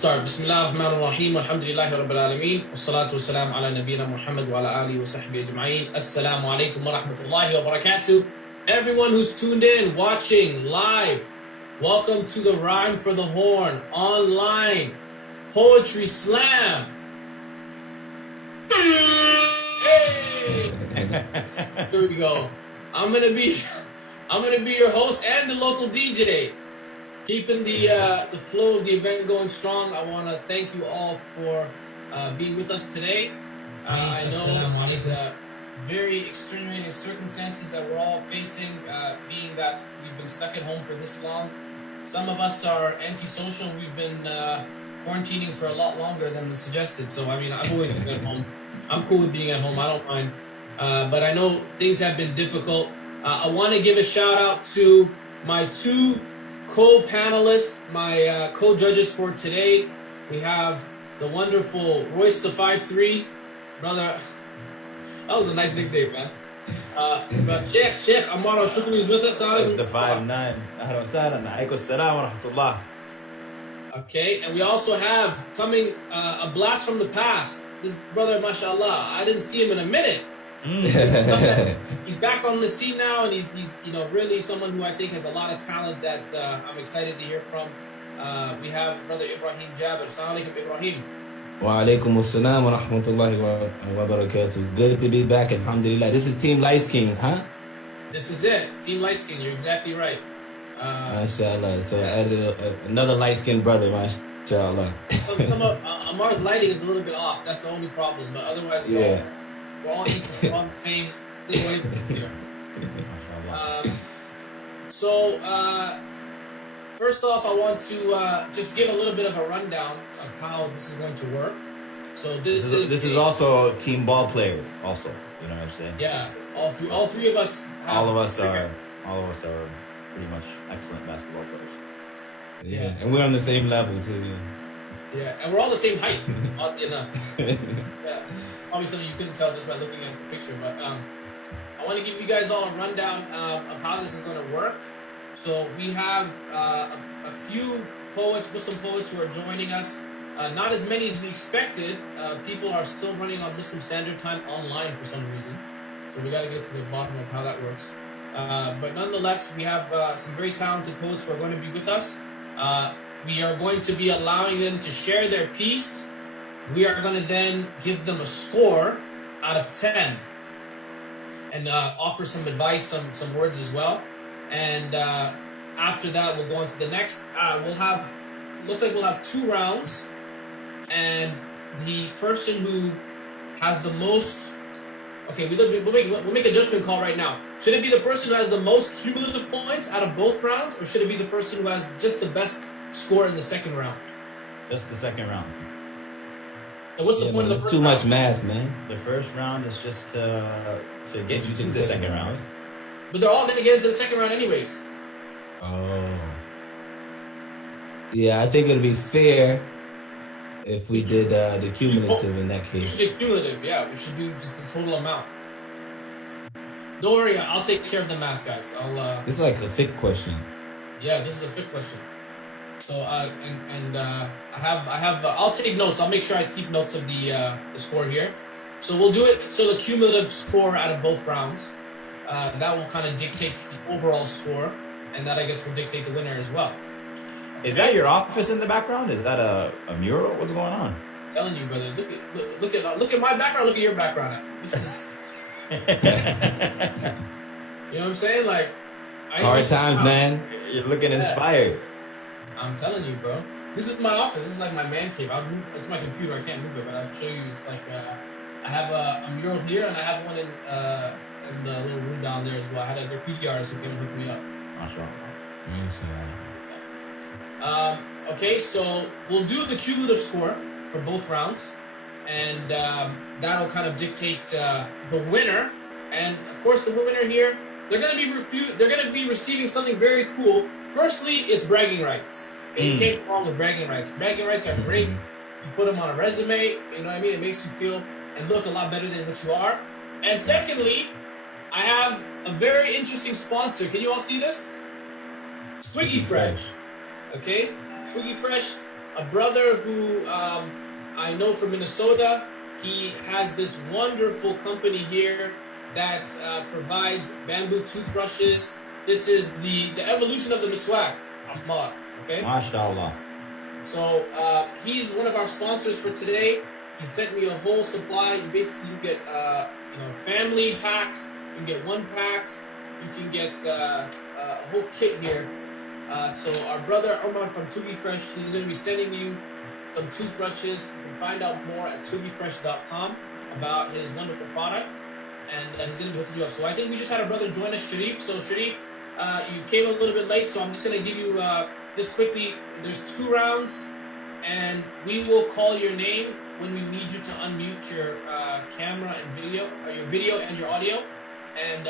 start. Bismillah ar-Rahman ar-Rahim. Alhamdulillahi Rabbil Alameen. Wassalatu wassalam ala nabiyyina Muhammad wa ala alihi wa sahbihi ajma'in. Assalamu alaikum wa rahmatullahi wa barakatuh. Everyone who's tuned in, watching live, welcome to the Rhyme for the Horn online poetry slam. Hey! Here we go. I'm gonna be your host and the local DJ. Keeping the flow of the event going strong. I want to thank you all for being with us today. I know it's very extenuating circumstances that we're all facing, being that we've been stuck at home for this long. Some of us are antisocial. We've been quarantining for a lot longer than was suggested. So, I mean, I've always been at home. I'm cool with being at home. I don't mind. But I know things have been difficult. I want to give a shout out to my two co-panelists, my co-judges for today. We have the wonderful Royce the 5'3", brother. That was a nice nickname, man. But Sheikh Ammar Alshukry is with us. That's the 5'9". Okay, and we also have coming a blast from the past. This brother, mashallah, I didn't see him in a minute. He's back on the scene now, and he's really someone who I think has a lot of talent that I'm excited to hear from. We have brother Ibrahim Jaaber. Assalamu alaikum, Ibrahim. Wa alaikum assalam wa rahmatullahi wa barakatuh. Good to be back, alhamdulillah. This is Team Light Skin, huh? This is it, Team Light Skin. You're exactly right. MashaAllah. So I added another light skinned brother, MashaAllah. Ammar's lighting is a little bit off. That's the only problem. But otherwise, we're all equal. We're all the same thing here. First off, I want to just give a little bit of a rundown of how this is going to work. So this is also team ball players. Also, you know what I'm saying? Yeah, all three of us. All of us are pretty much excellent basketball players. Yeah, and we're on the same level too. Yeah, and we're all the same height, oddly enough. Yeah, probably something you couldn't tell just by looking at the picture. But I want to give you guys all a rundown of how this is going to work. So we have a few poets, Muslim poets, who are joining us. Not as many as we expected. People are still running on Muslim Standard Time online for some reason. So we got to get to the bottom of how that works. But nonetheless, we have some very talented poets who are going to be with us. We are going to be allowing them to share their piece. We are going to then give them a score out of 10 and offer some advice, some words as well. And after that, we'll go on to the next. Looks like we'll have 2 rounds. And the person who has the most... Okay, we'll make a judgment call right now. Should it be the person who has the most cumulative points out of both rounds, or should it be the person who has just the best score in the second round? Just the second round. So what's the point of the first round? Too much math, man. The first round is just to get you to the second round. But they're all going to get into the second round anyways. Oh. Yeah, I think it'd be fair if we did the cumulative in that case. We should cumulative, yeah. We should do just the total amount. Don't worry, I'll take care of the math, guys. This is like a fiqh question. Yeah, this is a fiqh question. So I have I'll take notes. I'll make sure I keep notes of the score here. So we'll do it. So the cumulative score out of both rounds. That will kind of dictate the overall score, and that I guess will dictate the winner as well. Is that your office in the background? Is that a mural? What's going on? I'm telling you, brother. Look at my background. Look at your background. This is. You know what I'm saying? Like. Hard times, man. You're looking inspired. I'm telling you, bro. This is my office. This is like my man cave. It's my computer. I can't move it, but I'll show you. It's like I have a mural here, and I have one in the little room down there as well. I had a graffiti artist who came and hooked me up. Okay, so we'll do the cumulative score for both rounds, and that'll kind of dictate the winner. And of course, the winner here, they're going to be receiving something very cool. Firstly, it's bragging rights. And you can't go wrong with bragging rights. Bragging rights are great. You put them on a resume. You know what I mean? It makes you feel and look a lot better than what you are. And secondly, I have a very interesting sponsor. Can you all see this? Twiggy Fresh. Okay? Twiggy Fresh a brother who I know from Minnesota. He has this wonderful company here that provides bamboo toothbrushes. This is the evolution of the miswak, Ammar. Okay. MashaAllah. So he's one of our sponsors for today. He sent me a whole supply. You basically get family packs. You can get 1 packs. You can get a whole kit here. So our brother Omar from Tubi Fresh, he's going to be sending you some toothbrushes. You can find out more at tubifresh.com about his wonderful product, and he's going to be hooking you up. So I think we just had a brother join us, Sharif. So Sharif, you came a little bit late, so I'm just going to give you just quickly. There's 2 rounds, and we will call your name when we need you to unmute your camera and video, or your video and your audio, and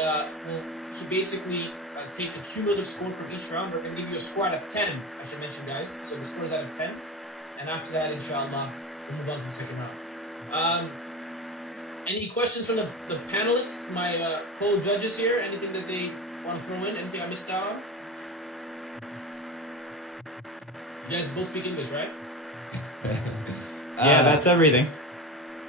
we'll basically take the cumulative score from each round. We're going to give you a score out of 10, I should mention, guys. So the score is out of 10. And after that, inshallah, we'll move on to the second round. Any questions from the panelists, my co-judges here? Anything that they want to throw in? Anything I missed out on? You guys both speak English, right? Yeah, that's everything.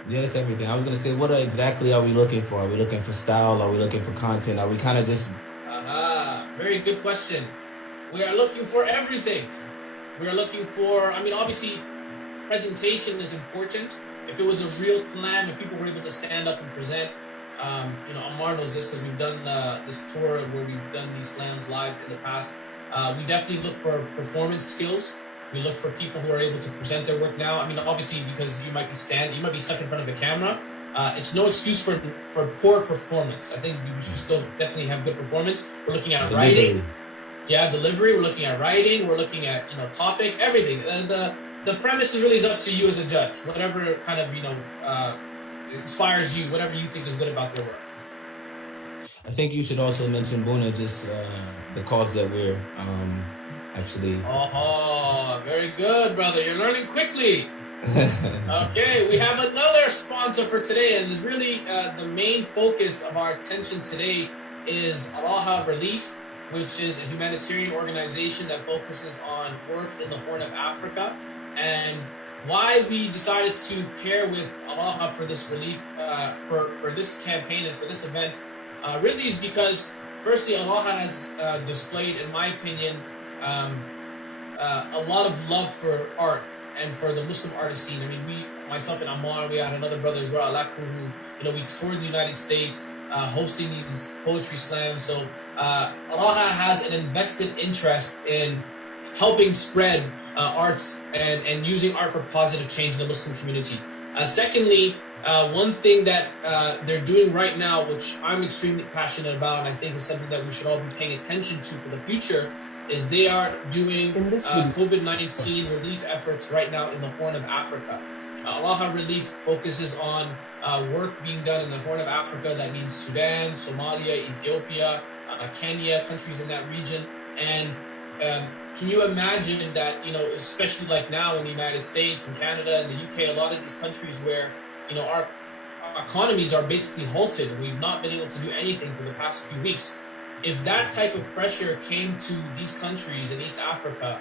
Yeah, that's everything. I was going to say, what exactly are we looking for? Are we looking for style? Are we looking for content? Are we kind of just... Very good question. We are looking for everything. We are looking for, obviously, presentation is important. If it was a real plan, if people were able to stand up and present, Ammar knows this because we've done this tour where we've done these slams live in the past. We definitely look for performance skills. We look for people who are able to present their work now. Obviously, because you might be stuck in front of the camera. It's no excuse for poor performance. I think you should still definitely have good performance. We're looking at writing. Yeah, delivery. We're looking at writing. We're looking at topic, everything. The premise really is up to you as a judge. Whatever kind of inspires you, whatever you think is good about their work. I think you should also mention, Boonaa, just the cause that we're actually. Oh, very good, brother. You're learning quickly. Okay, we have another sponsor for today, and is really the main focus of our attention today is Al-Raha Relief, which is a humanitarian organization that focuses on work in the Horn of Africa. And why we decided to pair with Al-Raha for this relief, for this campaign and for this event, really is because, firstly, Al-Raha has displayed, in my opinion, a lot of love for art and for the Muslim artist scene. Myself and Ammar, we had another brother as well, Alaku, who, we toured the United States, hosting these poetry slams. So Al-Raha has an invested interest in helping spread arts and using art for positive change in the Muslim community. Secondly, one thing that they're doing right now, which I'm extremely passionate about, and I think is something that we should all be paying attention to for the future, is they are doing COVID-19 relief efforts right now in the Horn of Africa. Al-Raha Relief focuses on work being done in the Horn of Africa. That means Sudan, Somalia, Ethiopia, Kenya, countries in that region. And can you imagine that, especially like now in the United States and Canada and the UK, a lot of these countries where, our economies are basically halted. We've not been able to do anything for the past few weeks. If that type of pressure came to these countries in East Africa,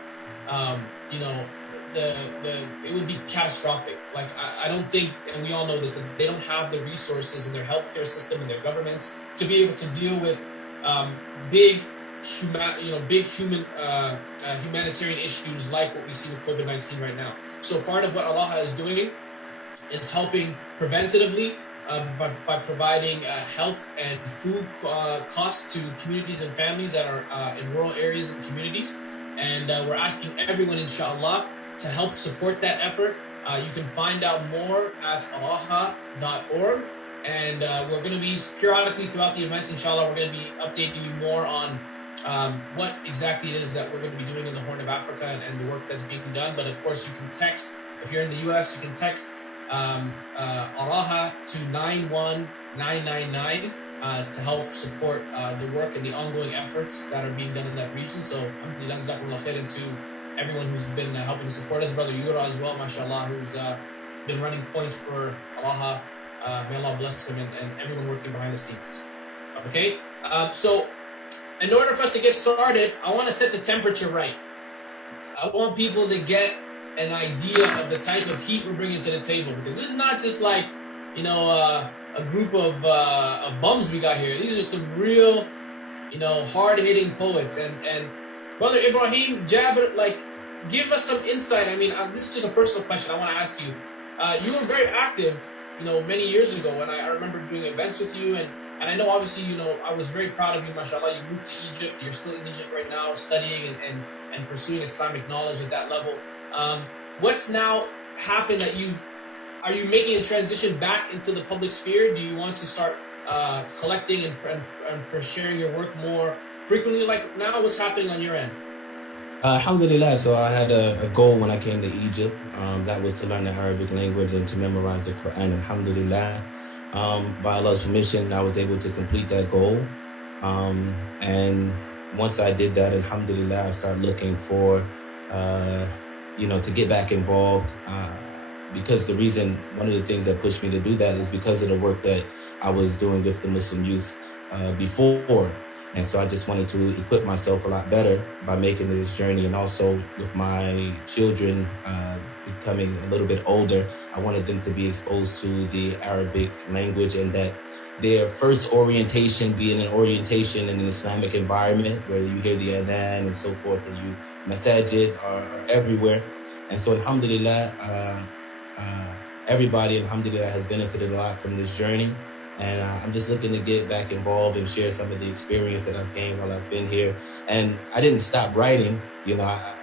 it would be catastrophic. Like, I don't think, and we all know this, that they don't have the resources in their healthcare system and their governments to be able to deal with big humanitarian issues like what we see with COVID-19 right now. So part of what Al-Raha is doing is helping preventatively by providing health and food costs to communities and families that are in rural areas and communities. And we're asking everyone, inshallah, to help support that effort. You can find out more at alraha.org. And we're going to be periodically throughout the event, inshallah, we're going to be updating you more on what exactly it is that we're going to be doing in the Horn of Africa and the work that's being done. But of course, you can text, if you're in the US, you can text Al-Raha to 91999 to help support the work and the ongoing efforts that are being done in that region. So, alhamdulillah, jazakumullah khairan to everyone who's been helping to support us. Brother Yura as well, mashallah, who's been running point for Al-Raha. May Allah bless him and everyone working behind the scenes. Okay? So, in order for us to get started, I want to set the temperature right. I want people to get an idea of the type of heat we're bringing to the table, because this is not just like, you know, a group of bums we got here. These are some real, you know, hard-hitting poets. And Brother Ibrahim Jaaber, like, give us some insight. I mean, this is just a personal question I want to ask you. You were very active, you know, many years ago, and I remember doing events with you, and I know, obviously, you know, I was very proud of you, mashallah. You moved to Egypt. You're still in Egypt right now, studying and pursuing Islamic knowledge at that level. What's now happened that are you making a transition back into the public sphere? Do you want to start collecting and sharing your work more frequently like now? What's happening on your end? Alhamdulillah. So I had a goal when I came to Egypt. That was to learn the Arabic language and to memorize the Quran. Alhamdulillah. By Allah's permission, I was able to complete that goal. And once I did that, alhamdulillah, I started looking for, you know, to get back involved. Because one of the things that pushed me to do that is because of the work that I was doing with the Muslim youth before. And so I just wanted to equip myself a lot better by making this journey. And also with my children becoming a little bit older, I wanted them to be exposed to the Arabic language, and that their first orientation be in an orientation in an Islamic environment where you hear the adhan and so forth, and you masajid are everywhere. And so alhamdulillah, everybody, alhamdulillah, has benefited a lot from this journey. And I'm just looking to get back involved and share some of the experience that I've gained while I've been here. And I didn't stop writing, you know, I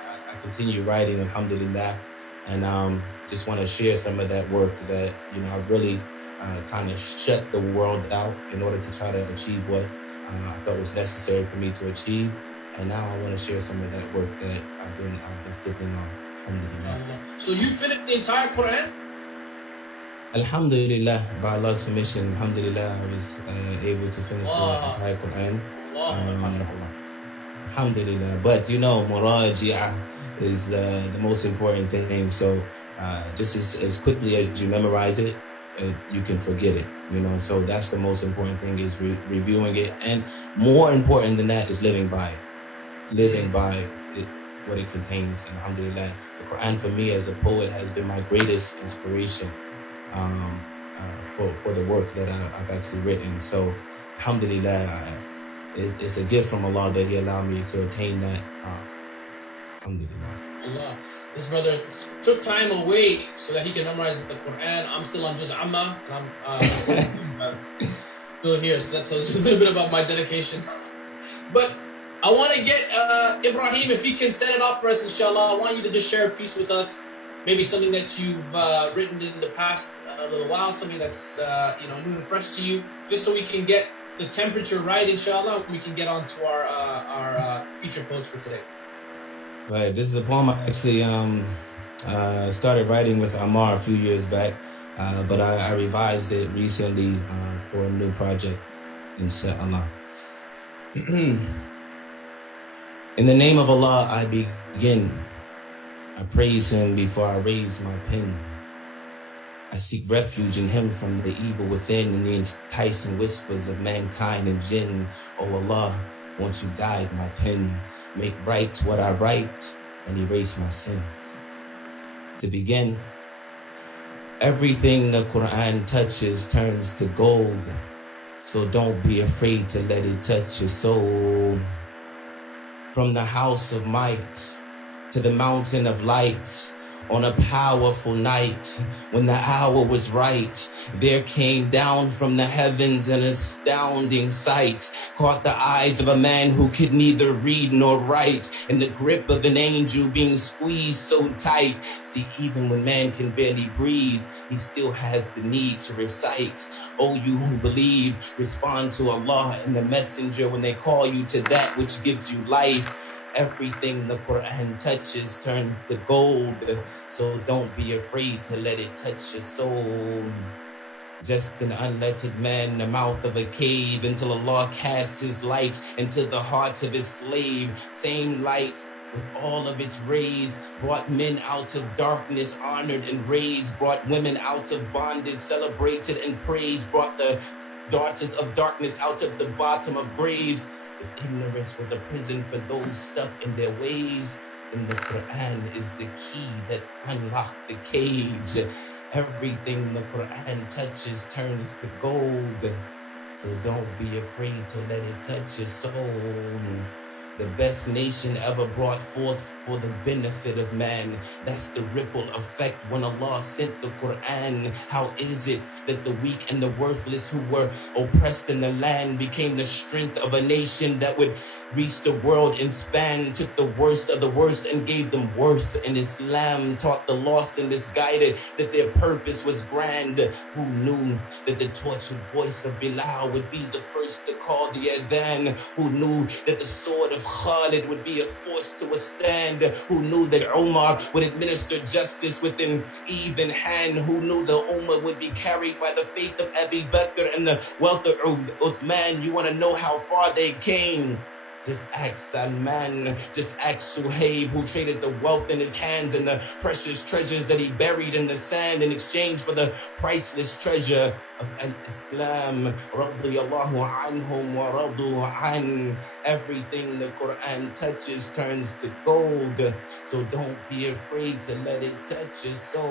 continue writing, alhamdulillah. And just want to share some of that work that, you know, I really kind of shut the world out in order to try to achieve what I felt was necessary for me to achieve. And now I want to share some of that work that I've been sitting on, alhamdulillah. So you finished the entire Quran? Alhamdulillah, by Allah's permission, alhamdulillah, I was able to finish the entire Quran. Alhamdulillah. But you know, muraji'ah is the most important thing. So just as quickly as you memorize it, you can forget it, you know. So that's the most important thing, is reviewing it. And more important than that is living by it. Living by it, what it contains. And alhamdulillah, the Quran for me as a poet has been my greatest inspiration. For the work that I've actually written. So alhamdulillah, it's a gift from Allah that He allowed me to attain that. Alhamdulillah. Allah. This brother took time away so that he can memorize the Quran. I'm still on Juz Amma, and I'm still here. So that tells you a little bit about my dedication. But I want to get Ibrahim, if he can set it off for us, inshallah. I want you to just share a piece with us. Maybe something that you've written in the past a little while, something that's you know, new and fresh to you, just so we can get the temperature right, inshallah. We can get on to our feature poets for today. Right. This is a poem I actually started writing with Ammar a few years back, but I revised it recently for a new project, inshallah. In the name of Allah, I begin. I praise Him before I raise my pen. I seek refuge in Him from the evil within and the enticing whispers of mankind and jinn. Oh Allah, won't you guide my pen, make right what I write and erase my sins. To begin, everything the Quran touches turns to gold, so don't be afraid to let it touch your soul. From the house of might to the mountain of light, on a powerful night, when the hour was right, there came down from the heavens an astounding sight, caught the eyes of a man who could neither read nor write, in the grip of an angel being squeezed so tight. See, even when man can barely breathe, he still has the need to recite. Oh, you who believe, respond to Allah and the messenger when they call you to that which gives you life. Everything the Quran touches turns to gold, so don't be afraid to let it touch your soul. Just an unlettered man in the mouth of a cave until Allah casts His light into the heart of His slave. Same light with all of its rays brought men out of darkness, honored and raised, brought women out of bondage, celebrated and praised, brought the daughters of darkness out of the bottom of graves. If ignorance was a prison for those stuck in their ways, And the Quran is the key that unlocked the cage. Everything the Quran touches turns to gold. So don't be afraid to let it touch your soul. The best nation ever brought forth for the benefit of man. That's the ripple effect when Allah sent the Quran. How is it that the weak and the worthless who were oppressed in the land became the strength of a nation that would reach the world in span, took the worst of the worst and gave them worth? And Islam taught the lost and misguided that their purpose was grand. Who knew that the tortured voice of Bilal would be the first to call the adhan? Who knew that the sword of Khalid would be a force to withstand? Who knew that Umar would administer justice with an even hand? Who knew the Ummah would be carried by the faith of Abu Bakr and the wealth of Uthman? You want to know how far they came? Just ask Salman, just ask Suhaib, who traded the wealth in his hands and the precious treasures that he buried in the sand in exchange for the priceless treasure of Al-Islam. Radiyallahu anhum wa radu an. Everything the Quran touches turns to gold. So don't be afraid to let it touch your soul.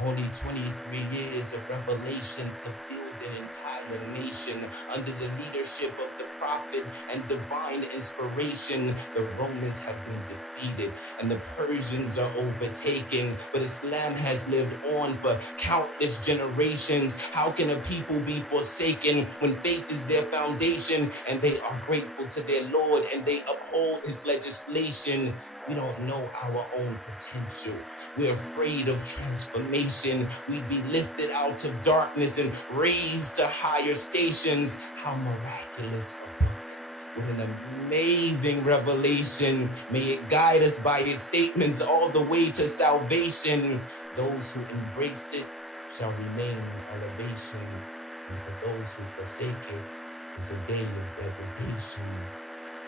Only 23 years of revelation to build an entire nation under the leadership of the prophet and divine inspiration. The Romans have been defeated and the Persians are overtaken, but Islam has lived on for countless generations. How can a people be forsaken when faith is their foundation and they are grateful to their Lord and they uphold his legislation? We don't know our own potential. We're afraid of transformation. We'd be lifted out of darkness and raised to higher stations. How miraculous a book with an amazing revelation. May it guide us by its statements all the way to salvation. Those who embrace it shall remain in elevation. And for those who forsake it, is a day of degradation.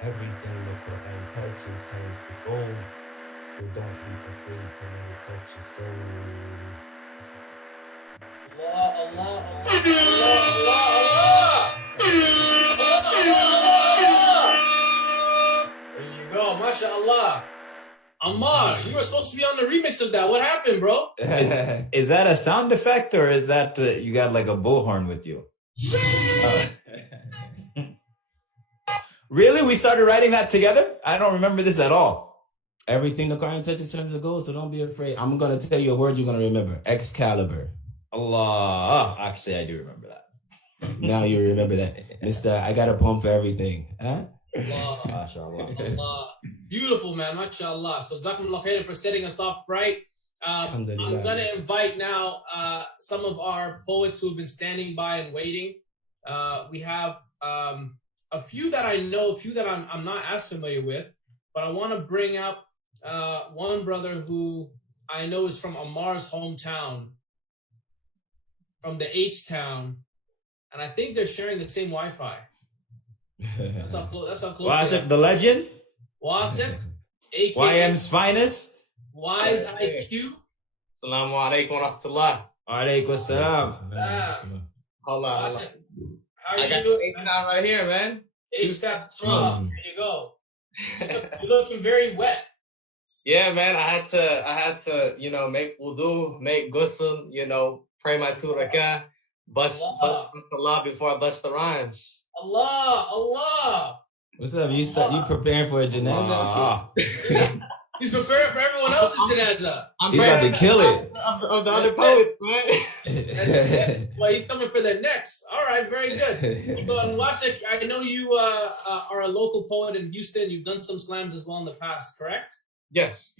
Everything the Quran touches turns to gold, so don't be afraid to let it touch your soul. Allah, Allah, Allah, Allah. There you go, mashallah. Ammar, you were supposed to be on the remix of that. What happened, bro? Is that a sound effect or is that you got like a bullhorn with you? Really? We started writing that together? I don't remember this at all. Everything the Quran touches turns to gold, so don't be afraid. I'm going to tell you a word you're going to remember. Excalibur. Allah. Actually, I do remember that. Now you remember that. Mister, I got a poem for everything. Huh? Allah. MashaAllah. Allah. Beautiful, man. MashaAllah. So, Jazakumullah khairan for setting us off right. I'm going to invite now some of our poets who have been standing by and waiting. We have a few that I know, a few that I'm not as familiar with, but I want to bring up one brother who I know is from Ammar's hometown, from the H-town, and I think they're sharing the same Wi-Fi. That's how close Wasif, the legend? Wasif, aka YM's finest? Wise IQ. Assalamu alaikum wa rahmatullah. Alaikum salam. Hold on. How I got you? the H-town right here, man. H-town. There you go. You're looking very wet. Yeah, man. I had to, make wudu, make ghusl, pray my 2 rakah, bust Allah before I bust the rhymes. Allah. What's up? You preparing for a janazah? He's preparing for everyone else's janazah. He's about to kill it. Of the other poets, man. Well, he's coming for their necks. All right, very good. So, Wasik, I know you are a local poet in Houston. You've done some slams as well in the past, correct? Yes.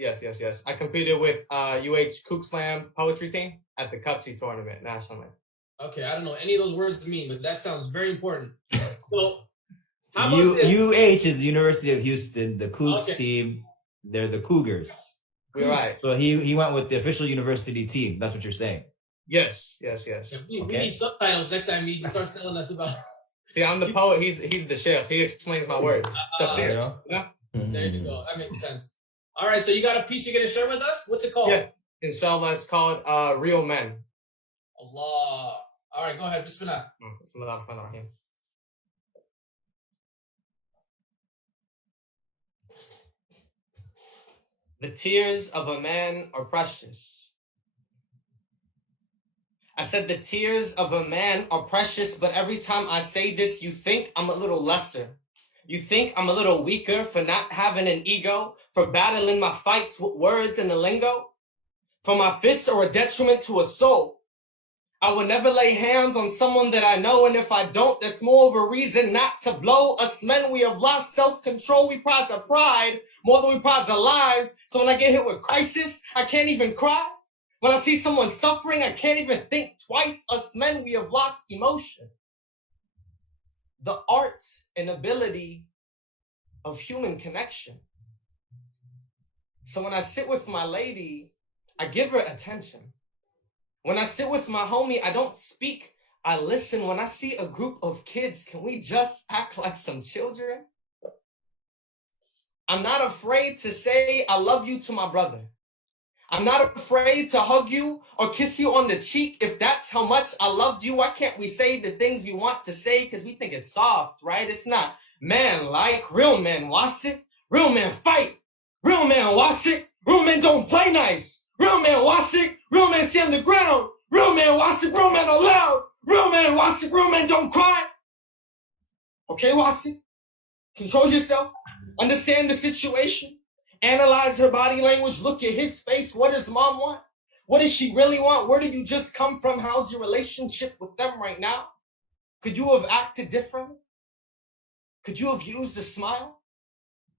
I competed with UH Kook Slam poetry team at the Cupsy tournament nationally. Okay, I don't know any of those words to mean, but that sounds very important. So, how about UH is the University of Houston. The Cougs team, they're the Cougars. You're right. So he went with the official university team. That's what you're saying. Yes. Yeah, we need subtitles next time he starts telling us about. See, I'm the poet. He's the chef. He explains my words. There you go. That makes sense. All right, so you got a piece you're gonna share with us? What's it called? Yes, inshallah, it's called Real Men. Allah. All right, go ahead. Bismillah. Bismillahirrahmanirrahim. The tears of a man are precious. I said the tears of a man are precious, but every time I say this, you think I'm a little lesser. You think I'm a little weaker for not having an ego, for battling my fights with words and the lingo. For my fists are a detriment to a soul. I would never lay hands on someone that I know, and if I don't, that's more of a reason not to blow. Us men, we have lost self-control. We prize our pride more than we prize our lives. So when I get hit with crisis, I can't even cry. When I see someone suffering, I can't even think twice. Us men, we have lost emotion. The art and ability of human connection. So when I sit with my lady, I give her attention. When I sit with my homie, I don't speak, I listen. When I see a group of kids, can we just act like some children? I'm not afraid to say I love you to my brother. I'm not afraid to hug you or kiss you on the cheek. If that's how much I loved you, why can't we say the things we want to say? Because we think it's soft, right? It's not man-like. Real men was it. Real men fight. Real men was it. Real men don't play nice. Real men was it. Real men stand the ground. Real men was it. Real men are loud. Real men was it. Real men don't cry. Okay, Wasi? Control yourself. Understand the situation. Analyze her body language. Look at his face. What does mom want? What does she really want? Where did you just come from? How's your relationship with them right now? Could you have acted different? Could you have used a smile?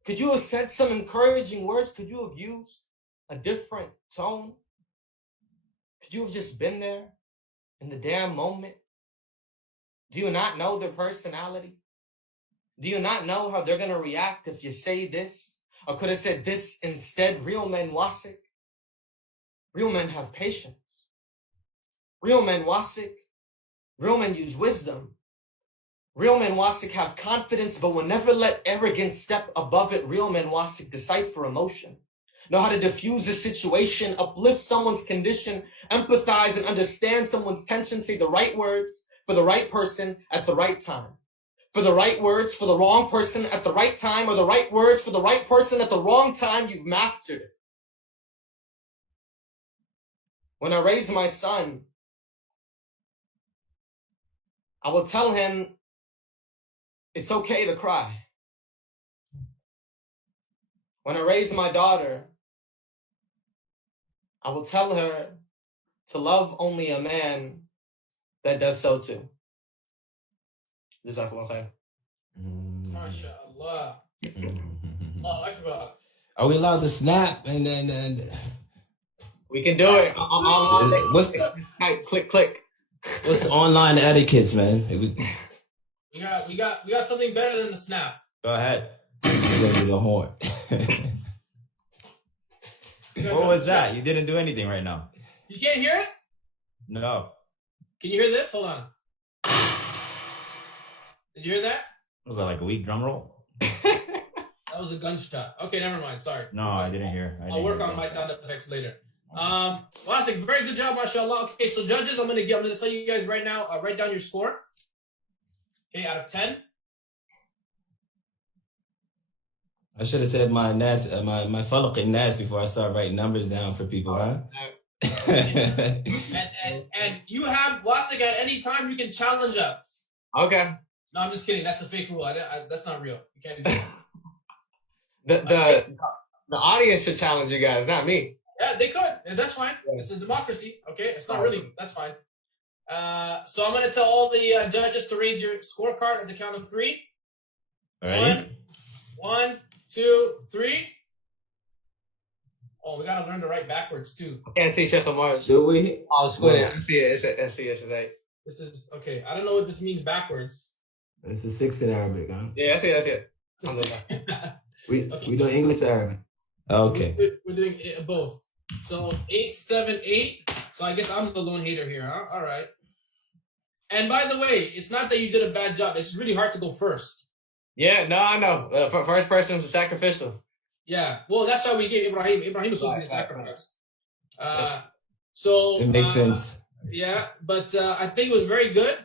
Could you have said some encouraging words? Could you have used a different tone? Could you have just been there in the damn moment? Do you not know their personality? Do you not know how they're going to react if you say this? Or could have said this instead? Real men wasik. Real men have patience. Real men wasik. Real men use wisdom. Real men wasik have confidence, but will never let arrogance step above it. Real men wasik decipher emotion. Know how to diffuse a situation, uplift someone's condition, empathize and understand someone's tension, say the right words for the right person at the right time. For the right words for the wrong person at the right time, or the right words for the right person at the wrong time, you've mastered it. When I raise my son, I will tell him it's okay to cry. When I raise my daughter, I will tell her to love only a man that does so too. Jazakallah khair. MashaAllah. Allahu Akbar. Are we allowed to snap and then? We can do it. What's the click? What's the online etiquettes, man? We got something better than the snap. Go ahead. The horn. What was that? You didn't do anything right now. You can't hear it? No. Can you hear this? Hold on. Did you hear that? Was that like a weak drum roll? That was a gunshot. Okay, never mind. Sorry. No, I didn't hear. I'll work on my sound effects later. Last thing, very good job, mashallah. Okay, so judges, I'm gonna tell you guys right now. Write down your score. Okay, out of 10. I should have said my falaq and nas before I start writing numbers down for people, huh? and you have Wasik at any time you can challenge us. Okay. No, I'm just kidding. That's a fake rule. That's not real. You can't do that. The audience should challenge you guys, not me. Yeah, they could. That's fine. Yeah. It's a democracy. Okay, it's not really. That's fine. So I'm gonna tell all the judges to raise your scorecard at the count of 3. All right. 1, 2, 3. Oh, we gotta learn to write backwards too. I can't see Sheikh Ammar. Do we? Oh, squinting. I see it. I see it. This is okay. I don't know what this means backwards. It's a 6 in Arabic, huh? Yeah, I see it. We do English or Arabic? Okay. We're doing both. So 8, 7, 8. So I guess I'm the lone hater here, huh? All right. And by the way, it's not that you did a bad job. It's really hard to go first. Yeah, no, I know. First person is sacrificial. Yeah. Well, that's why we gave Ibrahim. Ibrahim was supposed to be sacrificed. So it makes sense. Yeah, but I think it was very good.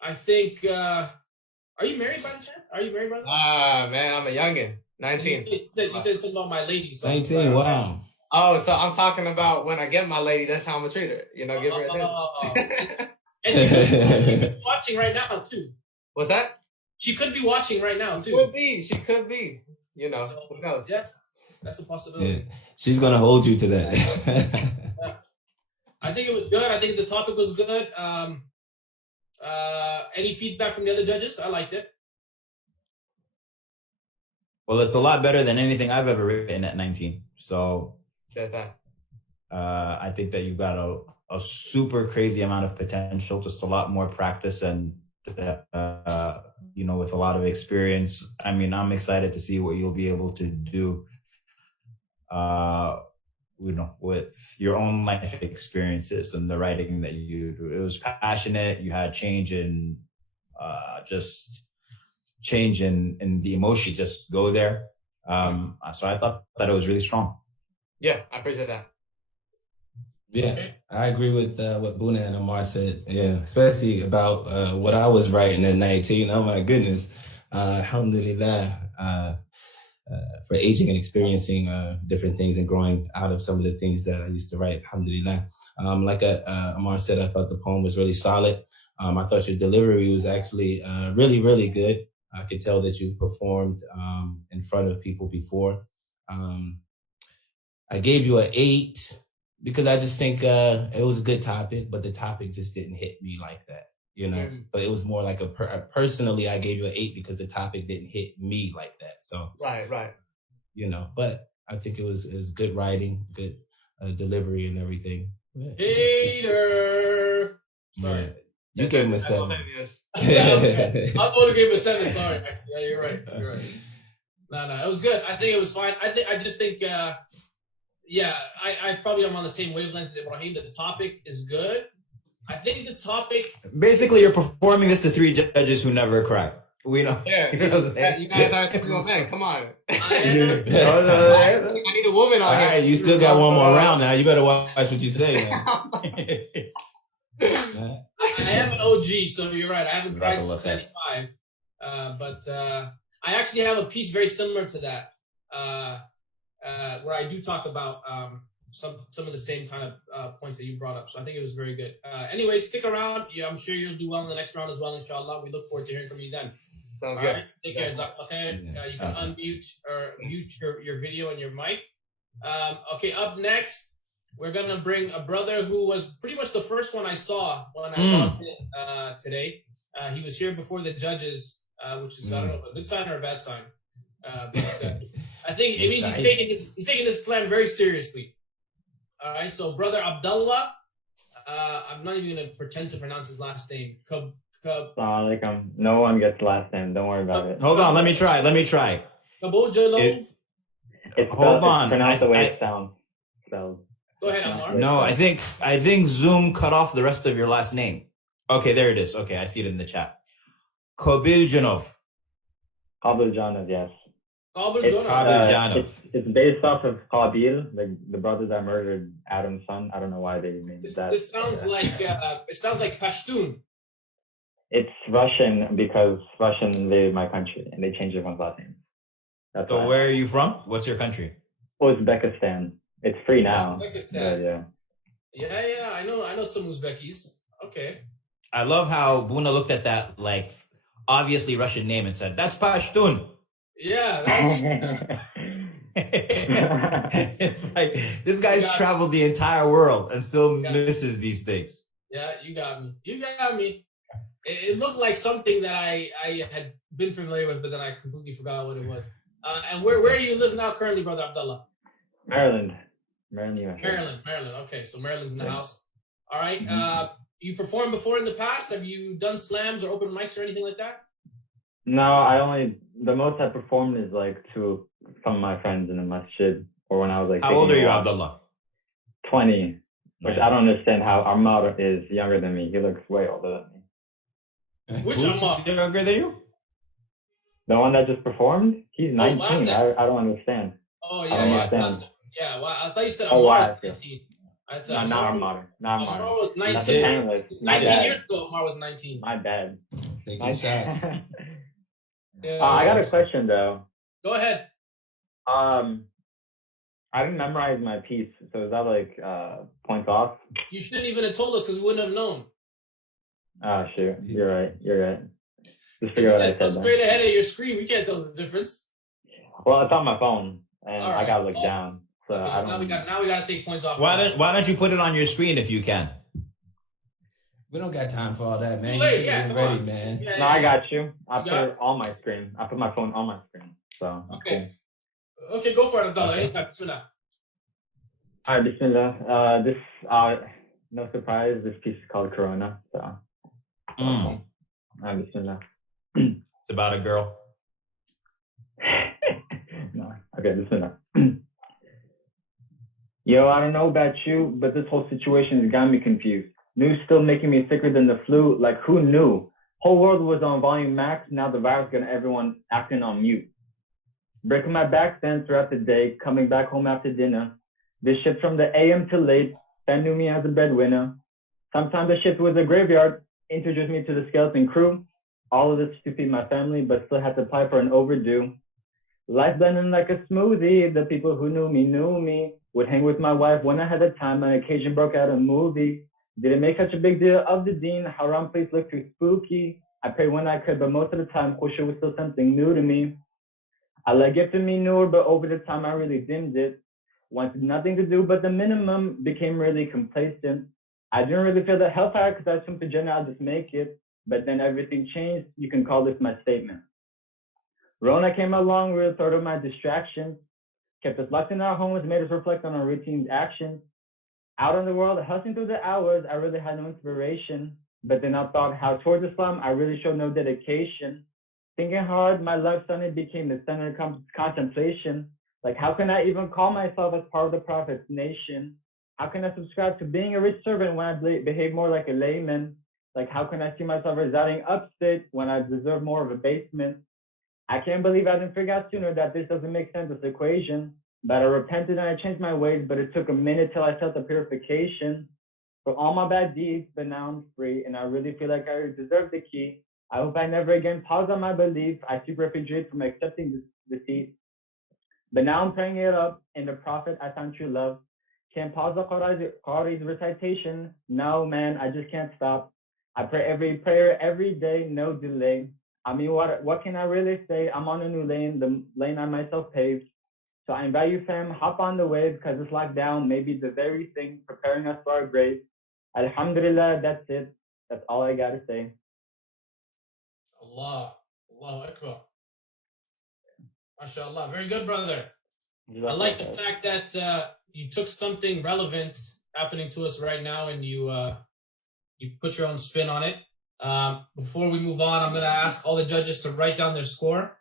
I think. Are you married by the chance? Are you married by the way? Man, I'm a youngin. 19. You said something about my lady. So 19. Wow. Oh, so I'm talking about when I get my lady, that's how I'm gonna treat her. You know, give her attention. And she could be watching right now too. What's that? She could be watching right now too. She could be. You know, so, who knows? Yeah, that's a possibility. Yeah. She's gonna hold you to that. Yeah. I think it was good. I think the topic was good. Any feedback from the other judges? I liked it. Well, it's a lot better than anything I've ever written at 19. So I think that you've got a super crazy amount of potential, just a lot more practice and, you know, with a lot of experience. I mean, I'm excited to see what you'll be able to do, you know, with your own life experiences and the writing that you do. It was passionate. You had change in, just change in the emotion, just go there. So I thought that it was really strong. Yeah, I appreciate that. Yeah, Okay. I agree with what Boonaa and Ammar said. Yeah, especially about what I was writing at 19. Oh my goodness. Alhamdulillah, for aging and experiencing different things and growing out of some of the things that I used to write. Alhamdulillah. Like Ammar said, I thought the poem was really solid. I thought your delivery was actually really, really good. I could tell that you performed in front of people before. I gave you an 8 because I just think it was a good topic, but the topic just didn't hit me like that, you know. But it was more like personally, I gave you an 8 because the topic didn't hit me like that. So right, you know. But I think it was good writing, good delivery, and everything. Hater. Sorry. Yeah. You gave him a 7. I'm the one who gave him a 7. Sorry. Yeah, you're right. No, it was good. I think it was fine. I just think, yeah, I probably am on the same wavelength as Ibrahim. The topic is good. I think the topic. Basically, you're performing this to 3 judges who never cry. We know. Yeah, you know what I'm saying? You guys aren't 3 men. Come on. I need a woman on here. All right, you still got one more round now. You better watch what you say, man. I am an OG, so you're right. I haven't cried since 95. But I actually have a piece very similar to that, where I do talk about some of the same kind of points that you brought up. So I think it was very good. Anyway, stick around. Yeah, I'm sure you'll do well in the next round as well, inshallah. We look forward to hearing from you then. Sounds All good. right? Take care. You can unmute or mute your video and your mic. Okay, up next, we're going to bring a brother who was pretty much the first one I saw when I logged in today. He was here before the judges, which is, I don't know, a good sign or a bad sign. But I think it means he's taking this slam very seriously. All right, so brother Abdullah, I'm not even going to pretend to pronounce his last name. No one gets last name. Don't worry about it. Hold on, let me try. Kobiljonov. Hold on. It's pronounced the way it sounds. So. Go ahead, Ammar. No, I think Zoom cut off the rest of your last name. Okay, there it is. Okay, I see it in the chat. Kobiljonov. Kobiljonov, yes. Kobiljonov. It's based off of Qabil, the brother that murdered Adam's son. I don't know why they named that. This sounds like Pashtun. It's Russian because Russian invaded my country and they changed everyone's last name. That's so where are you from? What's your country? Uzbekistan. It's free now. Yeah. I know some Uzbekis. Okay. I love how Boonaa looked at that like obviously Russian name and said, "That's Pashtun." Yeah, that's. It's like this guy's traveled the entire world and still misses these things. Yeah, you got me. It looked like something that I had been familiar with, but then I completely forgot what it was. And where do you live now currently, brother Abdullah? Maryland, USA. Maryland. Okay, so Maryland's in the house. All right. You performed before in the past? Have you done slams or open mics or anything like that? No, the most I performed is like to some of my friends in the masjid, or when I was like. How old are you, Abdullah? 20, which I don't understand how Ammar is younger than me. He looks way older than me. Which Ammar? Younger than you? The one that just performed? He's 19. I don't understand. Oh, yeah. Yeah, well, I thought you said Ammar was 19. Not Ammar. Ammar was 19. 19 years ago, Ammar was 19. My bad. Taking shots. I got a question, though. Go ahead. I didn't memorize my piece, so is that like points off? You shouldn't even have told us because we wouldn't have known. Ah, sure. You're right. Just figure out what I Just go said. straight ahead of your screen. We can't tell the difference. Well, it's on my phone, and All right. I gotta look down. So Okay, I don't. now we gotta take points off. Why don't you put it on your screen if you can? We don't got time for all that, man. Wait, You come ready, on. man. Yeah, No, I got you. I You put got it on my screen. I put my phone on my screen. So Okay. Cool. Okay, go for it, Abdullah. Okay. Anytime. Bismillah. All right, Bismillah. This no surprise. This piece is called Corona. So. Bismillah. It's about a girl. No. Okay, Bismillah. Yo, I don't know about you, but this whole situation has got me confused. News still making me sicker than the flu. Like, who knew? Whole world was on volume max. Now the virus got everyone acting on mute. Breaking my back then throughout the day, coming back home after dinner. This shift from the AM to late, Ben knew me as a breadwinner. Sometimes the shift was a graveyard, introduced me to the skeleton crew. All of this to feed my family, but still had to apply for an overdue. Life blending like a smoothie. The people who knew me. Would hang with my wife when I had the time. On occasion broke out a movie. Didn't make such a big deal of the deen. Haram place looked too spooky. I prayed when I could, but most of the time, Khushu was still something new to me. Allah gifted me nur, but over the time, I really dimmed it. Wanted nothing to do but the minimum. Became really complacent. I didn't really feel the hellfire because I assumed for Jannah I'll just make it. But then everything changed. You can call this my statement. Rona came along with sort of my distractions. Kept us locked in our homes, made us reflect on our routine actions. Out in the world, hustling through the hours, I really had no inspiration. But then I thought how towards Islam, I really showed no dedication. Thinking hard, my life suddenly became the center of contemplation. Like, how can I even call myself as part of the Prophet's nation? How can I subscribe to being a rich servant when I behave more like a layman? Like, how can I see myself residing upstate when I deserve more of a basement? I can't believe I didn't figure out sooner that this doesn't make sense, this equation. But I repented and I changed my ways, but it took a minute till I felt the purification for all my bad deeds, but now I'm free, and I really feel like I deserve the key. I hope I never again pause on my belief. I seek refuge from accepting this defeat. But now I'm praying it up, in the Prophet I found true love. Can't pause the Qari's recitation. No, man, I just can't stop. I pray every prayer every day, no delay. I mean, what can I really say? I'm on a new lane, the lane I myself paved. So I invite you, fam, hop on the wave, because this lockdown may be the very thing preparing us for our grave. Alhamdulillah, that's it. That's all I got to say. Allahu Akbar. MashaAllah. Very good, brother. I like the fact that you took something relevant happening to us right now and you put your own spin on it. Before we move on, I'm going to ask all the judges to write down their score.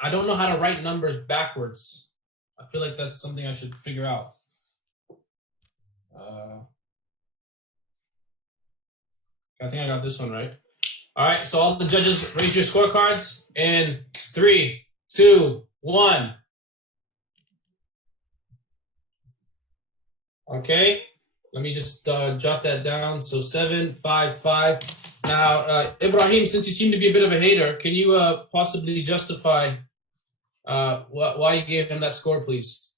I don't know how to write numbers backwards. I feel like that's something I should figure out. I think I got this one right. All right, so all the judges, raise your scorecards in 3, 2, 1. Okay, let me just jot that down. So 7, 5, 5. Now, Ibrahim, since you seem to be a bit of a hater, can you possibly justify why you gave him that score, please?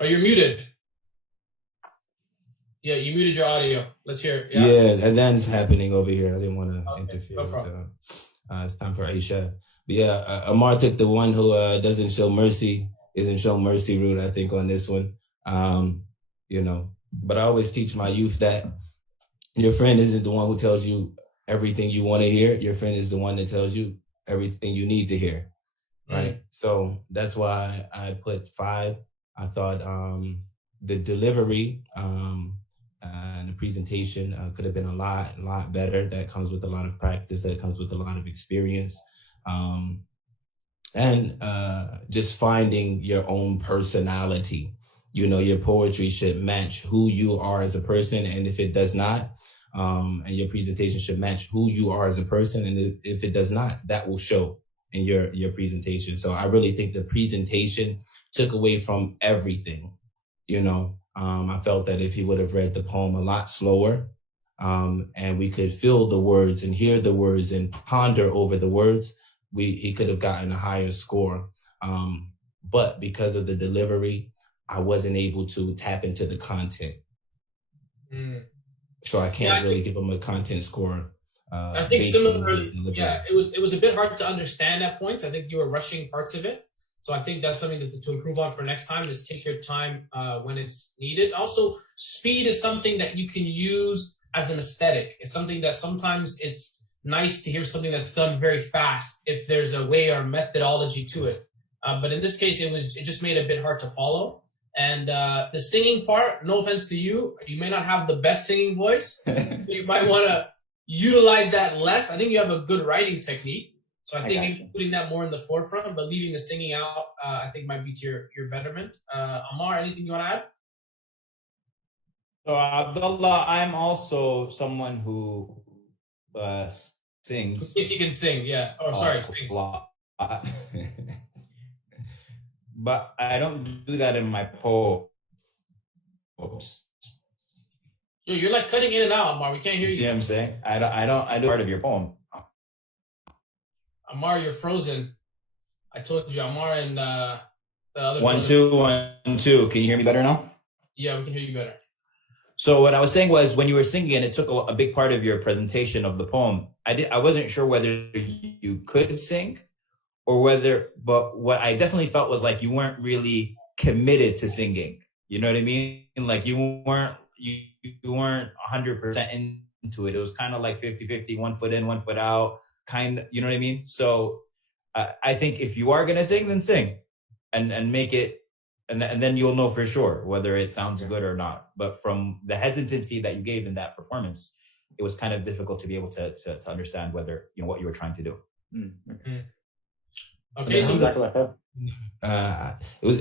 Oh, you're muted. Yeah, you muted your audio. Let's hear it. Yeah, and that's happening over here. I didn't want to interfere. No problem. It's time for Aisha. But yeah, Ammar took the one who doesn't show mercy, isn't show mercy route, I think, on this one. You know, but I always teach my youth that your friend isn't the one who tells you everything you want to hear. Your friend is the one that tells you everything you need to hear, right? So that's why I put 5. I thought the delivery and the presentation could have been a lot better. That comes with a lot of practice. That comes with a lot of experience. And just finding your own personality. You know, your poetry should match who you are as a person. And if it does not, and your presentation should match who you are as a person. And if it does not, that will show in your presentation. So I really think the presentation took away from everything. You know, I felt that if he would have read the poem a lot slower, and we could feel the words and hear the words and ponder over the words, he could have gotten a higher score. But because of the delivery, I wasn't able to tap into the content. So I can't really give him a content score. I think similarly, it was a bit hard to understand at points. I think you were rushing parts of it. So I think that's something to improve on for next time, is take your time when it's needed. Also, speed is something that you can use as an aesthetic. It's something that sometimes it's nice to hear something that's done very fast if there's a way or methodology to it. But in this case, it just made it a bit hard to follow. And the singing part, no offense to you, you may not have the best singing voice. You might want to utilize that less. I think you have a good writing technique. So I think maybe putting that more in the forefront, but leaving the singing out, I think might be to your betterment. Ammar, anything you want to add? So Abdullah, I'm also someone who sings. If you can sing, yeah. Oh, sorry, sings. But I don't do that in my poems. You're like cutting in and out, Ammar. We can't hear you. See what I'm saying? I do part of your poem. Ammar, you're frozen. I told you, Ammar and the other. 1 2 1 2. Can you hear me better now? Yeah, we can hear you better. So what I was saying was, when you were singing, it took a big part of your presentation of the poem. I wasn't sure whether you could sing or but what I definitely felt was like you weren't really committed to singing. You know what I mean? Like you weren't 100% into it. It was kind of like 50-50, 1 foot in, 1 foot out, kind of, you know what I mean? So I think if you are going to sing, then sing and make it, and then you'll know for sure whether it sounds good or not. But from the hesitancy that you gave in that performance, it was kind of difficult to be able to understand whether, what you were trying to do. Mm-hmm. Okay, so it was.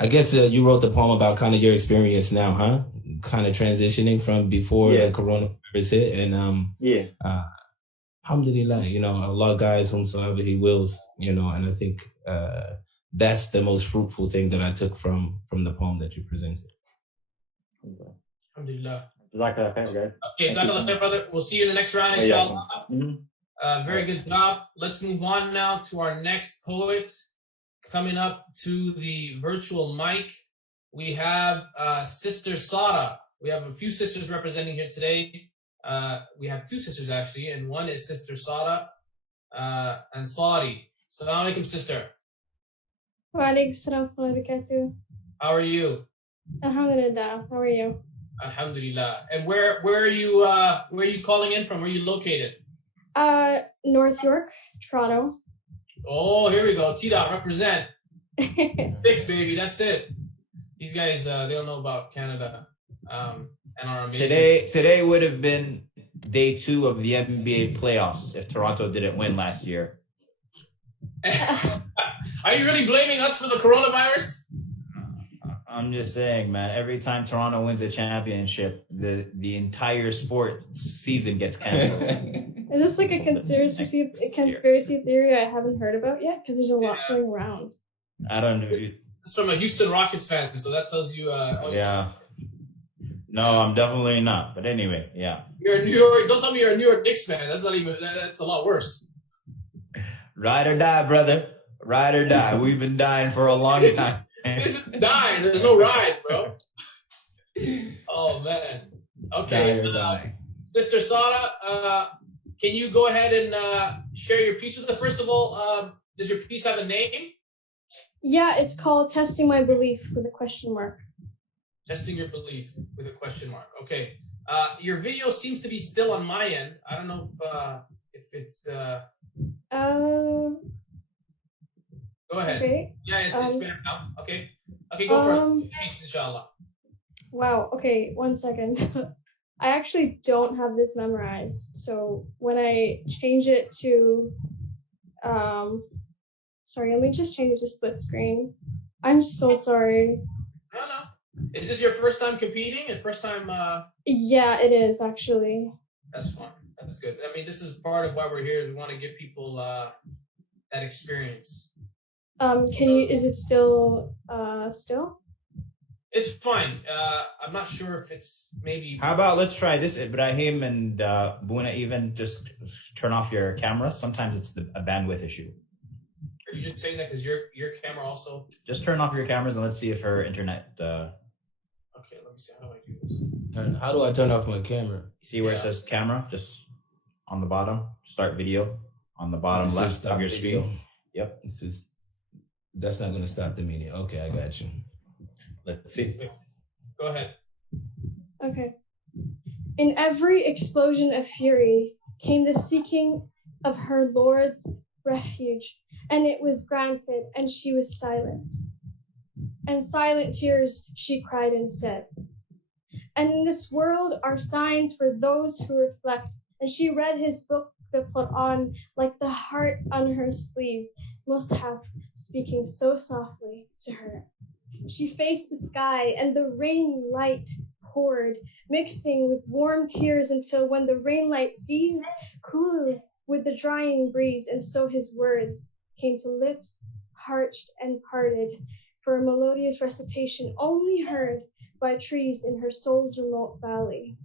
I guess you wrote the poem about kind of your experience now, huh? Kind of transitioning from before the coronavirus hit, and alhamdulillah, Allah guides whomsoever He wills, and I think that's the most fruitful thing that I took from the poem that you presented. Alhamdulillah. Jazakallah khair, guys. Okay, Jazakallah khair, brother. We'll see you in the next round, inshallah. Very good job. Let's move on now to our next poet. Coming up to the virtual mic, we have Sister Sara. We have a few sisters representing here today. We have 2 sisters, actually, and one is Sister Sara Ansari. Assalamu alaikum, sister. Wa alaikum assalam wa barakatuh. How are you? Alhamdulillah. How are you? Alhamdulillah. And where are you calling in from? Where are you located? North York, Toronto. Oh, here we go. T-Dot, represent. 6, baby. That's it. These guys, they don't know about Canada and our amazing. Today would have been day 2 of the NBA playoffs if Toronto didn't win last year. Are you really blaming us for the coronavirus? I'm just saying, man, every time Toronto wins a championship, the entire sports season gets canceled. Is this like a conspiracy theory I haven't heard about yet? Because there's a lot going around. I don't know. It's from a Houston Rockets fan, so that tells you. Yeah. No, I'm definitely not. But anyway, yeah. You're a New York. Don't tell me you're a New York Knicks fan. That's not even. That's a lot worse. Ride or die, brother. Ride or die. We've been dying for a long time. It's just dying. There's no ride, bro. Oh man. Okay. Die or die. Sister Sara, can you go ahead and share your piece with us? First of all, does your piece have a name? Yeah, it's called Testing My Belief with a question mark. Testing your belief with a question mark. Okay. Your video seems to be still on my end. I don't know if it's Go ahead. Okay. Yeah, it's better now. Okay. Okay, go for it. Peace, inshallah. Wow. Okay, 1 second. I actually don't have this memorized. So when I change it to, sorry, let me just change to split screen. I'm so sorry. No. Is this your first time competing? And first time? Yeah, it is actually. That's fine. That's good. I mean, this is part of why we're here. We want to give people that experience. Is it still? It's fine. I'm not sure if it's maybe. How about let's try this, Ibrahim and Boonaa, even just turn off your camera. Sometimes it's a bandwidth issue. you just saying that because your camera also? Just turn off your cameras and let's see if her internet. Okay, let me see. How do I do this? How do I turn off my camera? See where it says camera? Just on the bottom. Start video on the bottom left of your screen. Yep. It's just, that's not going to stop the meeting. Okay, I got you. Let's see. Go ahead. Okay. In every explosion of fury came the seeking of her Lord's refuge, and it was granted, and she was silent. And silent tears she cried and said, and in this world are signs for those who reflect. And she read his book, the Quran, like the heart on her sleeve, Mus'haf, speaking so softly to her. She faced the sky, and the rain light poured, mixing with warm tears until when the rain light ceased, cooled with the drying breeze, and so his words came to lips parched and parted for a melodious recitation only heard by trees in her soul's remote valley.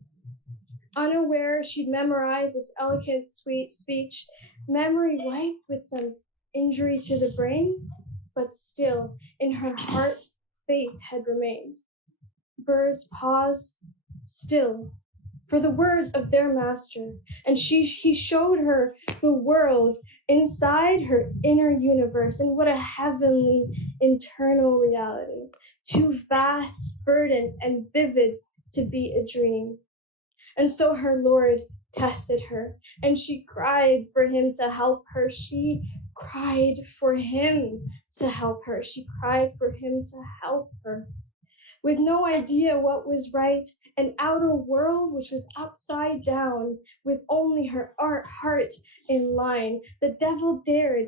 Unaware she'd memorized this eloquent, sweet speech, memory wiped with some injury to the brain, but still in her heart faith had remained. Birds paused still for the words of their master, and he showed her the world inside her inner universe, and what a heavenly internal reality, too vast, verdant, and vivid to be a dream. And so her Lord tested her, and she cried for him to help her. She cried for him to help her. She cried for him to help her. With no idea what was right, an outer world which was upside down, with only her heart in line, the devil dared,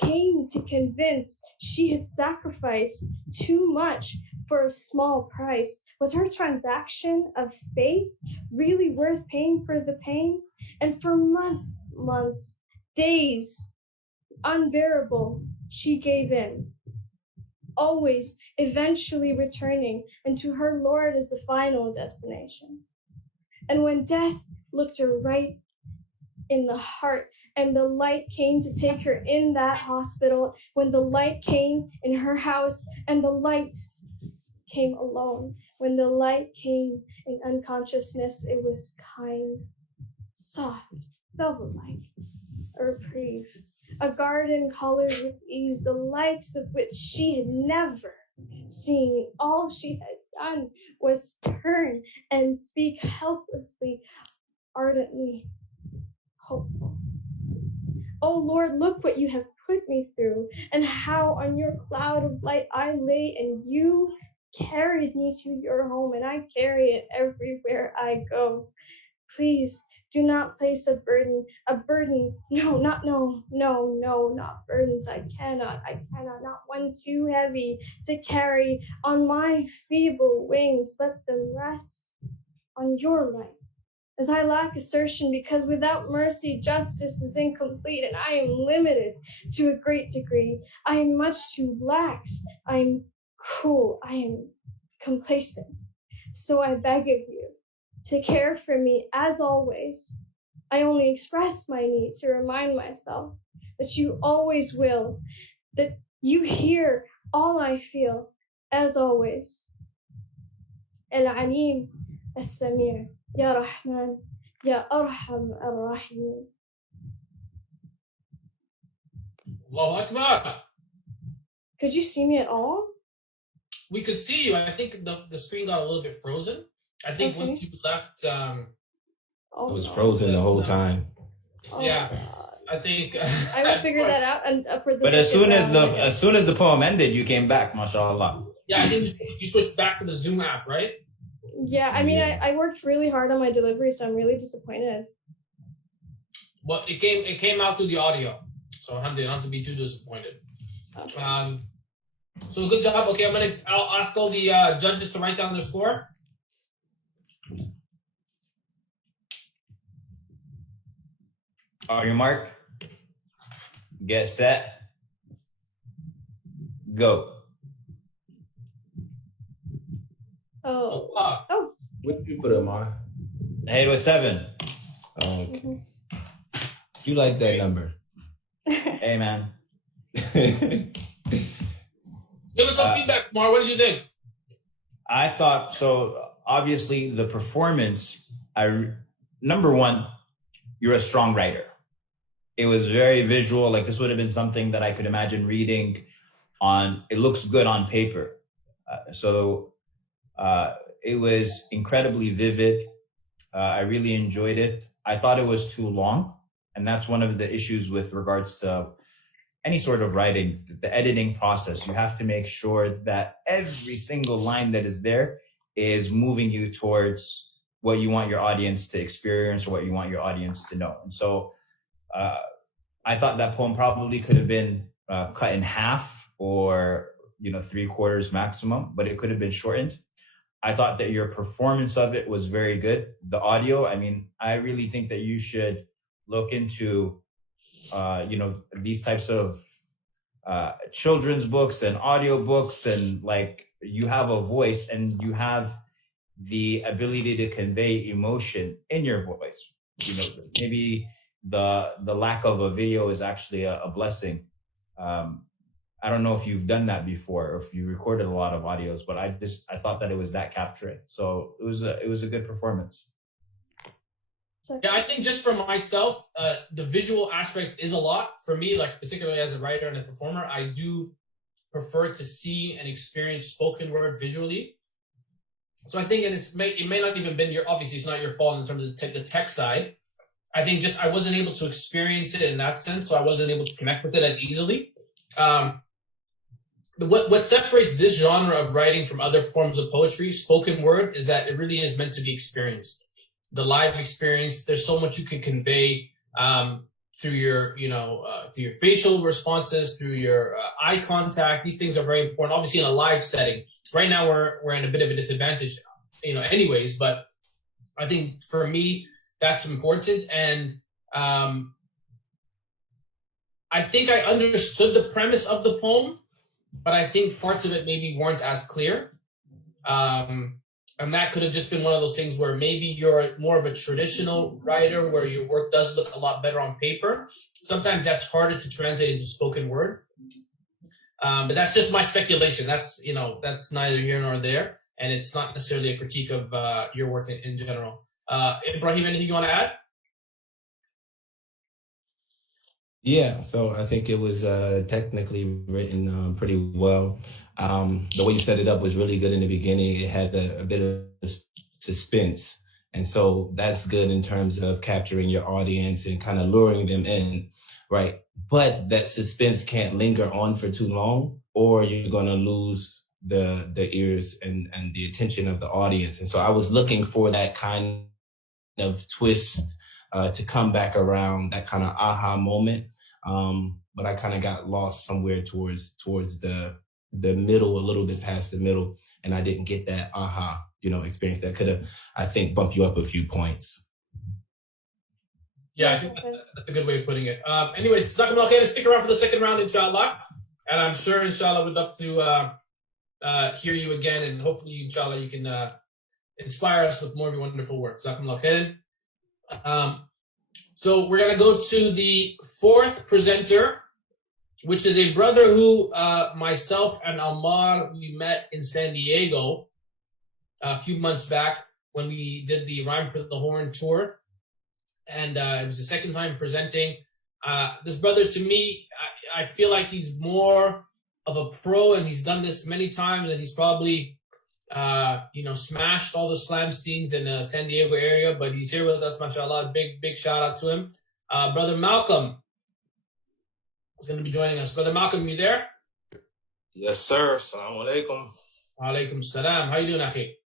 came to convince she had sacrificed too much for a small price. Was her transaction of faith really worth paying for the pain? And for months, days, unbearable, she gave in, always eventually returning into her Lord as the final destination. And when death looked her right in the heart, and the light came to take her in that hospital, when the light came in her house, and the light came alone, when the light came in unconsciousness, it was kind, soft, velvet-like, a reprieve, a garden colored with ease, the likes of which she had never seen. All she had done was turn and speak helplessly, ardently hopeful. Oh Lord, look what you have put me through, and how on your cloud of light I lay, and you carried me to your home, and I carry it everywhere I go. Please do not place a burden, not burdens. I cannot, not one too heavy to carry on my feeble wings. Let them rest on your light, as I lack assertion, because without mercy, justice is incomplete, and I am limited to a great degree. I am much too lax. I am cruel. I am complacent. So I beg of you to care for me as always. I only express my need to remind myself that you always will, that you hear all I feel as always. El-Alim, As-Samir, Ya Rahman, Ya Arham Ar-Rahim. Allahu Akbar. Could you see me at all? We could see you. I think the screen got a little bit frozen. I think Okay. once you left, It was frozen the whole time. Oh yeah. God. I think I will figure that out. And for the But as soon as second the poem ended, you came back, mashallah. Yeah, I think you switched back to the Zoom app, right? Yeah, I mean, I worked really hard on my delivery, so I'm really disappointed. Well, it came out through the audio, so alhamdulillah, not to be too disappointed. Okay. So good job. Okay, I'll ask all the judges to write down their score. On your mark, get set, go. Oh. Oh. What did you put, Ammar? Hey, it was 7. Oh, okay. You like that number? Hey, man. Give us some feedback, Mar. What did you think? I thought so. Obviously, the performance. Number one, you're a strong writer. It was very visual. Like this would have been something that I could imagine reading on. It looks good on paper. It was incredibly vivid. I really enjoyed it. I thought it was too long. And that's one of the issues with regards to any sort of writing, the editing process. You have to make sure that every single line that is there is moving you towards what you want your audience to experience or what you want your audience to know. And so I thought that poem probably could have been cut in half or 3/4 maximum, but it could have been shortened. I thought that your performance of it was very good. The audio, I mean, I really think that you should look into, these types of children's books and audio books, and like you have a voice and you have the ability to convey emotion in your voice. Maybe the lack of a video is actually a blessing. I don't know if you've done that before or if you recorded a lot of audios, but I thought that it was that capturing. So it was a good performance. Yeah, I think just for myself, the visual aspect is a lot for me, like particularly as a writer and a performer. I do prefer to see and experience spoken word visually. So I think it may not even been obviously it's not your fault in terms of the tech side. I think just I wasn't able to experience it in that sense, so I wasn't able to connect with it as easily. What separates this genre of writing from other forms of poetry, spoken word, is that it really is meant to be experienced. The live experience, there's so much you can convey through your, through your facial responses, through your eye contact. These things are very important. Obviously, in a live setting, right now we're in a bit of a disadvantage, anyways. But I think for me, that's important, and I think I understood the premise of the poem, but I think parts of it maybe weren't as clear. And that could have just been one of those things where maybe you're more of a traditional writer where your work does look a lot better on paper. Sometimes that's harder to translate into spoken word. But that's just my speculation. That's neither here nor there. And it's not necessarily a critique of your work in general. Ibrahim, anything you want to add? Yeah, so I think it was technically written pretty well. The way you set it up was really good in the beginning. It had a bit of suspense. And so that's good in terms of capturing your audience and kind of luring them in, right? But that suspense can't linger on for too long, or you're going to lose the ears and the attention of the audience. And so I was looking for that kind of twist to come back around, that kind of aha moment. But I kind of got lost somewhere towards the middle, a little bit past the middle, and I didn't get that aha, experience that could have, I think, bumped you up a few points. Yeah, I think that's a good way of putting it. Anyways, Jazakumullah khair, stick around for the second round, inshallah. And I'm sure, inshallah, we'd love to hear you again, and hopefully, inshallah, you can inspire us with more of your wonderful work. Jazakumullah khair. So we're going to go to the fourth presenter, which is a brother who myself and Ammar, we met in San Diego a few months back when we did the Rhyme for the Horn tour. And it was the second time presenting. This brother, to me, I feel like he's more of a pro, and he's done this many times, and he's probably smashed all the slam scenes in the San Diego area, but he's here with us, mashallah. Big shout out to him. Brother Malcolm is going to be joining us. Brother Malcolm, you there? Yes, sir. Assalamu alaikum. Alaikum salam. How you doing, akhi?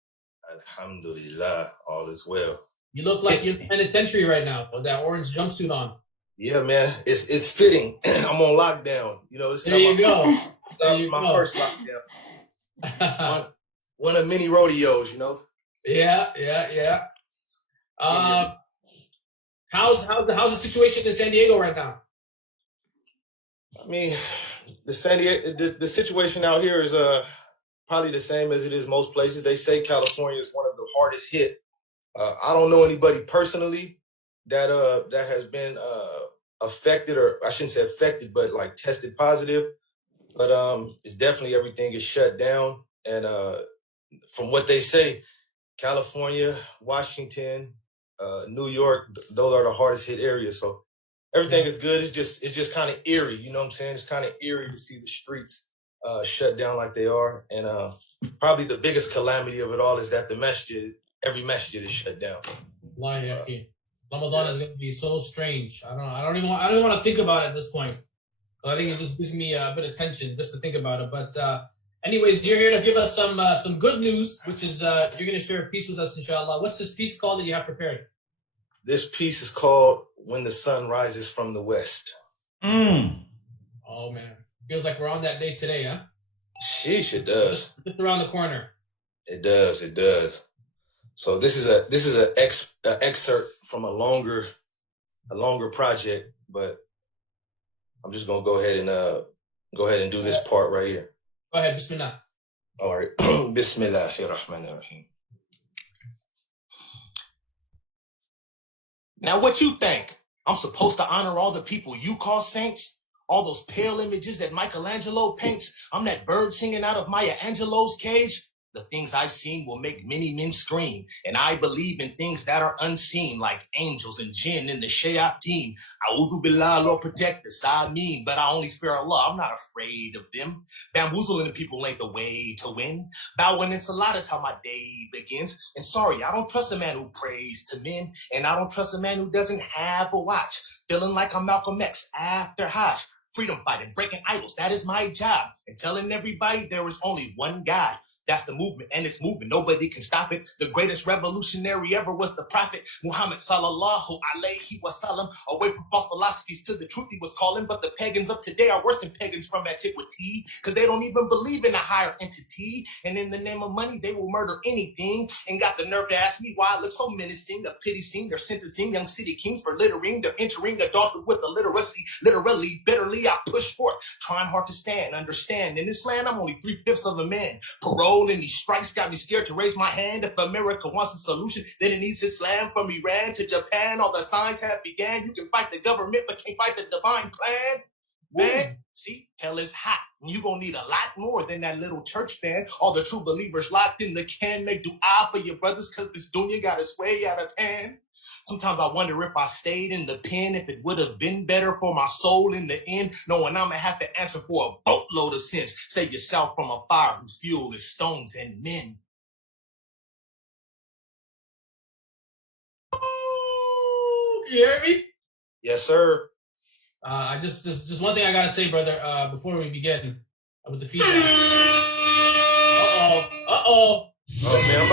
Alhamdulillah. All is well. You look like you're in penitentiary right now with that orange jumpsuit on. Yeah, man. It's fitting. I'm on lockdown. It's there you go. my first lockdown. One of many rodeos, Yeah. How's the situation in San Diego right now? I mean, the situation out here is probably the same as it is most places. They say California is one of the hardest hit. I don't know anybody personally that has been affected, or I shouldn't say affected, but like tested positive. But it's definitely everything is shut down. And from what they say, California, Washington, New York, those are the hardest hit areas. So everything is good. It's just kind of eerie. You know what I'm saying? It's kind of eerie to see the streets shut down like they are. And probably the biggest calamity of it all is that every masjid is shut down. Ramadan is going to be so strange. I don't even want to think about it at this point. But I think it just gives me a bit of tension just to think about it. But anyways, you're here to give us some good news, which is you're going to share a piece with us, inshallah. What's this piece called that you have prepared? This piece is called When the Sun Rises from the West. Oh, man. Feels like we're on that day today, huh? Sheesh, it does. Just around the corner. It does. So this is an excerpt from a longer project, but I'm just gonna go ahead and do this part right here. Go ahead, Bismillah. All right, Bismillahirrahmanirrahim. Now, what you think? I'm supposed to honor all the people you call saints? All those pale images that Michelangelo paints? I'm that bird singing out of Maya Angelou's cage? The things I've seen will make many men scream, and I believe in things that are unseen, like angels and jinn and the shayateen. A'udhu billah, Lord protect us, I mean, but I only fear Allah. I'm not afraid of them. Bamboozling people ain't the way to win. Bowing in salat is how my day begins. And sorry, I don't trust a man who prays to men, and I don't trust a man who doesn't have a watch. Feeling like I'm Malcolm X after Hajj. Freedom fighting, breaking idols, that is my job. And telling everybody there is only one God. That's the movement, and it's moving. Nobody can stop it. The greatest revolutionary ever was the prophet Muhammad sallallahu alayhi wasallam. Away from false philosophies to the truth he was calling. But the pagans of today are worse than pagans from antiquity, because they don't even believe in a higher entity. And in the name of money, they will murder anything. And got the nerve to ask me why I look so menacing. A pity scene, they're sentencing young city kings for littering. They're entering adulthood with illiteracy. Literally, bitterly, I push forth, trying hard to stand, understand. In this land, I'm only 3/5 of a man. Parole and these strikes got me scared to raise my hand. If America wants a solution, then it needs Islam. From Iran to Japan, all the signs have began. You can fight the government, but can't fight the divine plan. Man, see, hell is hot. And you gonna need a lot more than that little church fan. All the true believers locked in the can make dua for your brothers, because this dunya got its way out of hand. Sometimes I wonder if I stayed in the pen, if it would have been better for my soul in the end, knowing I'm gonna have to answer for a boatload of sins. Save yourself from a fire whose fuel is stones and men. Can you hear me? Yes, sir. I just one thing I gotta say, brother, before we begin with the feedback. Oh man,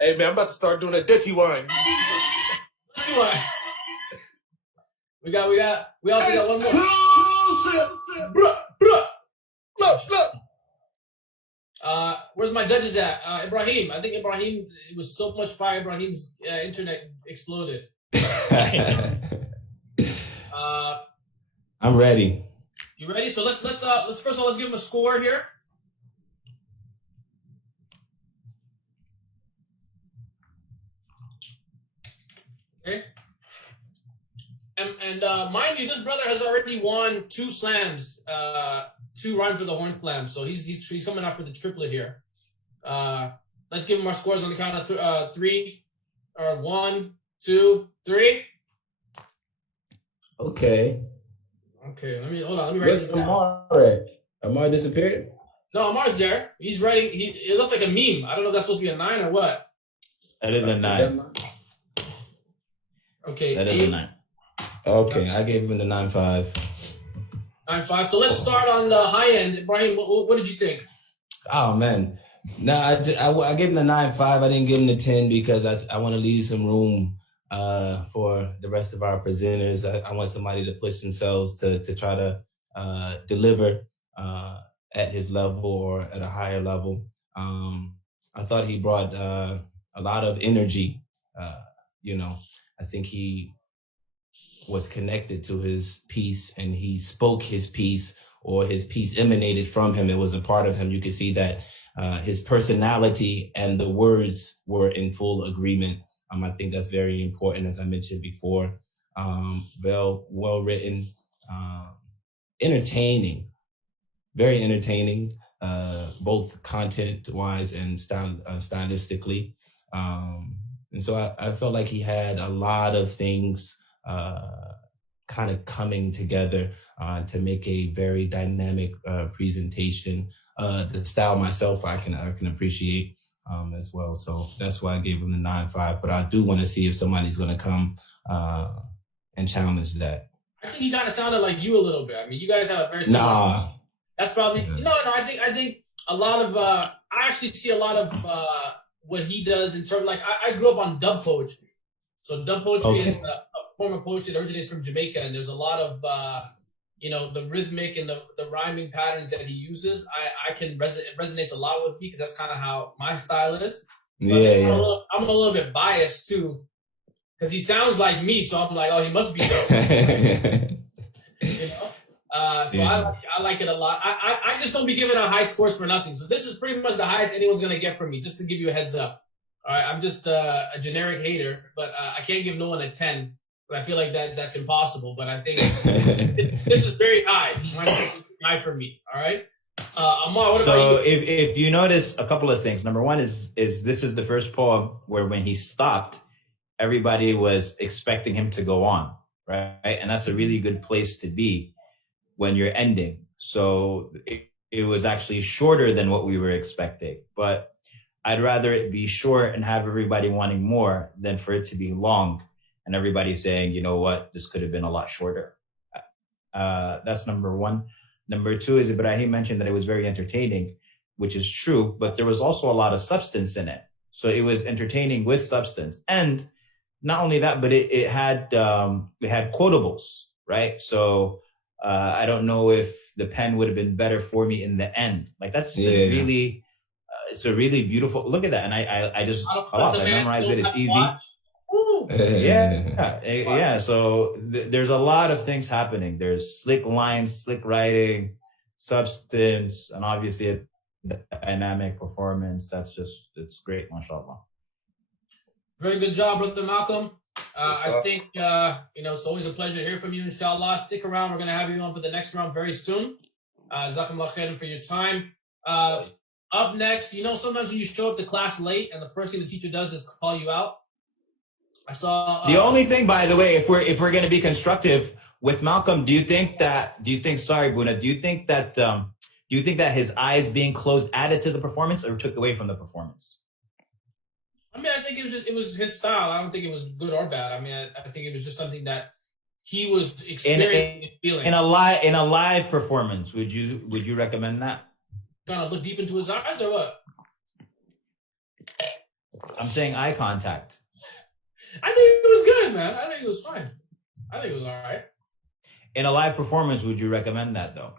Hey man, I'm about to start doing a dirty wine. We also got one more. Where's my judges at? Ibrahim. I think Ibrahim, it was so much fire. Ibrahim's internet exploded. I'm ready. You ready? So let's first of all, let's give him a score here. Okay. And mind you, this brother has already won 2 slams, 2 Rhyme for the Horn slams. So he's coming out for the triplet here. Let's give him our scores on the count of 3, or 1, 2, 3. Okay. Let me write this down. Ammar at? Ammar disappeared? No, Ammar's there. He's writing. It looks like a meme. I don't know if that's supposed to be a 9 or what. That is a 9. Okay. That is a 9. Okay, I gave him the 9.5. 9.5. So let's start on the high end. Ibrahim, what did you think? Oh man, no, I gave him the 9.5. I didn't give him the 10 because I want to leave some room for the rest of our presenters. I want somebody to push themselves to try to deliver at his level or at a higher level. I thought he brought a lot of energy. I think he was connected to his piece and he spoke his piece, or his piece emanated from him. It was a part of him. You could see that his personality and the words were in full agreement. I think that's very important, as I mentioned before. Well written, entertaining, very entertaining, both content wise and stylistically. And so I felt like he had a lot of things kind of coming together to make a very dynamic presentation. The style myself, I can appreciate as well. So that's why I gave him the 9.5. But I do want to see if somebody's going to come and challenge that. I think he kind of sounded like you a little bit. I mean, you guys have a very similar. Nah. That's probably no. I think a lot of I actually see a lot of what he does in terms of, like, I grew up on dub poetry. So dub poetry is a form of poetry that originates from Jamaica, and there's a lot of the rhythmic and the rhyming patterns that he uses. It resonates a lot with me because that's kind of how my style is. But I'm a little bit biased too because he sounds like me, so I'm like, oh, he must be dope. I like it a lot. I just don't be giving out high scores for nothing. So this is pretty much the highest anyone's gonna get from me, just to give you a heads up. All right, I'm just a generic hater, but I can't give no one a 10. But I feel like that's impossible. But I think this is very high. High for me. All right. Ammar, what about you? If you notice a couple of things. Number one is this is the first poem where when he stopped, everybody was expecting him to go on, right? And that's a really good place to be when you're ending. So it was actually shorter than what we were expecting. But I'd rather it be short and have everybody wanting more than for it to be long and everybody saying, you know what, this could have been a lot shorter. That's number one. Number two is Ibrahim mentioned that it was very entertaining, which is true, but there was also a lot of substance in it. So it was entertaining with substance. And not only that, but it had quotables, right? So I don't know if the pen would have been better for me in the end. Like that's really, it's a really beautiful, look at that. And I just, I memorized it. It's easy. Yeah. So there's a lot of things happening. There's slick lines, slick writing, substance, and obviously a dynamic performance. It's great, mashallah. Very good job, Brother Malcolm. I think, it's always a pleasure to hear from you, inshallah. Stick around. We're going to have you on for the next round very soon. Jazakumullah khairan for your time. Up next, sometimes when you show up to class late and the first thing the teacher does is call you out. I saw the only thing, by the way, if we're going to be constructive with Malcolm, do you think that his eyes being closed added to the performance or took away from the performance? I mean, I think it was his style. I don't think it was good or bad. I mean, I think it was just something that he was experiencing and feeling. In a live performance, would you recommend that? Kind of look deep into his eyes or what? I'm saying eye contact. I think it was good, man. I think it was fine. I think it was all right. In a live performance, would you recommend that though?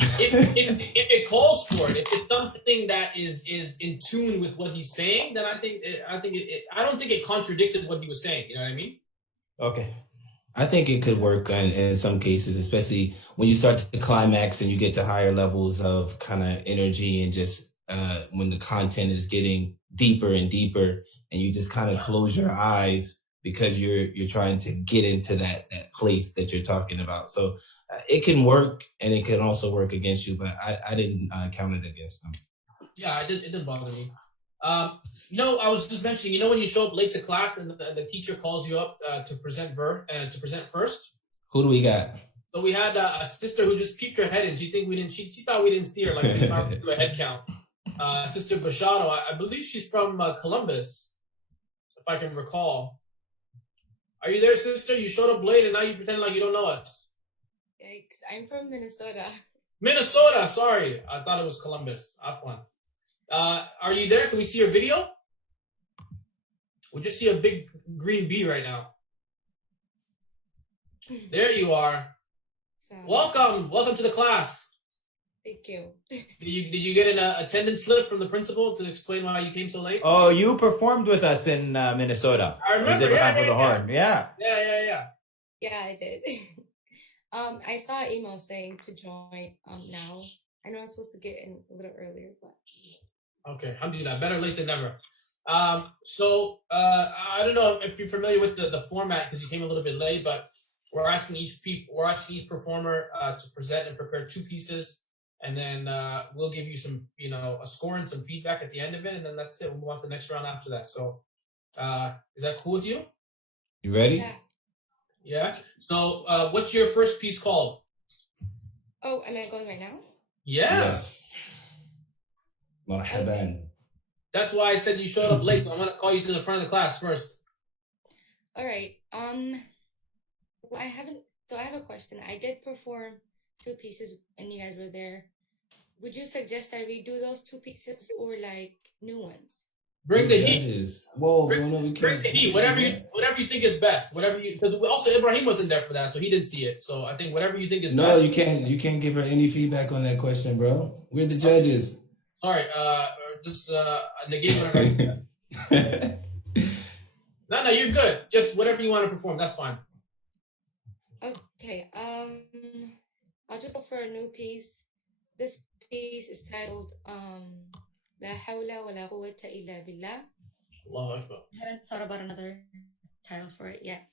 If it calls for it, if it's something that is in tune with what he's saying, then I don't think it contradicted what he was saying. You know what I mean? Okay. I think it could work in some cases, especially when you start to climax and you get to higher levels of kind of energy and just when the content is getting deeper and deeper and you just kind of close your eyes because you're trying to get into that place that you're talking about. So it can work and it can also work against you, but I didn't count it against them. Yeah, it didn't bother me. I was just mentioning, when you show up late to class and the teacher calls you up to present first. Who do we got? So we had a sister who just peeped her head in. She thought we didn't see her, like we found do a head count. Sister Bashado, I believe she's from Columbus, if I can recall. Are you there, sister? You showed up late and now you pretend like you don't know us. Yikes, I'm from Minnesota. Minnesota, sorry. I thought it was Columbus. Afwan. Are you there? Can we see your video? We just see a big green bee right now. There you are. Welcome to the class. Thank you. Did you get an attendance slip from the principal to explain why you came so late? Oh, you performed with us in Minnesota. I remember. Yeah. Yeah, I did. I saw an email saying to join now. I know I'm supposed to get in a little earlier, but okay, alhamdulillah, better late than never. I don't know if you're familiar with the format because you came a little bit late, but we're asking each performer to present and prepare 2 pieces, and then we'll give you some, a score and some feedback at the end of it, and then that's it. We'll move on to the next round after that. So, is that cool with you? You ready? Yeah. Yeah. So, what's your first piece called? Oh, am I going right now? Yeah. Yes. Marhaban. That's why I said you showed up late. I'm gonna call you to the front of the class first. All right. Well, I have a question. I did perform 2 pieces and you guys were there. Would you suggest I redo those 2 pieces or like new ones? Bring the heat. Whoa, bring the heat. Whatever you think is best. Because also Ibrahim wasn't there for that, so he didn't see it. So I think whatever you think is best. No, you can't give her any feedback on that question, bro. We're the judges. Sorry, just negate whatever. No, you're good. Just whatever you want to perform, that's fine. Okay. I'll just go for a new piece. This piece is titled La hawla wa la quwwata illa billah. Allahu Akbar. I haven't thought about another title for it yet.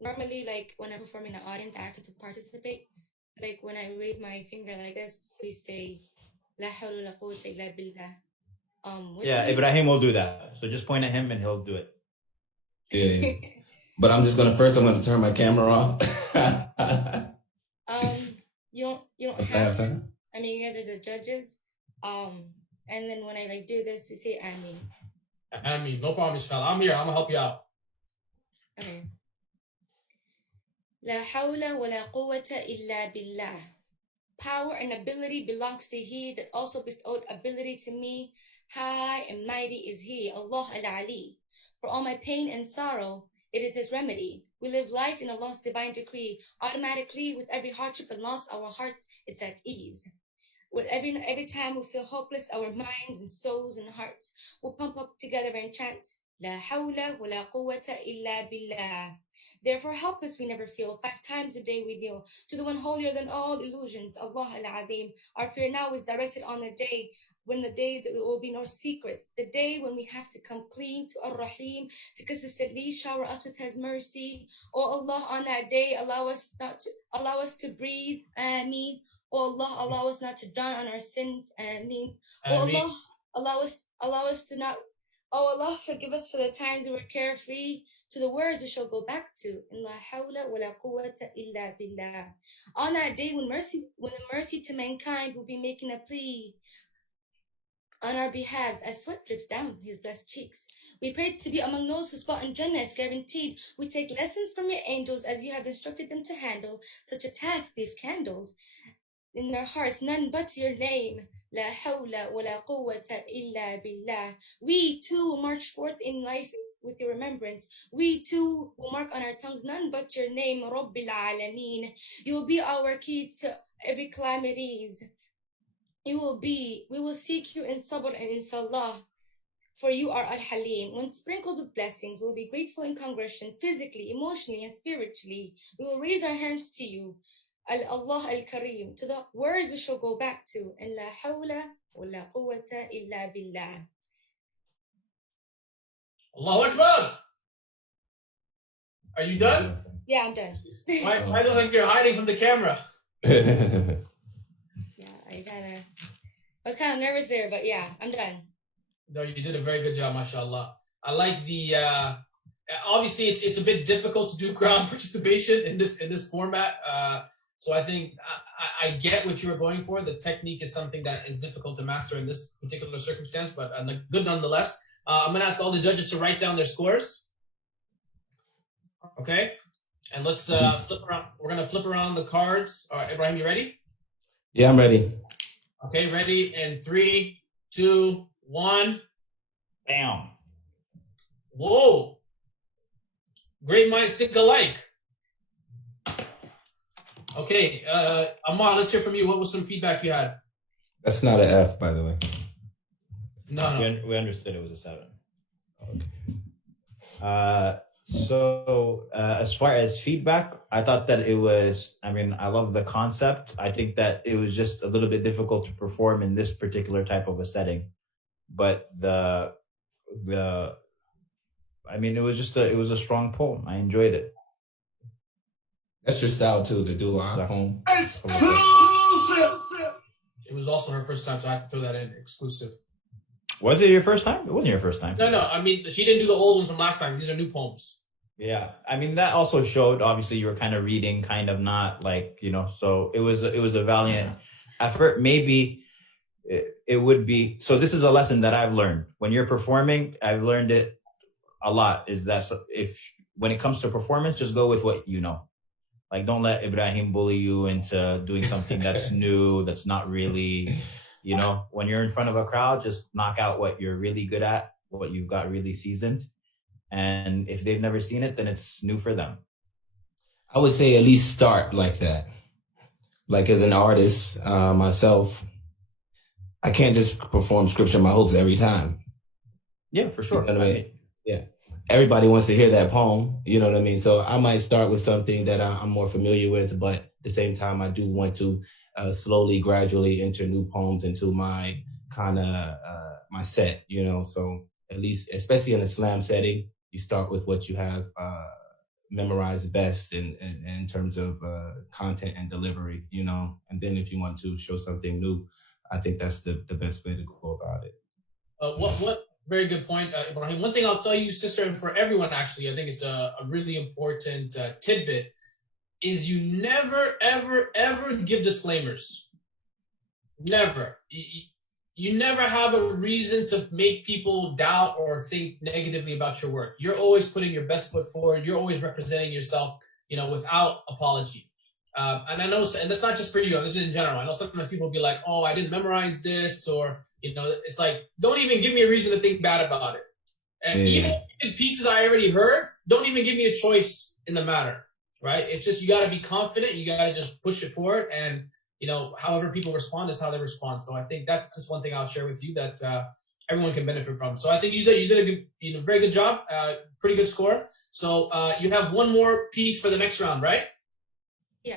Normally, like when I'm performing an audience, I ask to participate. Like when I raise my finger like this, we say La hawla wa la quwwata illa billah. Yeah, Ibrahim will do that. So just point at him and he'll do it. Yeah. But I'm gonna turn my camera off. You don't have to. I mean, you guys are the judges. And then when I like do this, we say Ameen. Ameen, no problem, inshallah. I'm here. I'm gonna help you out. Okay. La hawla wa la quwwata illa billah. Power and ability belongs to He that also bestowed ability to me. High and mighty is He, Allah al-Ali. For all my pain and sorrow, it is His remedy. We live life in Allah's divine decree. Automatically, with every hardship and loss, our heart is at ease. With every time we feel hopeless, our minds and souls and hearts will pump up together and chant, La hawla wa la quwwata illa billah. Therefore, help us we never feel. 5 times a day we kneel to the one holier than all illusions, Allah al-Azim. Our fear now is directed on the day when there will be no secrets, the day when we have to come clean to Ar-Rahim to consistently shower us with His mercy. Oh Allah, on that day, allow us to breathe. Ameen. Oh Allah, allow us not to drown on our sins. Ameen. Oh Allah, allow us to not. Oh Allah, forgive us for the times we were carefree. To the words we shall go back to. In la hawla wa la quwwata illa billah. On that day when the mercy to mankind will be making a plea on our behalf as sweat drips down His blessed cheeks. We pray to be among those whose spot in Jannah is guaranteed. We take lessons from your angels as you have instructed them to handle such a task they've handled. In their hearts, none but your name. La hawla wa la quwwata illa billah. We too will march forth in life with your remembrance. We too will mark on our tongues none but your name, Rabbil Alameen. You will be our key to every calamities. We will seek you in sabr and in salah, for you are Al-Halim. When sprinkled with blessings, we will be grateful in congregation, physically, emotionally, and spiritually. We will raise our hands to you, Allah Al-Kareem, to the words we shall go back to, in la hawla wa la quwwata illa billah. Allahu Akbar! Are you done? Yeah, I'm done. Why don't think you're hiding from the camera? I was kind of nervous there, but yeah, I'm done. No, you did a very good job, mashallah. I like the, obviously it's a bit difficult to do crowd participation in this format. So I think I get what you were going for. The technique is something that is difficult to master in this particular circumstance, but good nonetheless. I'm going to ask all the judges to write down their scores. Okay. And let's flip around. We're going to flip around the cards. All right, Ibrahim, you ready? Yeah, I'm ready. Okay, ready? In 3, 2, 1. Bam. Whoa. Great minds think alike. Okay, Ammar, let's hear from you. What was some feedback you had? That's not an F, by the way. No. We understood it was a 7. Okay. So as far as feedback, I thought that it was, I love the concept. I think that it was just a little bit difficult to perform in this particular type of a setting. but I mean, it was a strong poem. I enjoyed it. That's your style too, to do a poem. It was also her first time, so I had to throw that in exclusive. Was it your first time? It wasn't your first time. No. I mean, she didn't do the old ones from last time. These are new poems. Yeah, I mean that also showed. Obviously, you were kind of reading, kind of not like, you know. So it was a valiant effort. Maybe it would be. So this is a lesson that I've learned when you're performing. I've learned it a lot. Is that when it comes to performance, just go with what you know. Like, don't let Ibrahim bully you into doing something that's new, that's not really, you know. When you're in front of a crowd, just knock out what you're really good at, what you've got really seasoned. And if they've never seen it, then it's new for them. I would say at least start like that. Like as an artist, myself, I can't just perform scripture my hopes every time. Yeah, for sure. You know what I mean? Yeah. Everybody wants to hear that poem, you know what I mean? So I might start with something that I'm more familiar with, but at the same time, I do want to slowly, gradually enter new poems into my kind of, my set, you know? So at least, especially in a slam setting, you start with what you have memorized best in terms of content and delivery, you know? And then if you want to show something new, I think that's the best way to go about it. What very good point, Ibrahim. One thing I'll tell you, sister, and for everyone, actually, I think it's a really important tidbit, is you never, ever, ever give disclaimers. Never. You never have a reason to make people doubt or think negatively about your work. You're always putting your best foot forward. You're always representing yourself, you know, without apology. And I know, and that's not just for you, this is in general. I know sometimes people will be like, oh, I didn't memorize this, or, you know, it's like, don't even give me a reason to think bad about it. And even in pieces I already heard, don't even give me a choice in the matter, right? It's just, you got to be confident. You got to just push it forward. And, you know, however people respond is how they respond. So I think that's just one thing I'll share with you that everyone can benefit from. So I think you did a good, you know, very good job, pretty good score. So you have one more piece for the next round, right? Yeah.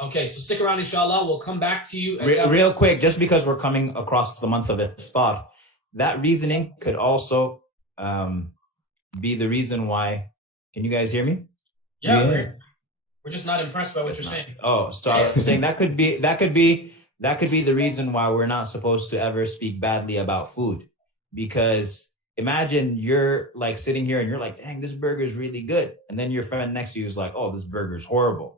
Okay, so stick around, inshallah. We'll come back to you. Real quick, just because we're coming across the month of Iftar, that reasoning could also be the reason why. Can you guys hear me? Yeah. We're just not impressed by what you're saying. Oh, so I'm saying that could be the reason why we're not supposed to ever speak badly about food. Because imagine you're like sitting here and you're like, dang, this burger is really good. And then your friend next to you is like, oh, this burger is horrible.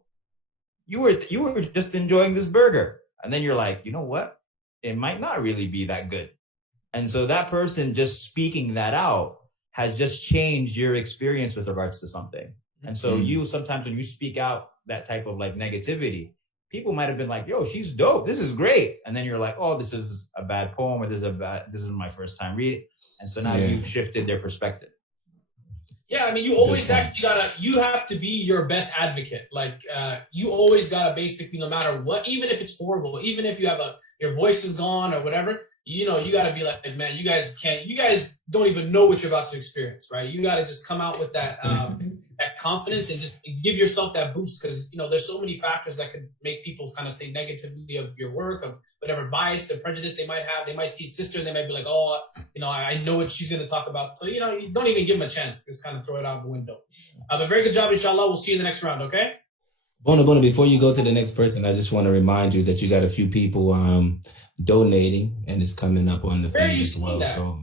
You were just enjoying this burger. And then you're like, you know what? It might not really be that good. And so that person just speaking that out has just changed your experience with regards to something. And so you sometimes when you speak out that type of like negativity, people might have been like, yo, she's dope. This is great. And then you're like, oh, this is a bad poem, or this is my first time reading. And so now you've shifted their perspective. Yeah, I mean, you always actually you have to be your best advocate. Like, you always gotta basically, no matter what, even if it's horrible, even if you have your voice is gone or whatever, you know, you gotta be like, man, you guys don't even know what you're about to experience, right? You gotta just come out with that, that confidence and just give yourself that boost. Cause you know, there's so many factors that could make people kind of think negatively of your work, of whatever bias or prejudice they might have. They might see sister and they might be like, oh, you know, I know what she's going to talk about. So, you know, you don't even give them a chance. Just kind of throw it out the window. But very good job, inshallah. We'll see you in the next round. Okay. Boonaa, before you go to the next person, I just want to remind you that you got a few people donating, and it's coming up on the feed as well. That? So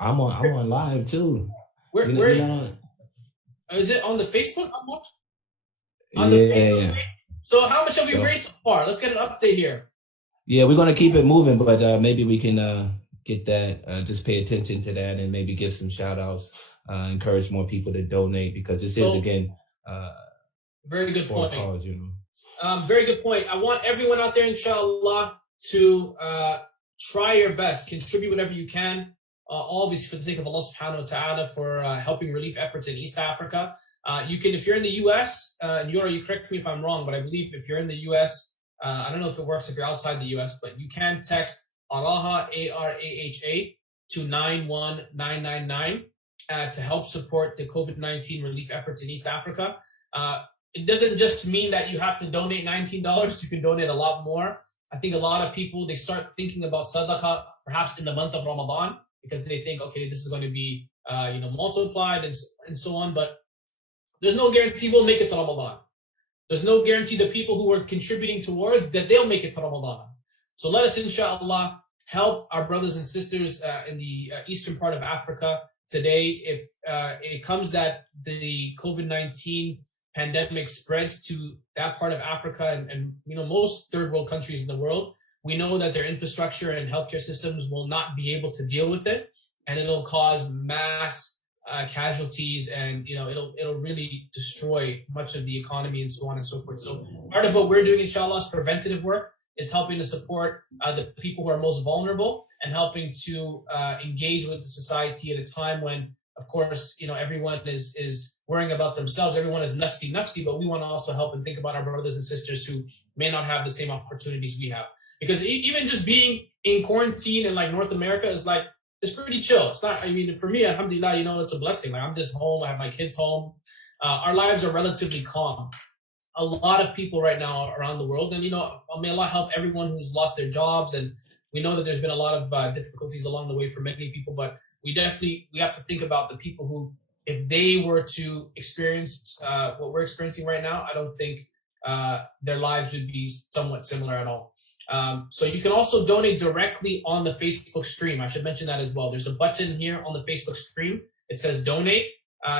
I'm on live too. Where is it on the Facebook? Yeah. So how much have we raised so far? Let's get an update here. Yeah, we're gonna keep it moving, but maybe we can get that. Just pay attention to that, and maybe give some shout outs. Encourage more people to donate, because this is again. Very good point. Cause, you know. Very good point. I want everyone out there, inshallah, to try your best, contribute whatever you can. Obviously, for the sake of Allah subhanahu wa ta'ala, for helping relief efforts in East Africa. You can, if you're in the U.S., you correct me if I'm wrong, but I believe if you're in the U.S., I don't know if it works if you're outside the U.S., but you can text ARAHA, A-R-A-H-A, to 91999 to help support the COVID-19 relief efforts in East Africa. It doesn't just mean that you have to donate $19. You can donate a lot more. I think a lot of people, they start thinking about sadaqah perhaps in the month of Ramadan, because they think, okay, this is going to be multiplied and so on. But there's no guarantee we'll make it to Ramadan. There's no guarantee the people who are contributing towards that they'll make it to Ramadan. So let us, inshallah, help our brothers and sisters in the eastern part of Africa today. If it comes that the COVID-19 pandemic spreads to that part of Africa and most third world countries in the world, we know that their infrastructure and healthcare systems will not be able to deal with it, and it'll cause mass casualties, and it'll really destroy much of the economy and so on and so forth. So part of what we're doing, inshallah, is preventative work, is helping to support the people who are most vulnerable and helping to engage with the society at a time when, of course, everyone is worrying about themselves. Everyone is nafsi, but we want to also help and think about our brothers and sisters who may not have the same opportunities we have. Because even just being in quarantine in like North America is like, it's pretty chill. It's not, for me, alhamdulillah, it's a blessing. Like, I'm just home. I have my kids home. Our lives are relatively calm. A lot of people right now around the world, and may Allah help everyone who's lost their jobs. And we know that there's been a lot of difficulties along the way for many people, but we have to think about the people who, if they were to experience what we're experiencing right now, I don't think their lives would be somewhat similar at all. So you can also donate directly on the Facebook stream. I should mention that as well. There's a button here on the Facebook stream. It says donate.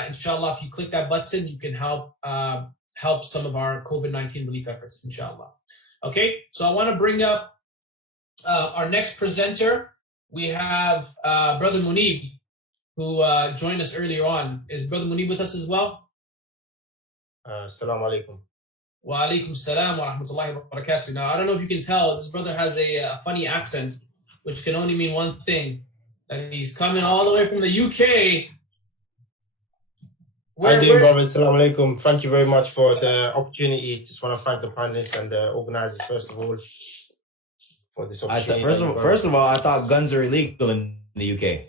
Inshallah, if you click that button, you can help some of our COVID-19 relief efforts, inshallah. Okay, so I want to bring up our next presenter. We have Brother Moneeb, who joined us earlier on. Is Brother Moneeb with us as well? Assalamu alaikum. Wa alaikum salam wa rahmatullahi wa barakatuh. Now, I don't know if you can tell, this brother has a funny accent, which can only mean one thing, that he's coming all the way from the UK. How do you, brother? Assalamu alaikum. Thank you very much for the opportunity. Just want to thank the panelists and the organizers, first of all, for this opportunity. First of all, I thought guns are illegal in the UK.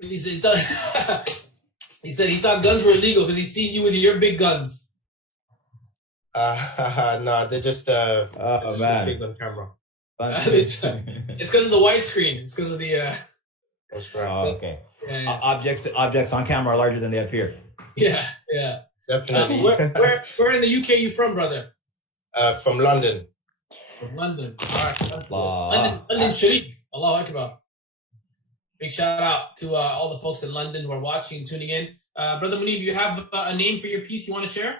He said he thought guns were illegal because he's seen you with your big guns. No, they're just big on camera. It's because of the widescreen. It's because of the. That's right. Oh, okay. Yeah. Objects on camera are larger than they appear. Yeah. Definitely. Where in the UK you from, brother? From London. From London. All right. London Sharif. Allahu Akbar. Big shout out to all the folks in London who are watching and tuning in. Brother Moneeb, you have a name for your piece you want to share?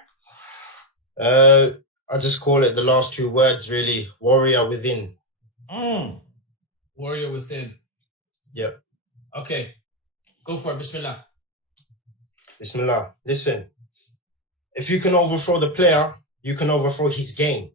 I just call it the last two words, really. Warrior within. Warrior within. Yep. Okay. Go for it. Bismillah. Bismillah. Listen. If you can overthrow the player, you can overthrow his game.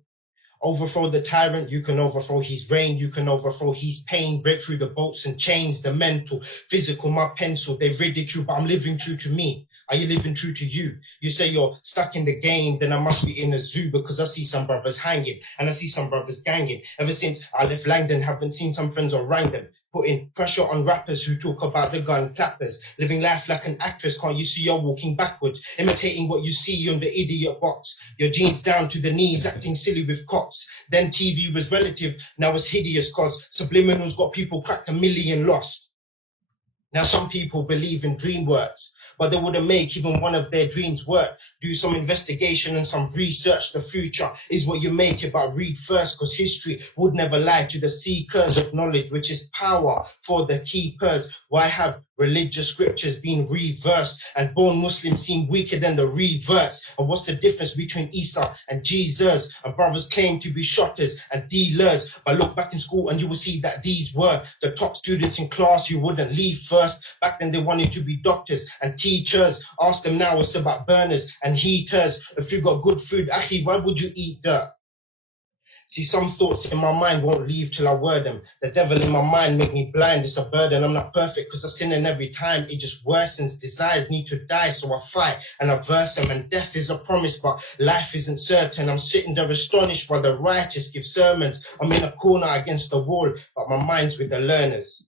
Overthrow the tyrant, you can overthrow his reign, you can overthrow his pain, break through the bolts and chains, the mental, physical, my pencil, they ridicule, but I'm living true to me. Are you living true to you? You say you're stuck in the game, then I must be in a zoo because I see some brothers hanging and I see some brothers ganging. Ever since I left Langdon, haven't seen some friends on Random, putting pressure on rappers who talk about the gun clappers, living life like an actress, can't you see you're walking backwards, imitating what you see on the idiot box, your jeans down to the knees, acting silly with cops. Then TV was relative, now it's hideous cause subliminals got people cracked 1 million lost. Now some people believe in dream words, but they wouldn't make even one of their dreams work. Do some investigation and some research. The future is what you make it, but read first, because history would never lie to the seekers of knowledge, which is power for the keepers. Why have religious scriptures been reversed and born Muslims seem weaker than the reverse? And what's the difference between Isa and Jesus? And brothers claim to be shotters and dealers, but look back in school and you will see that these were the top students in class. You wouldn't leave first. Back then they wanted to be doctors and teachers. Ask them now, it's about burners and heaters. If you got good food, akhi, why would you eat dirt? See, some thoughts in my mind won't leave till I word them. The devil in my mind make me blind, it's a burden. I'm not perfect because I sin, and every time it just worsens. Desires need to die, so I fight and I verse them. And death is a promise, but life isn't certain. I'm sitting there astonished while the righteous give sermons. I'm in a corner against the wall, but my mind's with the learners.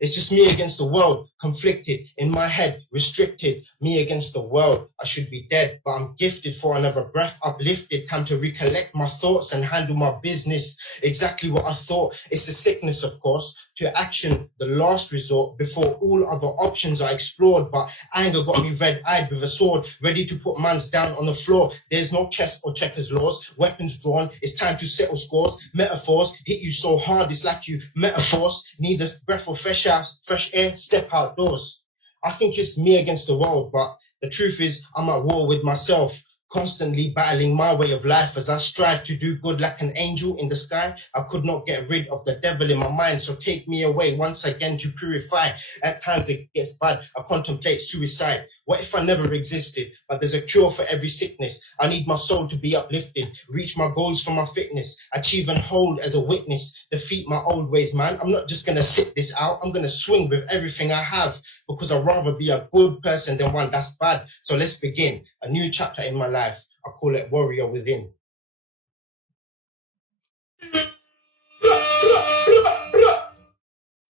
It's just me against the world, conflicted in my head, restricted, me against the world. I should be dead, but I'm gifted for another breath, uplifted. Time to recollect my thoughts and handle my business. Exactly what I thought. It's a sickness, of course, to action, the last resort before all other options are explored. But anger got me red-eyed with a sword, ready to put mans down on the floor. There's no chess or checkers laws, weapons drawn. It's time to settle scores. Metaphors hit you so hard, it's like you metaphors need a breath of fresh air, step outdoors. I think it's me against the world, but the truth is I'm at war with myself, constantly battling my way of life as I strive to do good like an angel in the sky. I could not get rid of the devil in my mind, so take me away once again to purify. At times it gets bad, I contemplate suicide. What if I never existed? But there's a cure for every sickness. I need my soul to be uplifted, reach my goals for my fitness, achieve and hold as a witness, defeat my old ways, man. I'm not just gonna sit this out, I'm gonna swing with everything I have, because I'd rather be a good person than one that's bad. So let's begin a new chapter in my life. I call it Warrior Within.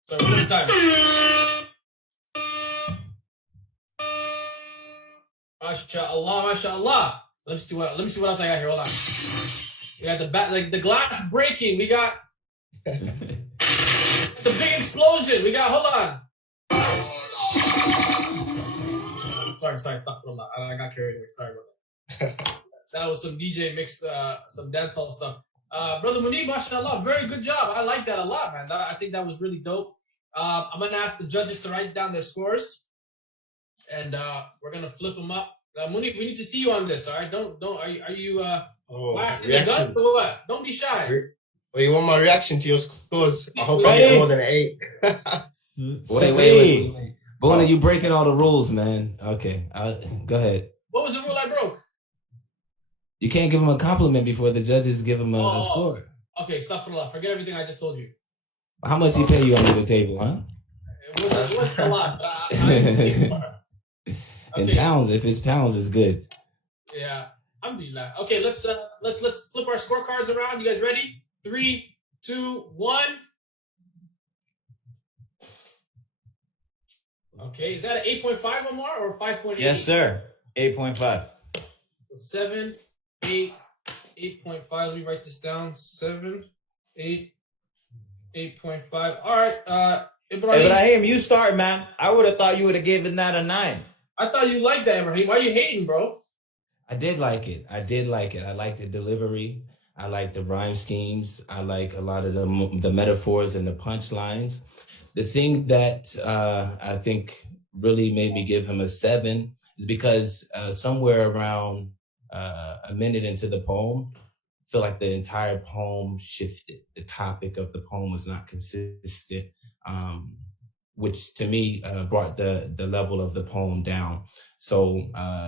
So one more time. MashaAllah, MashaAllah. Let me see what else I got here. Hold on. We got the glass breaking. We got the big explosion. We got, hold on. Sorry, stop. Hold on. I got carried away. Sorry about that. That was some DJ mix, some dancehall stuff. Brother Moneeb, MashaAllah, very good job. I like that a lot, man. I think that was really dope. I'm gonna ask the judges to write down their scores, and we're gonna flip them up. Moneeb, we need to see you on this. All right? Are you blasting the gun or what? Don't be shy. Well, you want my reaction to your scores? I hope I get more than 8. Wait. Boonaa, you breaking all the rules, man. Okay, go ahead. What was the rule I broke? You can't give him a compliment before the judges give him a score. Okay, astaghfirullah. Forget everything I just told you. How much he pay you under the table, huh? It wasn't a lot. In pounds, if it's pounds, it's good. Yeah, alhamdulillah. Okay, let's flip our scorecards around. You guys ready? 3, 2, 1. Okay, is that an 8.5 Ammar or 5.8? Yes, sir. 8.5. 7, 8, 8.5. Let me write this down. 7, 8, 8.5. All right, Ibrahim, you start, man. I would have thought you would have given that a 9. I thought you liked that, Ibrahim. Why are you hating, bro? I did like it. I like the delivery. I like the rhyme schemes. I like a lot of the metaphors and the punchlines. The thing that I think really made me give him a 7 is because somewhere around a minute into the poem, I feel like the entire poem shifted. The topic of the poem was not consistent, which to me brought the level of the poem down. So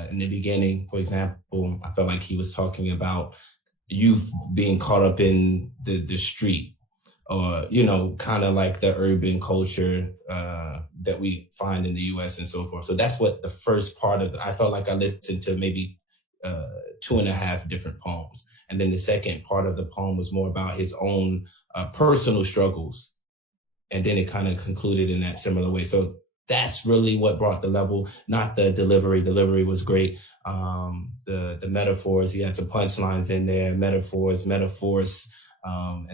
in the beginning, for example, I felt like he was talking about youth being caught up in the street, or, you know, kind of like the urban culture that we find in the US and so forth. So that's what the first part of I felt like I listened to maybe 2.5 different poems. And then the second part of the poem was more about his own personal struggles. And then it kind of concluded in that similar way. So that's really what brought the level, not the delivery. Delivery was great. The metaphors, he had some punchlines in there, metaphors, and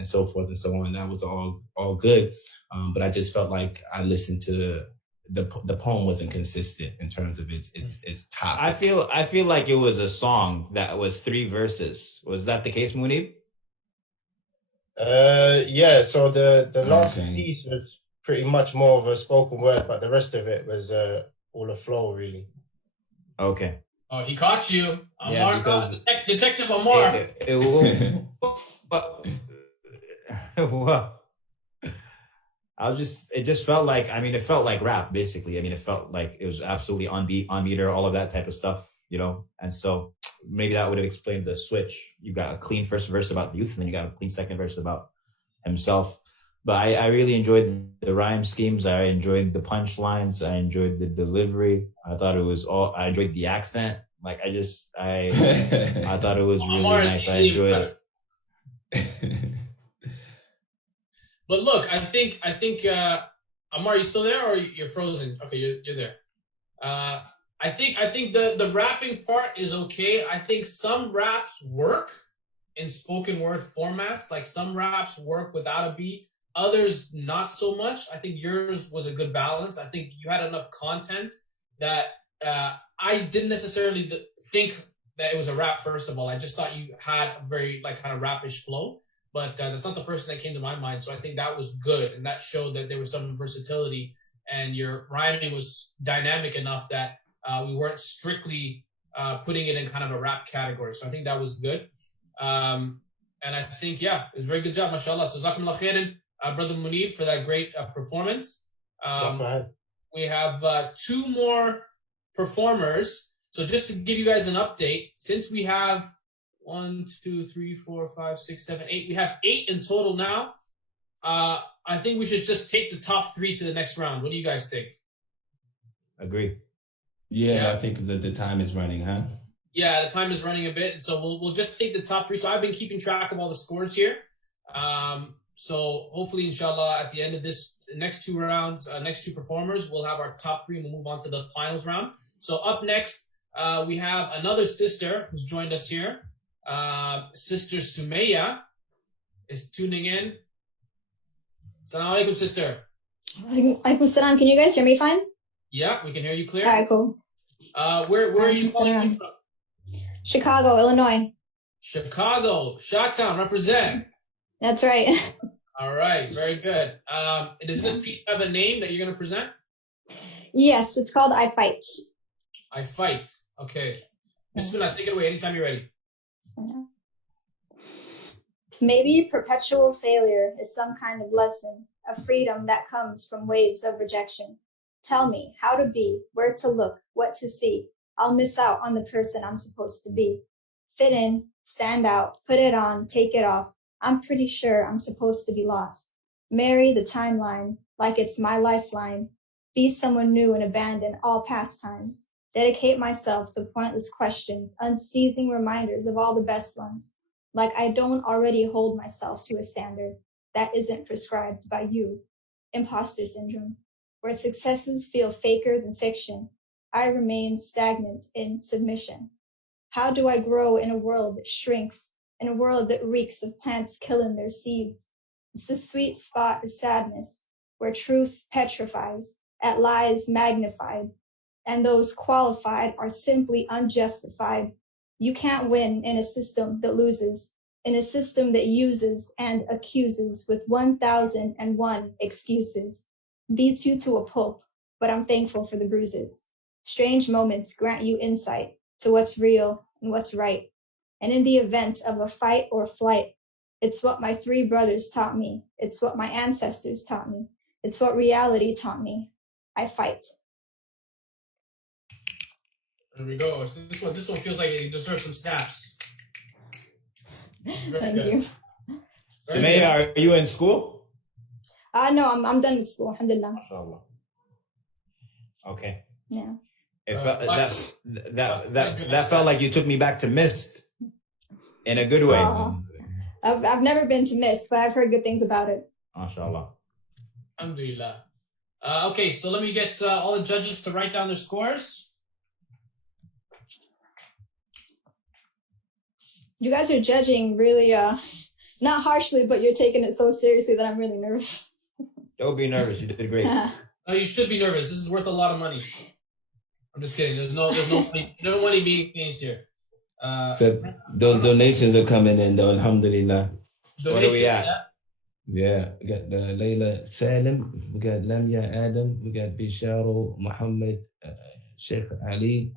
so forth and so on. That was all good. But I just felt like I listened to the poem wasn't consistent in terms of its topic. I feel like it was a song that was 3 verses. Was that the case, Moneeb? Yeah, so the last piece was pretty much more of a spoken word, but the rest of it was all a flow, really. Okay. Oh, he caught you. Ammar, Yeah, because Detective Ammar. It just felt like, I mean, it felt like rap, basically. I mean, it felt like it was absolutely on beat, on meter, all of that type of stuff, you know? And so maybe that would have explained the switch. You got a clean first verse about the youth, and then you got a clean second verse about himself. But I really enjoyed the rhyme schemes. I enjoyed the punchlines. I enjoyed the delivery. I enjoyed the accent. Like, I thought it was really nice. I enjoyed it. But look, I think Ammar, you still there or you're frozen? Okay, you're there. I think the rapping part is okay. I think some raps work in spoken word formats. Like some raps work without a beat, others not so much. I think yours was a good balance. I think you had enough content that I didn't necessarily think that it was a rap. First of all, I just thought you had a very like kind of rapish flow, but that's not the first thing that came to my mind. So I think that was good, and that showed that there was some versatility, and your rhyming was dynamic enough that we weren't strictly putting it in kind of a rap category. So I think that was good. And I think, yeah, it's a very good job, mashallah. So Jazakumullah khairan, Brother Moneeb, for that great performance. We have 2 more performers. So just to give you guys an update, since we have 1, 2, 3, 4, 5, 6, 7, 8, we have 8 in total now. I think we should just take the top 3 to the next round. What do you guys think? Agree. Yeah, I think the time is running, huh? Yeah, the time is running a bit, so we'll just take the top 3. So I've been keeping track of all the scores here. So hopefully, inshallah, at the end of this next 2 rounds, next 2 performers, we'll have our top 3 and we'll move on to the finals round. So up next, we have another sister who's joined us here. Sister Sumaya is tuning in. Assalamu alaikum, sister. Alaikum salam. Can you guys hear me fine? Yeah, we can hear you clear. All right, cool. Where are you calling me from? Chicago, Illinois. Chicago, Shot-Town, represent. That's right. All right, very good. Does this piece have a name that you're going to present? Yes, it's called I Fight. I Fight. Okay. Bismillah, take it away anytime you're ready. Maybe perpetual failure is some kind of lesson, a freedom that comes from waves of rejection. Tell me how to be, where to look, what to see. I'll miss out on the person I'm supposed to be. Fit in, stand out, put it on, take it off. I'm pretty sure I'm supposed to be lost. Marry the timeline like it's my lifeline. Be someone new and abandon all pastimes. Dedicate myself to pointless questions, unceasing reminders of all the best ones. Like I don't already hold myself to a standard that isn't prescribed by you. Imposter syndrome, where successes feel faker than fiction. I remain stagnant in submission. How do I grow in a world that shrinks, in a world that reeks of plants killing their seeds? It's the sweet spot of sadness, where truth petrifies, at lies magnified, and those qualified are simply unjustified. You can't win in a system that loses, in a system that uses and accuses with 1,001 excuses. Beats you to a pulp, but I'm thankful for the bruises. Strange moments grant you insight to what's real and what's right. And in the event of a fight or flight, it's what my 3 brothers taught me. It's what my ancestors taught me. It's what reality taught me. I fight. There we go. This one feels like it deserves some snaps. Thank you. Sumaya, are you in school? No, I'm done with school. Alhamdulillah. Mashallah. Okay. Yeah. That felt like you took me back to Mist in a good way. I've never been to Mist, but I've heard good things about it. Mashallah. Alhamdulillah. Okay, so let me get all the judges to write down their scores. You guys are judging really, not harshly, but you're taking it so seriously that I'm really nervous. Don't be nervous. You did great. No, you should be nervous. This is worth a lot of money. I'm just kidding. There's no money. No money being exchanged here. So those donations are coming in though, alhamdulillah. What are we at? Yeah, we got Layla Salim, we got Lamia Adam, we got Bisharo Mohammed, Sheikh Ali,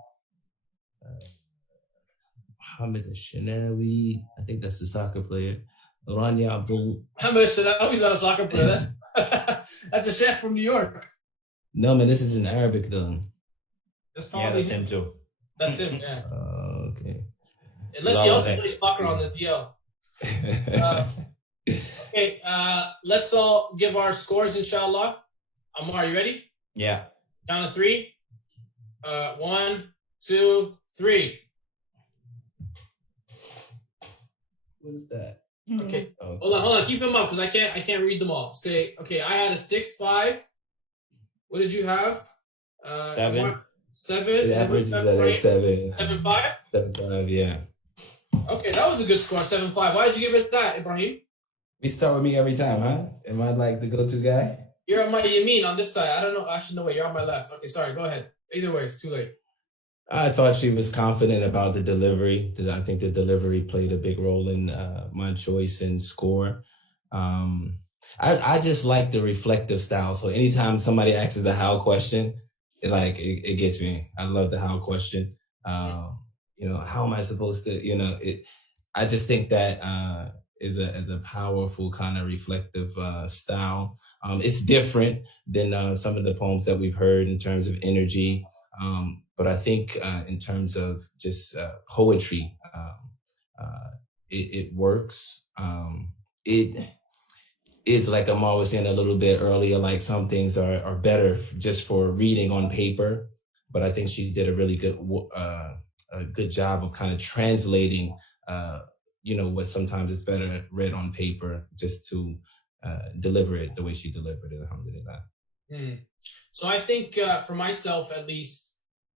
Mohammed Al-Shanawi, I think that's the soccer player. Rania Abdul. Mohammed Al-Shanawi is not a soccer player. That's a sheikh from New York. No, man, this is in Arabic though. That's probably him too. That's him, yeah. Okay. Unless he also plays soccer on the DL. Okay, let's all give our scores, inshallah. Ammar, you ready? Yeah. Count of 3. 1, 2, 3. What's that? Okay. Hold on. Keep them up because I can't read them all. Say, okay, I had a 6-5. What did you have? 7. 7. The average is at 7. 7.5? 7.5, yeah. Okay, that was a good score, 7.5. Why did you give it that, Ibrahim? We start with me every time, huh? Am I like the go-to guy? You're on my yameen on this side. I don't know. Actually, no way. You're on my left. Okay, sorry. Go ahead. Either way, it's too late. I thought she was confident about the delivery. I think the delivery played a big role in my choice and score. I just like the reflective style. So anytime somebody asks a how question, it gets me. I love the how question. How am I supposed to, I just think that is a powerful kind of reflective style. It's different than some of the poems that we've heard in terms of energy. But I think in terms of just poetry, it works. It is, like Ammar was saying a little bit earlier, like some things are better just for reading on paper. But I think she did a really good job of kind of translating, what sometimes is better read on paper, just to deliver it the way she delivered it, alhamdulillah. So I think for myself, at least,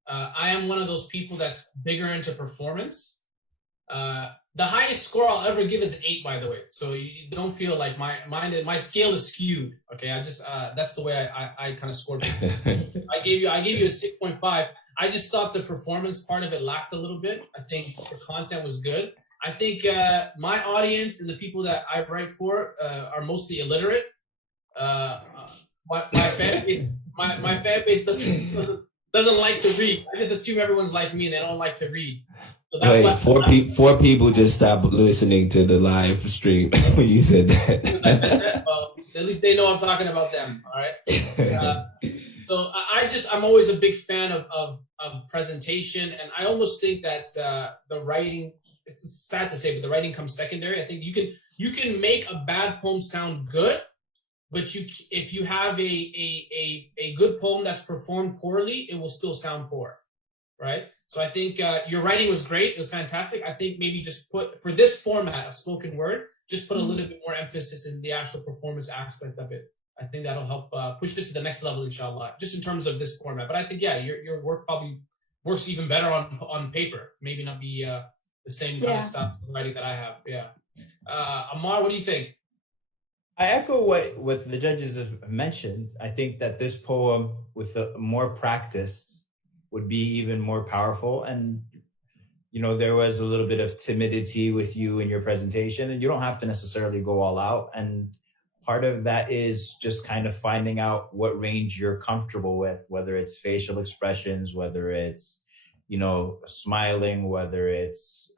I am one of those people that's bigger into performance. The highest score I'll ever give is 8, by the way. So you don't feel like my scale is skewed. Okay, I just that's the way I kind of scored. I gave you a 6.5. I just thought the performance part of it lacked a little bit. I think the content was good. I think my audience and the people that I write for are mostly illiterate. My fan base doesn't like to read. I just assume everyone's like me and they don't like to read. So that's four people just stopped listening to the live stream when you said that. Well, at least they know I'm talking about them. All right. So I'm always a big fan of presentation, and I almost think that the writing, it's sad to say, but the writing comes secondary. I think you can make a bad poem sound good, but if you have a good poem that's performed poorly, it will still sound poor, right? So I think your writing was great. It was fantastic. I think maybe just for this format of spoken word, just put a little bit more emphasis in the actual performance aspect of it. I think that'll help push it to the next level, inshallah, just in terms of this format. But I think, your work probably works even better on paper. Maybe not be the same kind of style of writing that I have. Yeah. Ammar, what do you think? I echo what the judges have mentioned. I think that this poem, with more practice, would be even more powerful. And, there was a little bit of timidity with you in your presentation, and you don't have to necessarily go all out. And part of that is just kind of finding out what range you're comfortable with, whether it's facial expressions, whether it's, smiling, whether it's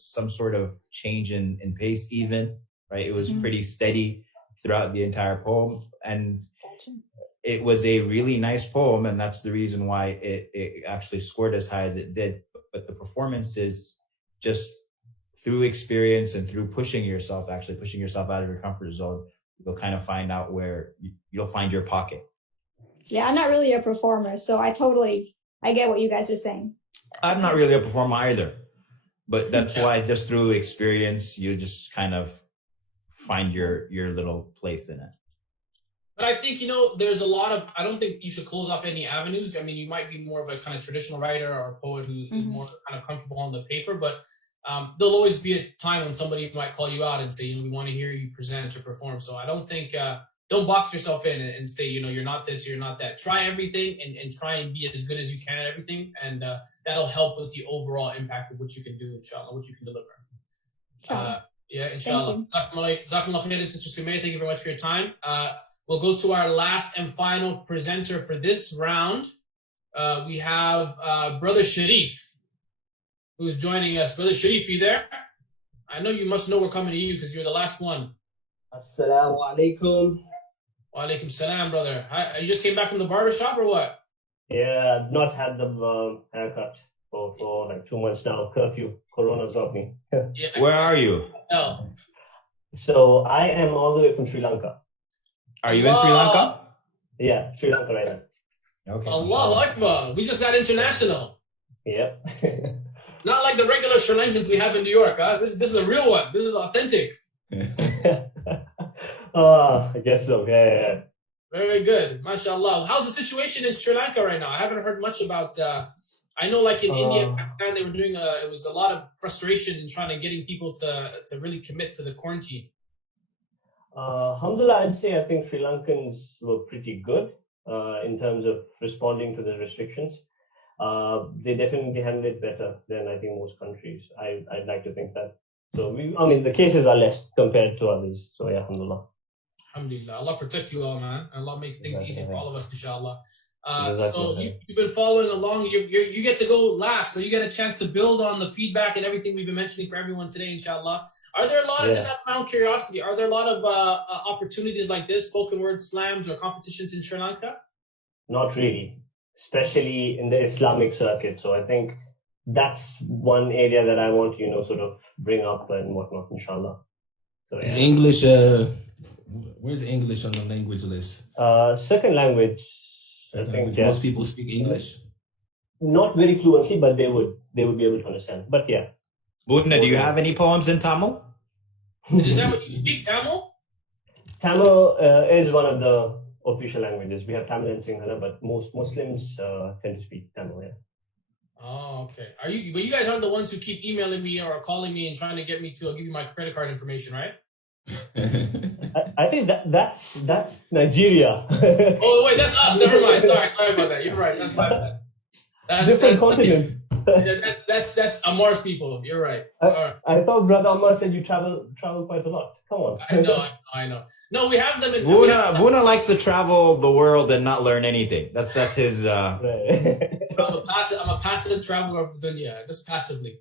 some sort of change in pace even, right? It was pretty steady throughout the entire poem. And it was a really nice poem, and that's the reason why it actually scored as high as it did. But the performance is just through experience and through pushing yourself out of your comfort zone, you'll kind of find out where you'll find your pocket. Yeah, I'm not really a performer, so I get what you guys are saying. I'm not really a performer either, but that's why just through experience, you just kind of find your little place in it. But I think, there's a lot of, I don't think you should close off any avenues. I mean, you might be more of a kind of traditional writer or a poet who is more kind of comfortable on the paper, but there'll always be a time when somebody might call you out and say, we want to hear you present or perform. So I don't think, don't box yourself in and say, you're not this, you're not that. Try everything and try and be as good as you can at everything. And that'll help with the overall impact of what you can do, inshallah, what you can deliver. Inshallah. Jazakumullah khairan, Sister Sumaya. Thank you very much for your time. We'll go to our last and final presenter for this round. We have Brother Sharif, who's joining us. Brother Sharif, you there? I know you must know we're coming to you because you're the last one. Assalamu alaikum. Wa alaikum salam, brother. Hi, you just came back from the barbershop or what? Yeah, I've not had the haircut for like 2 months now. Curfew. Corona's got me. Where are you? So I am all the way from Sri Lanka. Are you in Sri Lanka? Yeah, Sri Lanka right now. Okay. Allahu Akbar. We just got international. Yep. Not like the regular Sri Lankans we have in New York. Huh? This is a real one. This is authentic. I guess so. Yeah. Very good. MashaAllah. How's the situation in Sri Lanka right now? I haven't heard much about, I know like in India, Pakistan, they were doing, it was a lot of frustration in trying to getting people to really commit to the quarantine. Alhamdulillah, I'd say I think Sri Lankans were pretty good in terms of responding to the restrictions. They definitely handled it better than I think most countries. I'd like to think that. So the cases are less compared to others. So yeah, alhamdulillah. Alhamdulillah. Allah protect you all, man. Allah make things easy for all of us, inshallah. Exactly. So you've been following along. You get to go last, so you get a chance to build on the feedback and everything we've been mentioning for everyone today, inshallah. Are there a lot of, just out of my own curiosity, are there a lot of opportunities like this, spoken word slams or competitions in Sri Lanka? Not really, especially in the Islamic circuit. So I think that's one area that I want to, sort of bring up and whatnot, inshallah. So Is English, where's English on the language list? Second language. Second language. Most people speak English? Not very fluently, but they would be able to understand. But yeah. Boonaa, do you have any poems in Tamil? Is that what you speak, Tamil? Tamil is one of the official languages. We have Tamil and Sinhala, but most Muslims tend to speak Tamil, yeah. Oh, okay. But you guys aren't the ones who keep emailing me or calling me and trying to get me to give you my credit card information, right? I think that's Nigeria. Oh wait, that's us. Never mind. Sorry about that. You're right. That's my bad. That's different continents. That's Ammar's people. You're right. I thought Brother Ammar said you travel quite a lot. Come on. I know. No, we have them in. Boonaa likes to travel the world and not learn anything. That's his. I'm a passive traveler of the dunya, just passively.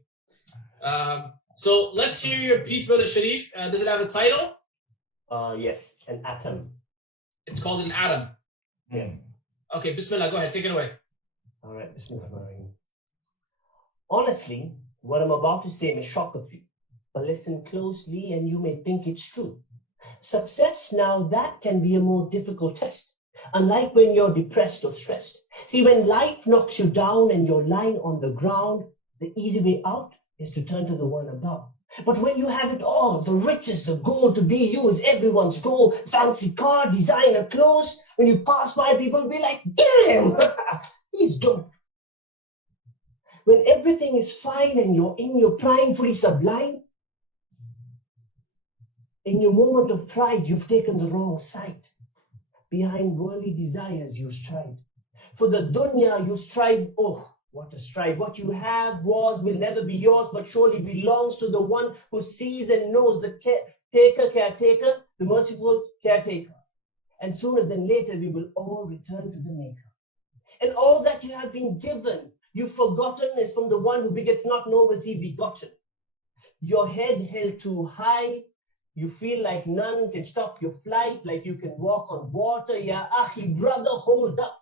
So let's hear your piece, Brother Sharif. Does it have a title? Yes, an atom. It's called an atom. Yeah. Okay, Bismillah. Go ahead. Take it away. All right, Bismillah. Honestly, what I'm about to say may shock a few, but listen closely and you may think it's true. Success now, that can be a more difficult test, unlike when you're depressed or stressed. See, when life knocks you down and you're lying on the ground, the easy way out is to turn to the one above. But when you have it all, the riches, the goal, to be you is everyone's goal. Fancy car, designer clothes. When you pass by, people be like, damn, he's dope. When everything is fine and you're in your prime, fully sublime, in your moment of pride, you've taken the wrong side. Behind worldly desires, you strive. For the dunya, you strive. Oh, what a strive. What you have will never be yours, but surely belongs to the one who sees and knows, the caretaker, the merciful caretaker. And sooner than later, we will all return to the Maker. And all that you have been given, you've forgotten, is from the one who begets not, nor was he begotten. Your head held too high, you feel like none can stop your flight, like you can walk on water. Ya akhi, brother, hold up.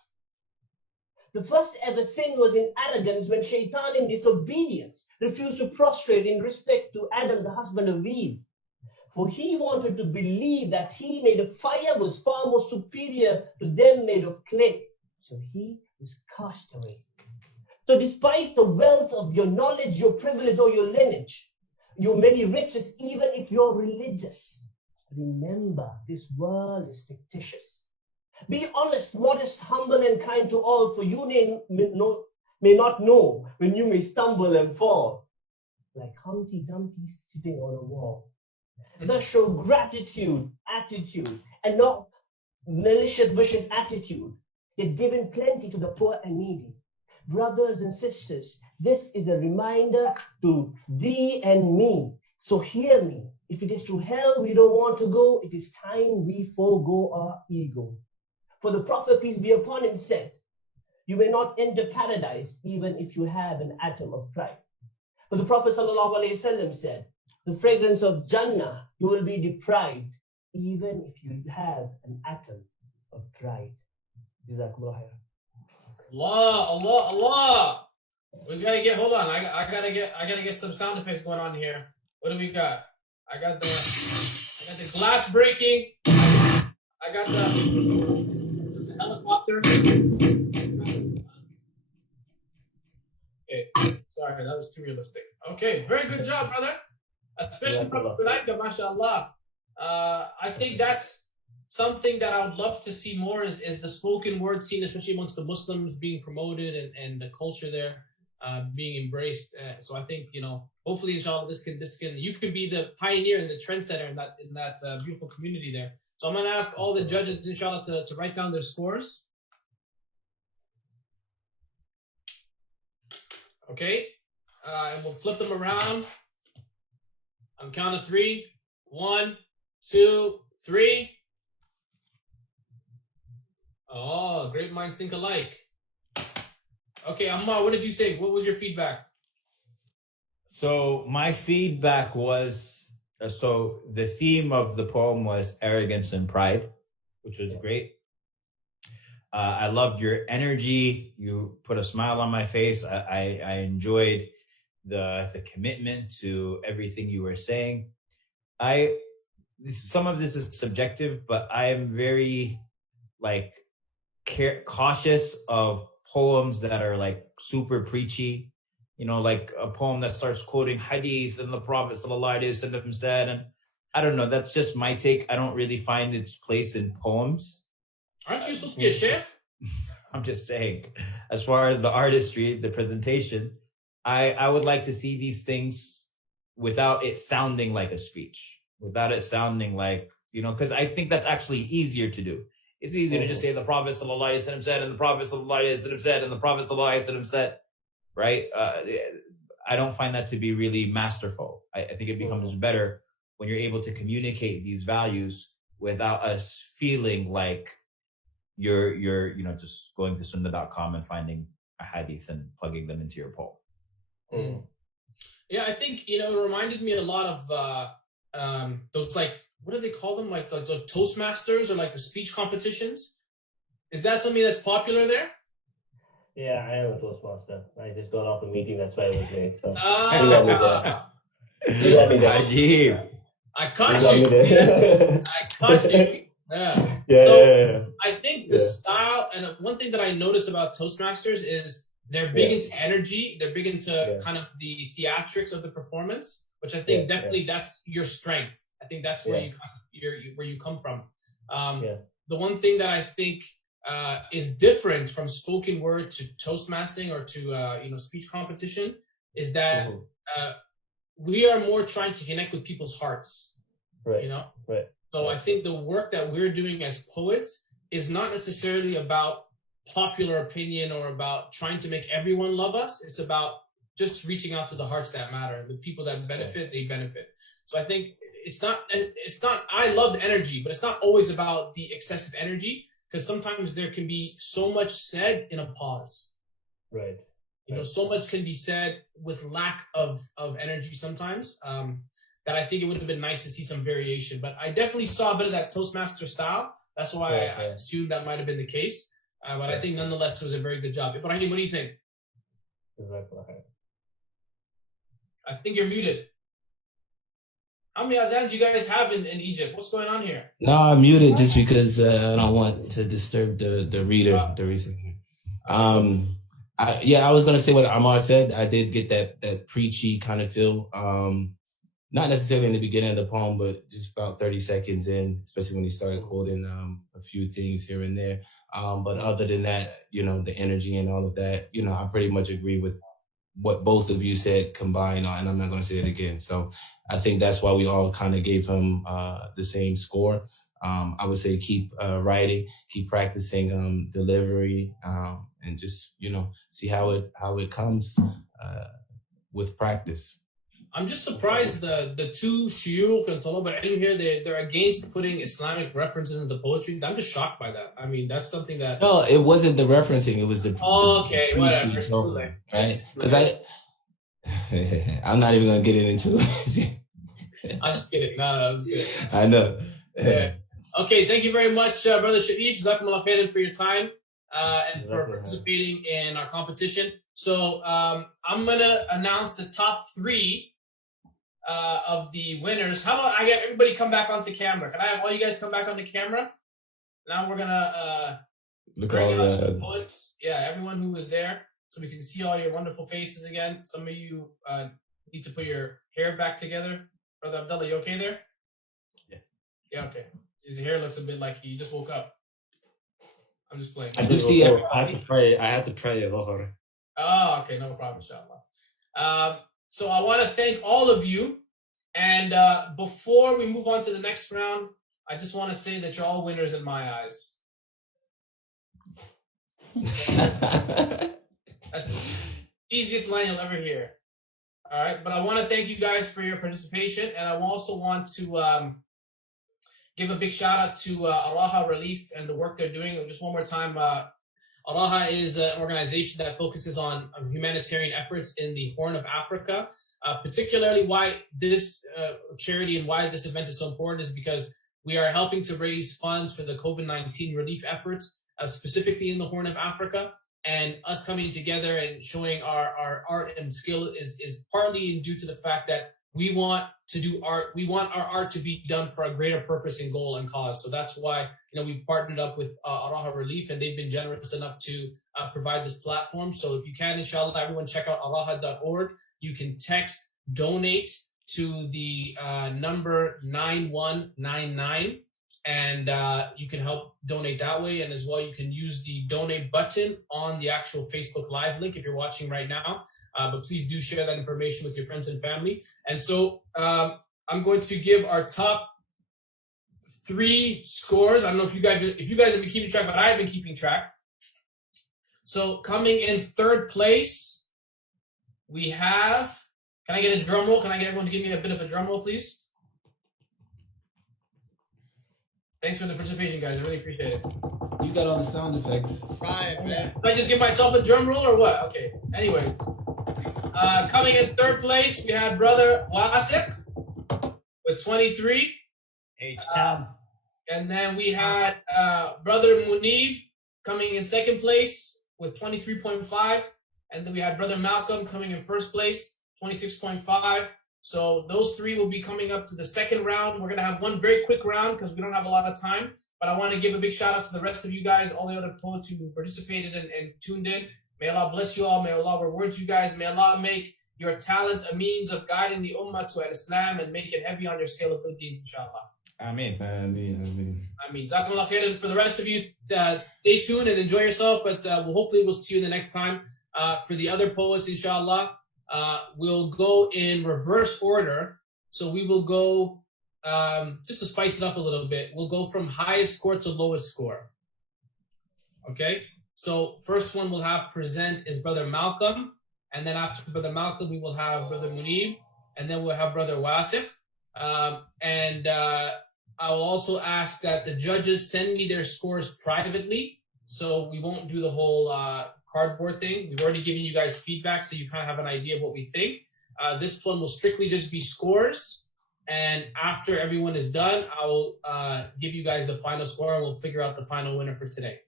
The first ever sin was in arrogance, when Shaitan in disobedience refused to prostrate in respect to Adam, the husband of Eve. For he wanted to believe that he made of fire was far more superior to them made of clay. So he was cast away. So despite the wealth of your knowledge, your privilege, or your lineage, your many riches, even if you're religious, remember this world is fictitious. Be honest, modest, humble, and kind to all, for you may not know when you may stumble and fall, like Humpty Dumpty sitting on a wall. Thus show gratitude, attitude, and not malicious, vicious attitude, yet giving plenty to the poor and needy. Brothers and sisters, this is a reminder to thee and me. So hear me. If it is to hell we don't want to go, it is time we forego our ego. For the Prophet, peace be upon him, said, you may not enter paradise even if you have an atom of pride. For the Prophet ﷺ said, the fragrance of Jannah, you will be deprived even if you have an atom of pride. Jazakumullah khair. Allah. We gotta get, hold on. I gotta get some sound effects going on here. What do we got? I got the glass breaking. I got the helicopter. Okay, sorry, that was too realistic. Okay, very good job, brother. Especially from Sri Lanka, mashallah. I think that's something that I would love to see more is the spoken word scene, especially amongst the Muslims, being promoted and the culture there being embraced. So I think, hopefully, inshallah, this can you can be the pioneer and the trendsetter in that beautiful community there. So I'm going to ask all the judges, inshallah, to write down their scores. Okay, and we'll flip them around on count of 3. 1, 2, 3. Oh, great minds think alike. Okay, Ammar, what did you think? What was your feedback? So my feedback was, so the theme of the poem was arrogance and pride, which was great. I loved your energy. You put a smile on my face. I enjoyed the commitment to everything you were saying. Some of this is subjective, but I am very cautious of poems that are like super preachy, like a poem that starts quoting hadith and the Prophet ﷺ said, and I don't know, that's just my take. I don't really find its place in poems. Aren't you supposed to be a sheikh? I'm just saying, as far as the artistry, the presentation, I would like to see these things without it sounding like a speech, without it sounding like, because I think that's actually easier to do. It's easy to just say the Prophet ﷺ said, and the Prophet ﷺ said, and the Prophet ﷺ said, right? I don't find that to be really masterful. I think it becomes better when you're able to communicate these values without us feeling like you're just going to sunnah.com and finding a hadith and plugging them into your poem. Yeah, I think, it reminded me a lot of those, what do they call them? Like the Toastmasters or like the speech competitions. Is that something that's popular there? Yeah, I am a Toastmaster. I just got off the meeting, that's why I was late. So you let me there. I caught you. I caught you. Yeah. I think the style, and one thing that I notice about Toastmasters is they're big into energy. They're big into kind of the theatrics of the performance, which I think definitely that's your strength. I think that's where you come from. The one thing that I think is different from spoken word to Toastmastering or to speech competition is that we are more trying to connect with people's hearts. Right. So I think the work that we're doing as poets is not necessarily about popular opinion or about trying to make everyone love us. It's about just reaching out to the hearts that matter. The people that benefit, they benefit. So I think it's not, I love the energy, but it's not always about the excessive energy, because sometimes there can be so much said in a pause. Right. So much can be said with lack of energy sometimes, that I think it would have been nice to see some variation. But I definitely saw a bit of that Toastmaster style. That's why I assumed that might have been the case. But I think nonetheless it was a very good job. Ibrahim, what do you think? I think you're muted. How many adhans do you guys have in Egypt? What's going on here? No, I'm muted just because I don't want to disturb the reader, the receiver. I was going to say what Ammar said. I did get that preachy kind of feel. Not necessarily in the beginning of the poem, but just about 30 seconds in, especially when he started quoting a few things here and there. But other than that, the energy and all of that, I pretty much agree with what both of you said combined, and I'm not going to say it again. So I think that's why we all kind of gave him the same score. I would say keep writing, keep practicing delivery, and just, see how it comes with practice. I'm just surprised the two shuyukh and talab al-ilm here, they're against putting Islamic references into poetry. I'm just shocked by that. I mean, that's something that... No, it wasn't the referencing. It was the... okay, whatever. Talking, right? Because I'm not even going to get into it. I'm just kidding. No, that was good. I know. Yeah. Okay, thank you very much, Brother Sharif. Jazakumullah khairan for your time and for participating in our competition. So I'm going to announce the top 3 of the winners. How about I get everybody come back onto camera? Can I have all you guys come back onto camera? Now we're gonna bring out the poets. Yeah, everyone who was there, so we can see all your wonderful faces again. Some of you need to put your hair back together. Brother Abdullah, you okay there? Yeah, okay. His hair looks a bit like he just woke up. I'm just playing. I do see I had to pray as well. Oh, okay, no problem, inshallah. So I want to thank all of you. And before we move on to the next round, I just want to say that you're all winners in my eyes. That's the easiest line you'll ever hear. All right, but I want to thank you guys for your participation, and I also want to give a big shout out to Araha Relief and the work they're doing. Just one more time, Araha is an organization that focuses on humanitarian efforts in the Horn of Africa. Particularly why this charity and why this event is so important is because we are helping to raise funds for the COVID-19 relief efforts, specifically in the Horn of Africa. And us coming together and showing our art and skill is partly due to the fact that we want to do art. We want our art to be done for a greater purpose and goal and cause. So that's why we've partnered up with Araha Relief, and they've been generous enough to provide this platform. So if you can, inshallah, everyone check out araha.org. You can text donate to the number 9199, and you can help donate that way. And as well, you can use the donate button on the actual Facebook Live link if you're watching right now. But please do share that information with your friends and family. And so I'm going to give our top 3 scores. I don't know if you guys have been keeping track, but I have been keeping track. So coming in 3rd place, we have, can I get a drum roll? Can I get everyone to give me a bit of a drum roll, please? Thanks for the participation, guys. I really appreciate it. You got all the sound effects. Right, man. Did I just give myself a drum roll or what? Okay. Anyway, coming in 3rd place, we had Brother Wasik with 23. And then we had Brother Moneeb coming in 2nd place with 23.5. And then we had Brother Malcolm coming in 1st place, 26.5. So those 3 will be coming up to the 2nd round. We're going to have one very quick round because we don't have a lot of time. But I want to give a big shout out to the rest of you guys, all the other poets who participated and tuned in. May Allah bless you all. May Allah reward you guys. May Allah make your talent a means of guiding the ummah to Islam and make it heavy on your scale of good deeds, inshallah. Ameen. Ameen. Jazakumullah khair. And for the rest of you, stay tuned and enjoy yourself. But hopefully we'll see you the next time. For the other poets, inshallah, we'll go in reverse order. So we will go, just to spice it up a little bit, we'll go from highest score to lowest score. Okay? So first one we'll have present is Brother Malcolm. And then after Brother Malcolm, we will have Brother Moneeb. And then we'll have Brother Wasif. And I will also ask that the judges send me their scores privately. So we won't do the whole cardboard thing. We've already given you guys feedback, so you kind of have an idea of what we think. This one will strictly just be scores. And after everyone is done, I will give you guys the final score, and we'll figure out the final winner for today.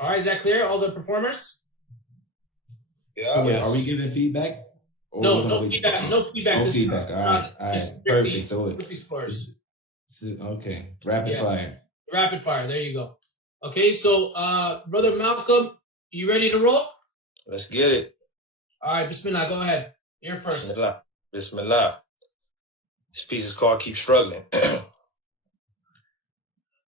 All right, is that clear? All the performers? Yeah. Wait, are we giving feedback? No feedback. No feedback. No feedback. All right. Perfect. So okay. Rapid fire. Rapid fire. There you go. Okay, so Brother Malcolm, you ready to roll? Let's get it. All right, Bismillah, go ahead. You're first. Bismillah. This piece is called Keep Struggling.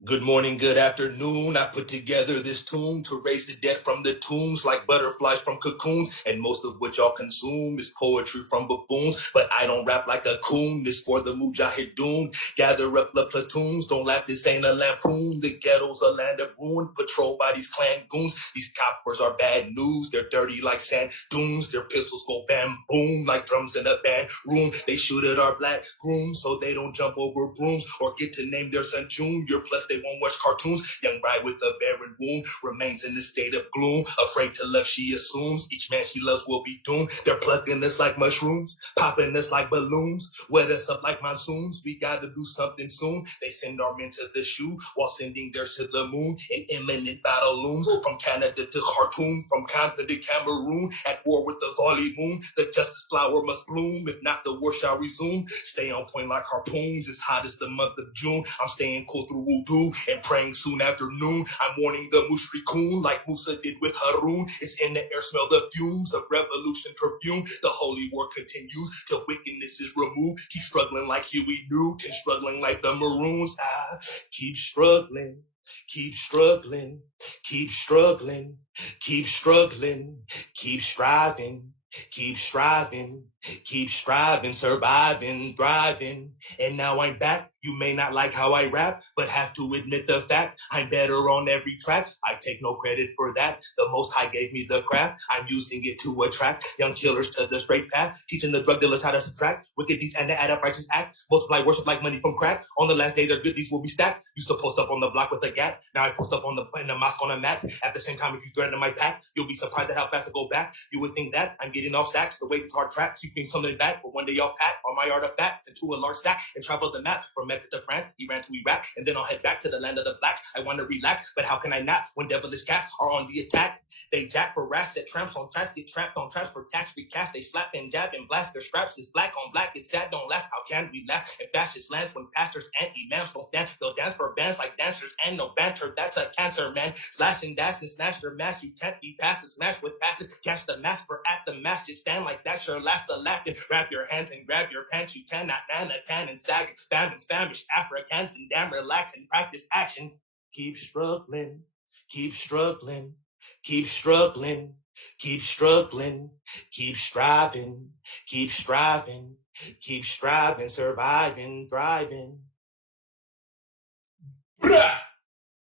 Good morning, good afternoon. I put together this tune to raise the dead from the tombs like butterflies from cocoons, and most of what y'all consume is poetry from buffoons. But I don't rap like a coon. This for the mujahideen. Gather up the platoons. Don't laugh, this ain't a lampoon. The ghetto's a land of ruin, patrolled by these clan goons. These coppers are bad news. They're dirty like sand dunes. Their pistols go bam boom like drums in a band room. They shoot at our black grooms so they don't jump over brooms or get to name their son Junior. Plus they won't watch cartoons. Young bride with a barren womb remains in a state of gloom. Afraid to love, she assumes each man she loves will be doomed. They're plucking us like mushrooms, popping us like balloons, wet us up like monsoons. We gotta do something soon. They send our men to the shoe while sending theirs to the moon. In imminent battle looms from Canada to Khartoum, from Compton to Cameroon. At war with the Zalimun, the justice flower must bloom. If not, the war shall resume. Stay on point like harpoons. It's hot as the month of June. I'm staying cool through voodoo. do. And praying soon after noon, I'm warning the mushrikun like Musa did with Harun. It's in the air, smell the fumes of revolution perfume. The holy war continues till wickedness is removed. Keep struggling like Huey Newton, struggling like the Maroons. I keep struggling. Keep struggling, keep struggling, keep struggling, keep striving, keep striving, keep striving, surviving, thriving. And now I'm back. You may not like how I rap, but have to admit the fact I'm better on every track. I take no credit for that. The Most High gave me the craft. I'm using it to attract young killers to the straight path, teaching the drug dealers how to subtract wicked deeds and the add up righteous act. Multiply worship like money from crack. On the last days, our good deeds will be stacked. Used to post up on the block with a gap. Now I post up in the mosque on a mat. At the same time, if you threaten my pack, you'll be surprised at how fast I go back. You would think that I'm getting off sacks. The weight is hard tracks. You can coming back, but one day I'll pack all my artifacts into a large sack and travel the map from Mecca to France, Iran to Iraq, and then I'll head back to the land of the blacks. I want to relax, but how can I not when devilish cats are on the attack? They jack for rats, set tramps on traps, get trapped on traps for tax-free cash. They slap and jab and blast their straps. It's black on black, it's sad, don't last. How can we laugh if fascist lands when pastors and imams don't stand? They'll dance for bands like dancers and no banter. That's a cancer, man. Slash and dash and snatch their mask. You can't be past it. Smash with passes. Catch the mask for at the match. Just stand like that. Sure lasts a lacking. Wrap your hands and grab your pants. You cannot man a can and sag. Spam and Spanish Africans and damn relax and practice action. Keep struggling. Keep struggling. Keep struggling. Keep struggling. Keep striving. Keep striving. Keep striving. Surviving. Thriving.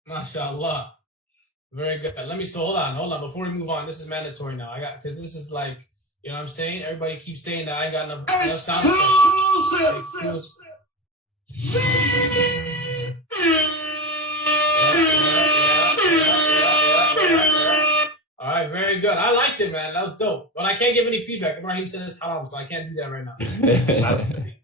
MashaAllah. Very good. Let me, hold on. Before we move on, this is mandatory now. Because this is like, you know what I'm saying? Everybody keeps saying that I ain't got enough sound effects. All right, very good. I liked it, man. That was dope. But I can't give any feedback. Ibrahim said it's haram, so I can't do that right now.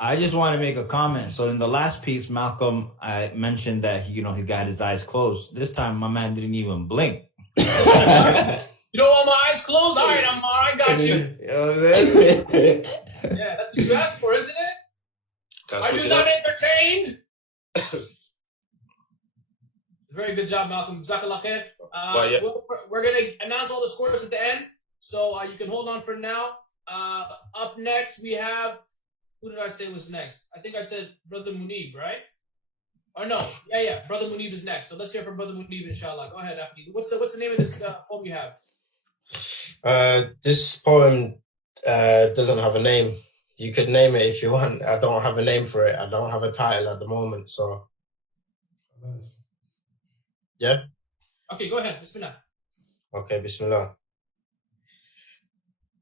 I just want to make a comment. So in the last piece, Malcolm, I mentioned that he got his eyes closed. This time, my man didn't even blink. You don't want my eyes closed? All right, Ammar, I got you. Yeah, that's what you asked for, isn't it? Are you not entertained? Very good job, Malcolm. Jazakallah khair. We're going to announce all the scores at the end, so you can hold on for now. Up next, we have, who did I say was next? I think I said Brother Moneeb, right? Or no, yeah, Brother Moneeb is next. So let's hear from Brother Moneeb, inshallah. Go ahead, Afni. What's the name of this poem you have? This poem doesn't have a name. You could name it if you want. I don't have a name for it. I don't have a title at the moment, so. Yeah? Okay, go ahead. Bismillah. Okay, Bismillah.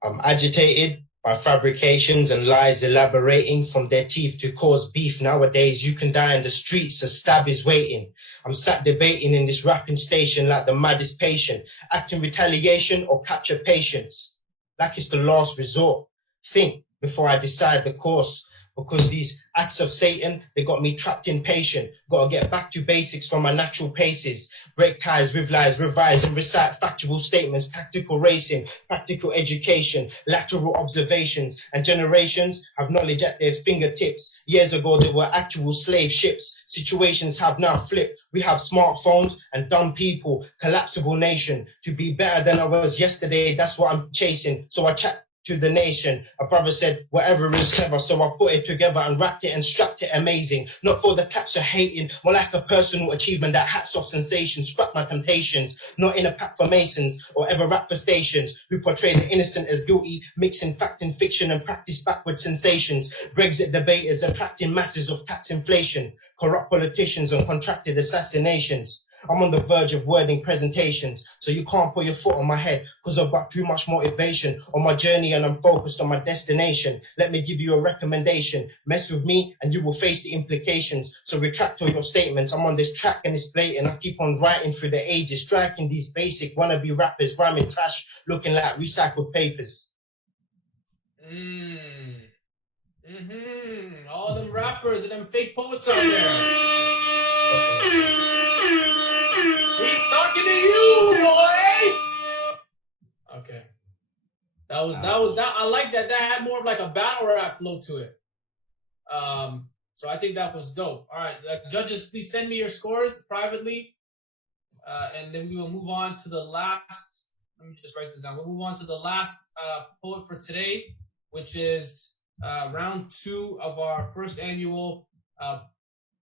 I'm agitated by fabrications and lies elaborating from their teeth to cause beef. Nowadays, you can die in the streets, a stab is waiting. I'm sat debating in this rapping station like the maddest patient, acting retaliation or capture patience, like it's the last resort. Think before I decide the course. Because these acts of Satan, they got me trapped impatient. Gotta get back to basics from my natural paces. Break ties with lies, revise and recite factual statements. Tactical racing, practical education, lateral observations. And generations have knowledge at their fingertips. Years ago, they were actual slave ships. Situations have now flipped. We have smartphones and dumb people. Collapsible nation. To be better than I was yesterday, that's what I'm chasing. So I chat to the nation. A brother said, whatever is clever, so I put it together and wrapped it and strapped it amazing. Not for the claps of hating, more like a personal achievement that hats off sensation, scrap my temptations. Not in a pack for masons or ever rap for stations who portray the innocent as guilty, mixing fact and fiction and practice backward sensations. Brexit debaters attracting masses of tax inflation, corrupt politicians and contracted assassinations. I'm on the verge of wording presentations, so you can't put your foot on my head because I've got too much motivation on my journey and I'm focused on my destination. Let me give you a recommendation. Mess with me and you will face the implications. So retract all your statements. I'm on this track and it's blatant. I keep on writing through the ages, striking these basic wannabe rappers, rhyming trash, looking like recycled papers. All them rappers and them fake poets out there. He's talking to you, boy. Okay. That. I like that. That had more of like a battle rap flow to it. So I think that was dope. All right, judges, please send me your scores privately, and then we will move on to the last. Let me just write this down. We'll move on to the last poet for today, which is round 2 of our first annual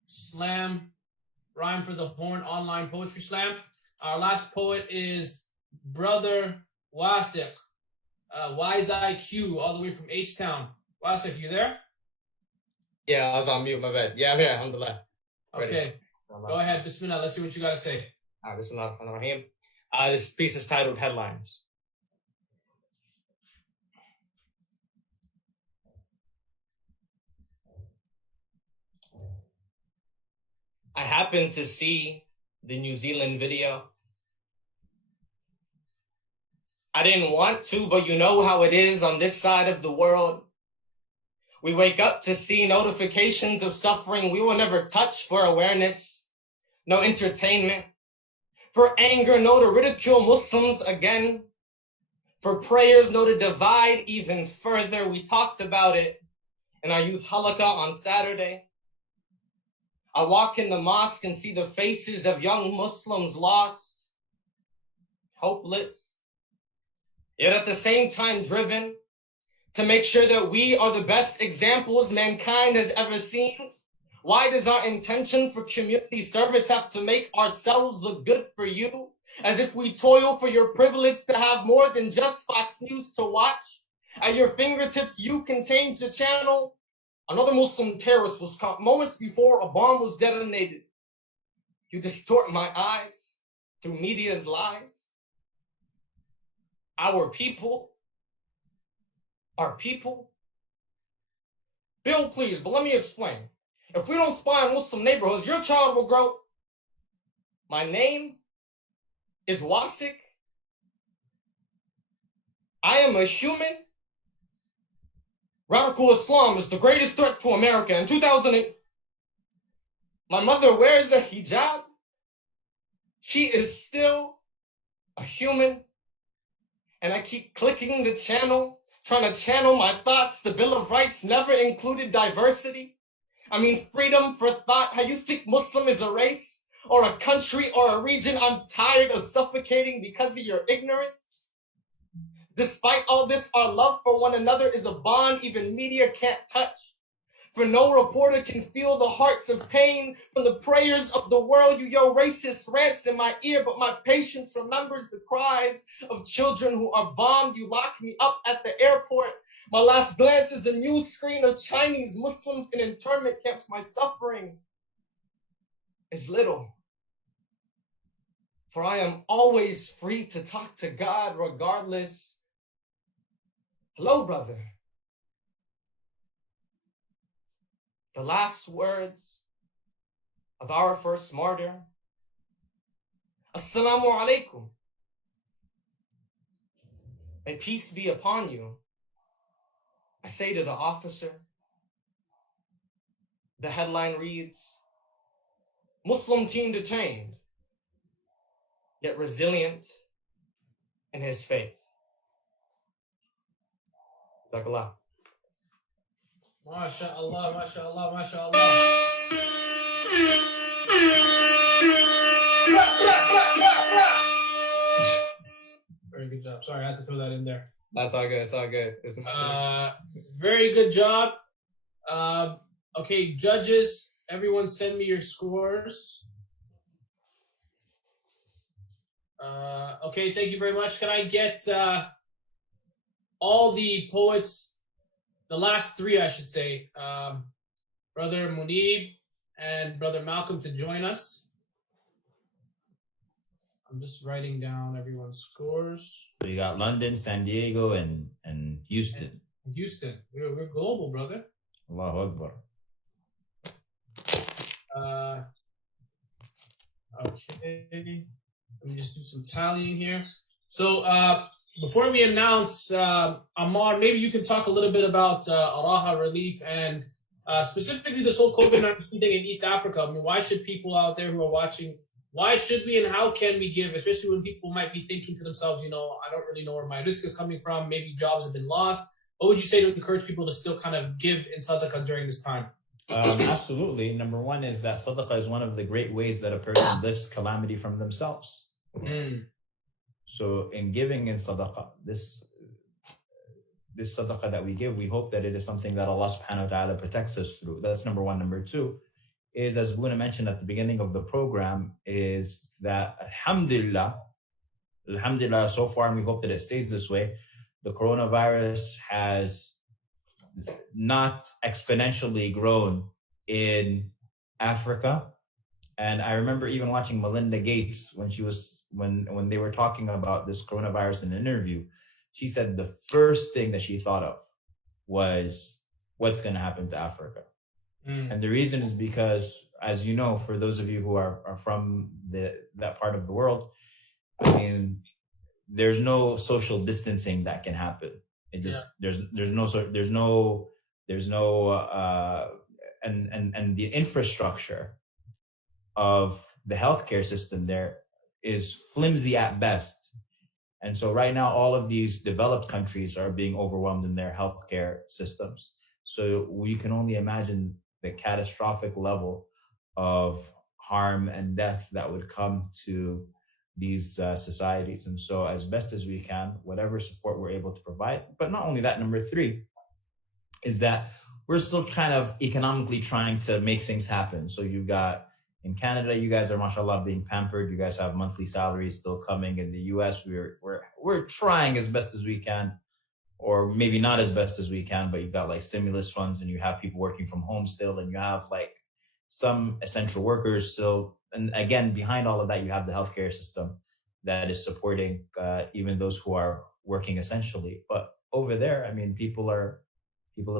Slam Rhyme for the Horn online poetry slam. Our last poet is Brother Wasiq, Wise IQ, all the way from H-Town. Wasiq, you there? Yeah, I was on mute, my bad. Yeah, I'm here, alhamdulillah. Okay, go ahead, Bismillah. Let's see what you got to say. All right, Bismillah ar-Rahim. This piece is titled Headlines. I happened to see the New Zealand video. I didn't want to, but you know how it is on this side of the world. We wake up to see notifications of suffering we will never touch for awareness, no entertainment, for anger, no to ridicule Muslims again, for prayers, no to divide even further. We talked about it in our youth halaqah on Saturday. I walk in the mosque and see the faces of young Muslims lost, hopeless, yet at the same time driven to make sure that we are the best examples mankind has ever seen. Why does our intention for community service have to make ourselves look good for you? As if we toil for your privilege to have more than just Fox News to watch? At your fingertips, you can change the channel. Another Muslim terrorist was caught moments before a bomb was detonated. You distort my eyes through media's lies. Our people. Bill, please, but let me explain. If we don't spy in Muslim neighborhoods, your child will grow. My name is Wasiq. I am a human. Radical Islam is the greatest threat to America. In 2008, my mother wears a hijab. She is still a human. And I keep clicking the channel, trying to channel my thoughts. The Bill of Rights never included diversity. I mean, freedom for thought. How you think Muslim is a race or a country or a region? I'm tired of suffocating because of your ignorance. Despite all this, our love for one another is a bond even media can't touch. For no reporter can feel the hearts of pain from the prayers of the world. You yell racist rants in my ear, but my patience remembers the cries of children who are bombed. You lock me up at the airport. My last glance is a news screen of Chinese Muslims in internment camps. My suffering is little. For I am always free to talk to God regardless. Hello, brother. The last words of our first martyr. Assalamu alaikum. May peace be upon you. I say to the officer. The headline reads, Muslim teen detained, yet resilient in his faith. Jazakallah. MashaAllah, MashaAllah, MashaAllah. Very good job. Sorry, I had to throw that in there. That's all good. It's all good. It's very good job. Okay, judges, everyone send me your scores. Okay, thank you very much. Can I get all the poets, the last 3, I should say, Brother Moneeb and Brother Malcolm to join us? I'm just writing down everyone's scores. So you got London, San Diego, and Houston. Houston. We're global, brother. Allahu Akbar. Okay. Let me just do some tallying here. So before we announce, Ammar, maybe you can talk a little bit about Araha relief and specifically this whole COVID-19 thing in East Africa. I mean, why should people out there who are watching, why should we and how can we give, especially when people might be thinking to themselves, you know, I don't really know where my risk is coming from. Maybe jobs have been lost. What would you say to encourage people to still kind of give in sadaqah during this time? Absolutely. Number one is that sadaqah is one of the great ways that a person lifts calamity from themselves. So in giving in sadaqah, this sadaqah that we give, we hope that it is something that Allah subhanahu wa ta'ala protects us through. That's number one. Number two is, as Boonaa mentioned at the beginning of the program, is that alhamdulillah, so far, and we hope that it stays this way, the coronavirus has not exponentially grown in Africa. And I remember even watching Melinda Gates when they were talking about this coronavirus in an interview. She said the first thing that she thought of was what's going to happen to Africa. And the reason is because, as you know, for those of you who are from that part of the world, I mean, there's no social distancing that can happen. It just there's no and the infrastructure of the healthcare system there is flimsy at best. And so right now, all of these developed countries are being overwhelmed in their healthcare systems. So we can only imagine the catastrophic level of harm and death that would come to these societies. And so as best as we can, whatever support we're able to provide. But not only that, number three is that we're still kind of economically trying to make things happen. So you've got in Canada, you guys are mashallah being pampered. You guys have monthly salaries still coming. In the US, we're trying as best as we can, or maybe not as best as we can, but you've got like stimulus funds and you have people working from home still, and you have like some essential workers still. And again, behind all of that, you have the healthcare system that is supporting even those who are working essentially. But over there, I mean, people have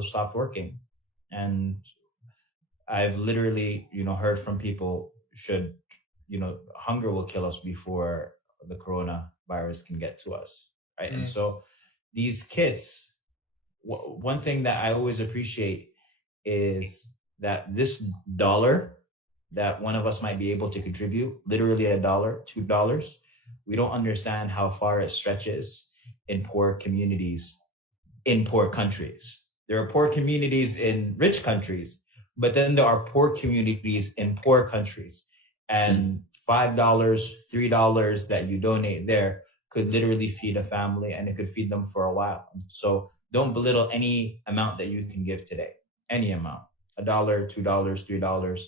stopped working. And I've literally, heard from people, hunger will kill us before the coronavirus can get to us, right? And so these kits, one thing that I always appreciate is that this dollar that one of us might be able to contribute, literally $1, $2, we don't understand how far it stretches in poor communities, in poor countries. There are poor communities in rich countries, but then there are poor communities in poor countries. And $5, $3 that you donate there could literally feed a family, and it could feed them for a while. So don't belittle any amount that you can give today, any amount, $1, $2, $3,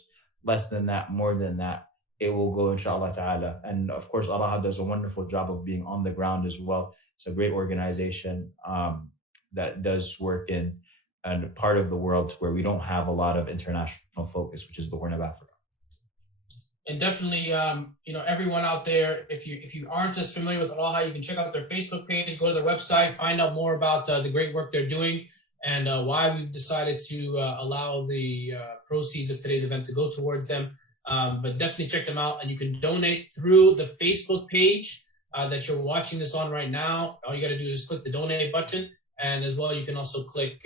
less than that, more than that, it will go inshallah ta'ala. And of course, Allah does a wonderful job of being on the ground as well. It's a great organization that does work in a part of the world where we don't have a lot of international focus, which is the Horn of Africa. And definitely, everyone out there, if you aren't as familiar with Allah, you can check out their Facebook page, go to their website, find out more about the great work they're doing, and why we've decided to allow the proceeds of today's event to go towards them. But definitely check them out, and you can donate through the Facebook page that you're watching this on right now. All you got to do is just click the donate button, and as well, you can also click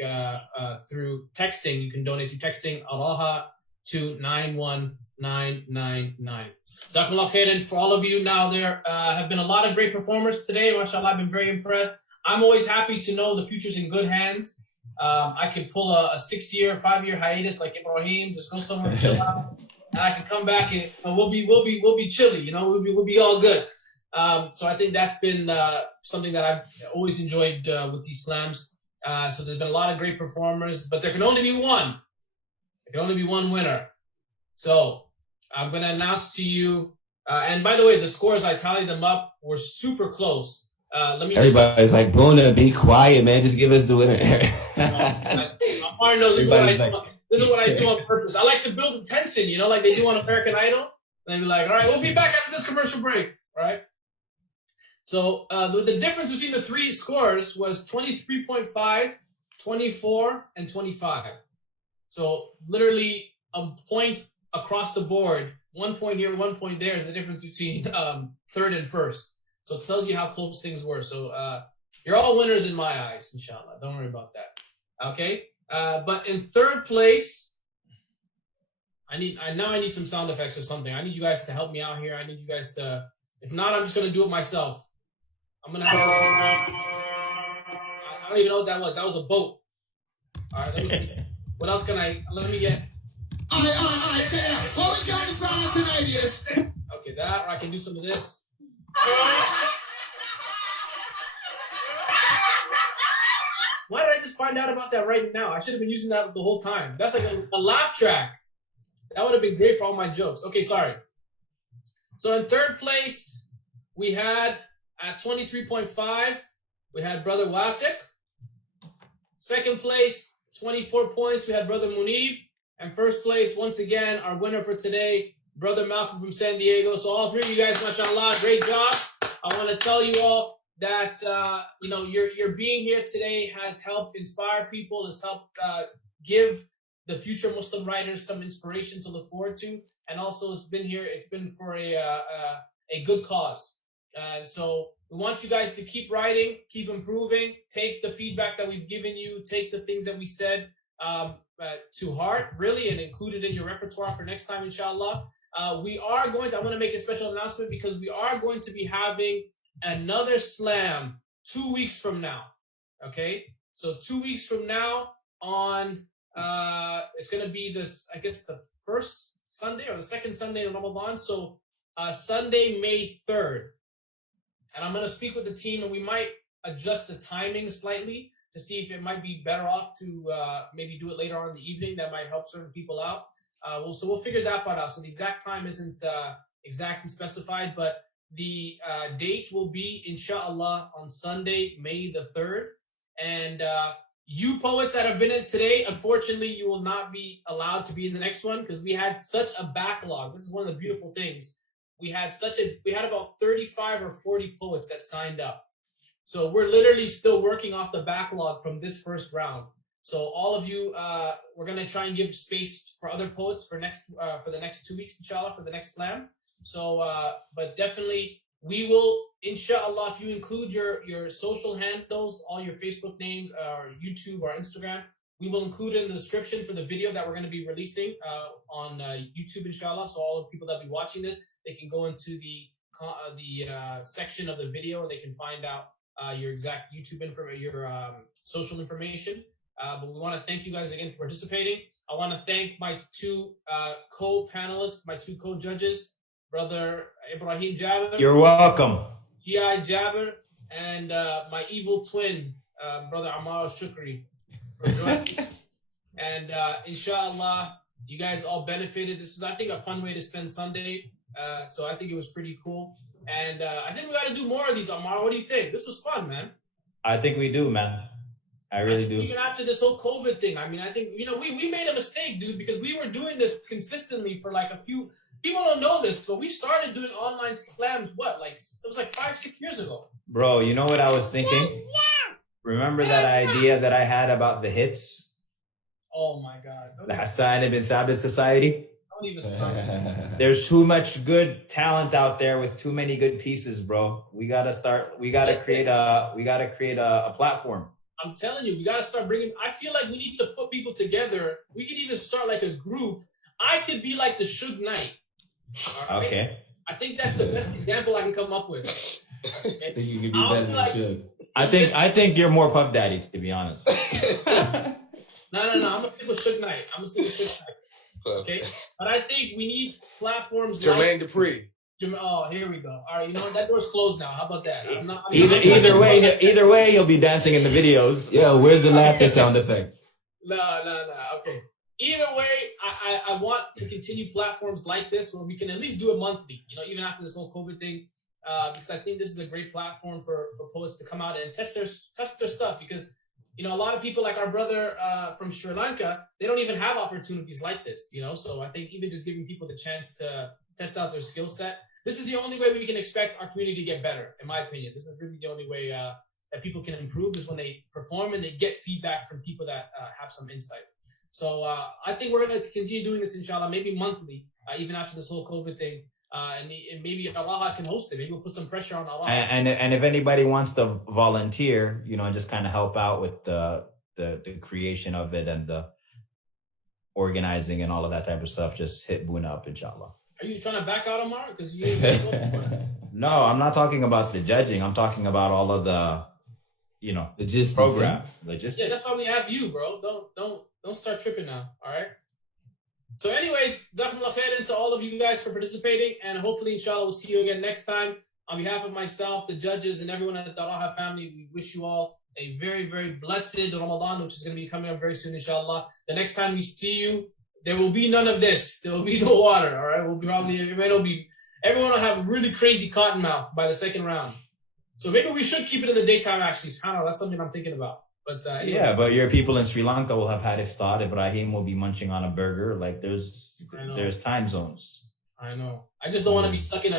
through texting. You can donate through texting Alaha to 91999. Jazakumullah khairan for all of you. Now, there have been a lot of great performers today. MashaAllah, I've been very impressed. I'm always happy to know the future's in good hands. I can pull a 6-year, 5-year hiatus like Ibrahim, just go somewhere and chill out, and I can come back and we'll be chilly, we'll be all good. So I think that's been something that I've always enjoyed with these slams. So there's been a lot of great performers, but there can only be one. There can only be one winner. So I'm going to announce to you. And by the way, the scores, I tallied them up, were super close. Everybody's like, Boonaa, be quiet, man. Just give us the winner. Ammar knows this is what I do. This is what I do on purpose. I like to build tension, like they do on American Idol. And they'd be like, all right, we'll be back after this commercial break. All right. So the difference between the three scores was 23.5, 24, and 25. So literally a point across the board, 1 point here, 1 point there is the difference between third and first. So it tells you how close things were. So you're all winners in my eyes, inshallah. Don't worry about that. Okay? But in third place, I need some sound effects or something. I need you guys to help me out here. I need you guys to, if not, I'm just going to do it myself. I'm going to have to, I don't even know what that was. That was a boat. All right, let me see. What else can let me get right, check it out. What we're trying to start on tonight is... Okay, that, or I can do some of this. Why did I just find out about that right now? I should have been using that the whole time. That's like a laugh track. That would have been great for all my jokes. Okay, sorry. So in third place, we had at 23.5, we had Brother Wasik. Second place, 24 points, we had Brother Moneeb. And first place, once again, our winner for today, Brother Malcolm from San Diego. So all three of you guys, mashallah, great job. I want to tell you all that your being here today has helped inspire people, has helped give the future Muslim writers some inspiration to look forward to, and also it's been for a good cause. So we want you guys to keep writing, keep improving, take the feedback that we've given you, take the things that we said to heart, really, and include it in your repertoire for next time, inshallah. I want to make a special announcement because we are going to be having another slam 2 weeks from now. Okay, so 2 weeks from now on, it's going to be this, I guess, the first Sunday or the second Sunday in Ramadan. So Sunday, May 3rd. And I'm going to speak with the team, and we might adjust the timing slightly to see if it might be better off to maybe do it later on in the evening. That might help certain people out. So we'll figure that part out. So the exact time isn't exactly specified, but the date will be, inshallah, on Sunday, May the 3rd. And you poets that have been in it today, unfortunately, you will not be allowed to be in the next one because we had such a backlog. This is one of the beautiful things. We had about 35 or 40 poets that signed up. So we're literally still working off the backlog from this first round. So all of you, we're gonna try and give space for other poets for the next 2 weeks, inshallah, for the next slam. So, but definitely we will, inshallah, if you include your social handles, all your Facebook names, or YouTube or Instagram, we will include it in the description for the video that we're going to be releasing on YouTube, inshallah. So all the people that be watching this, they can go into the section of the video and they can find out your exact YouTube your social information. But we want to thank you guys again for participating. I want to thank my two co-panelists, my two co-judges, Brother Ibrahim Jaaber. You're welcome. G.I. Jaaber, and my evil twin, Brother Ammar Alshukry, for joining me. And inshallah, you guys all benefited. This is, I think, a fun way to spend Sunday. So I think it was pretty cool. And I think we got to do more of these, Ammar. What do you think? This was fun, man. I think we do, man. I really do. Even after this whole COVID thing, I mean, I think, we made a mistake, dude, because we were doing this consistently for like a few. People don't know this, but we started doing online slams, it was like 5-6 years ago. Bro, you know what I was thinking? Remember that idea that I had about the hits? Oh my God. The Hussain ibn Thabit Society? Don't even start. There's too much good talent out there with too many good pieces, bro. We gotta create a platform. I'm telling you, we gotta start bringing, I feel like we need to put people together. We could even start like a group. I could be like the Suge Knight. Right? Okay. I think that's the best example I can come up with. Okay? I think you can be better than Suge. I think you're more Puff Daddy, to be honest. No. I'm gonna stick with Suge Knight. Okay. But I think we need platforms Jermaine Dupri. Oh, here we go. All right, you know what? That door's closed now. How about that? Either way, you'll be dancing in the videos. Yeah, where's the laughter sound effect? No. Okay. Either way, I want to continue platforms like this where we can at least do it monthly, even after this whole COVID thing, because I think this is a great platform for poets to come out and test their stuff, because, a lot of people like our brother from Sri Lanka, they don't even have opportunities like this, so I think even just giving people the chance to test out their skill set, this is the only way we can expect our community to get better, in my opinion. This is really the only way that people can improve, is when they perform and they get feedback from people that have some insight. So I think we're going to continue doing this, inshallah, maybe monthly, even after this whole COVID thing. And maybe Allah can host it. Maybe we'll put some pressure on Allah. And if anybody wants to volunteer, and just kind of help out with the creation of it and the organizing and all of that type of stuff, just hit Boonaa up, inshallah. Are you trying to back out, Ammar? Because you No, I'm not talking about the judging. I'm talking about all of the, logistics program. Yeah, that's why we have you, bro. Don't start tripping now. All right. So anyways, Jazakumullah khairan to all of you guys for participating, and hopefully, inshallah, we'll see you again next time. On behalf of myself, the judges, and everyone at the Taraha family, we wish you all a very, very blessed Ramadan, which is going to be coming up very soon, inshallah. The next time we see you, there will be none of this. There will be no water, all right? Everyone will have really crazy cotton mouth by the second round. So maybe we should keep it in the daytime, actually. That's something I'm thinking about. But anyway. Yeah, but your people in Sri Lanka will have had iftar. Ibrahim will be munching on a burger. Like there's time zones. I know. I just don't want to be stuck in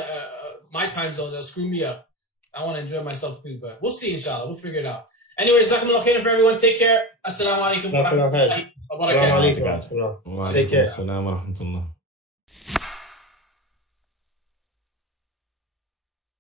my time zone. That'll screw me up. I want to enjoy myself too, but we'll see, inshallah. We'll figure it out. Anyway, jazakumullah khairan for everyone. Take care. Assalamu alaikum wa rahmatullahi wa barakatuh. Take care. Assalamu alaikum.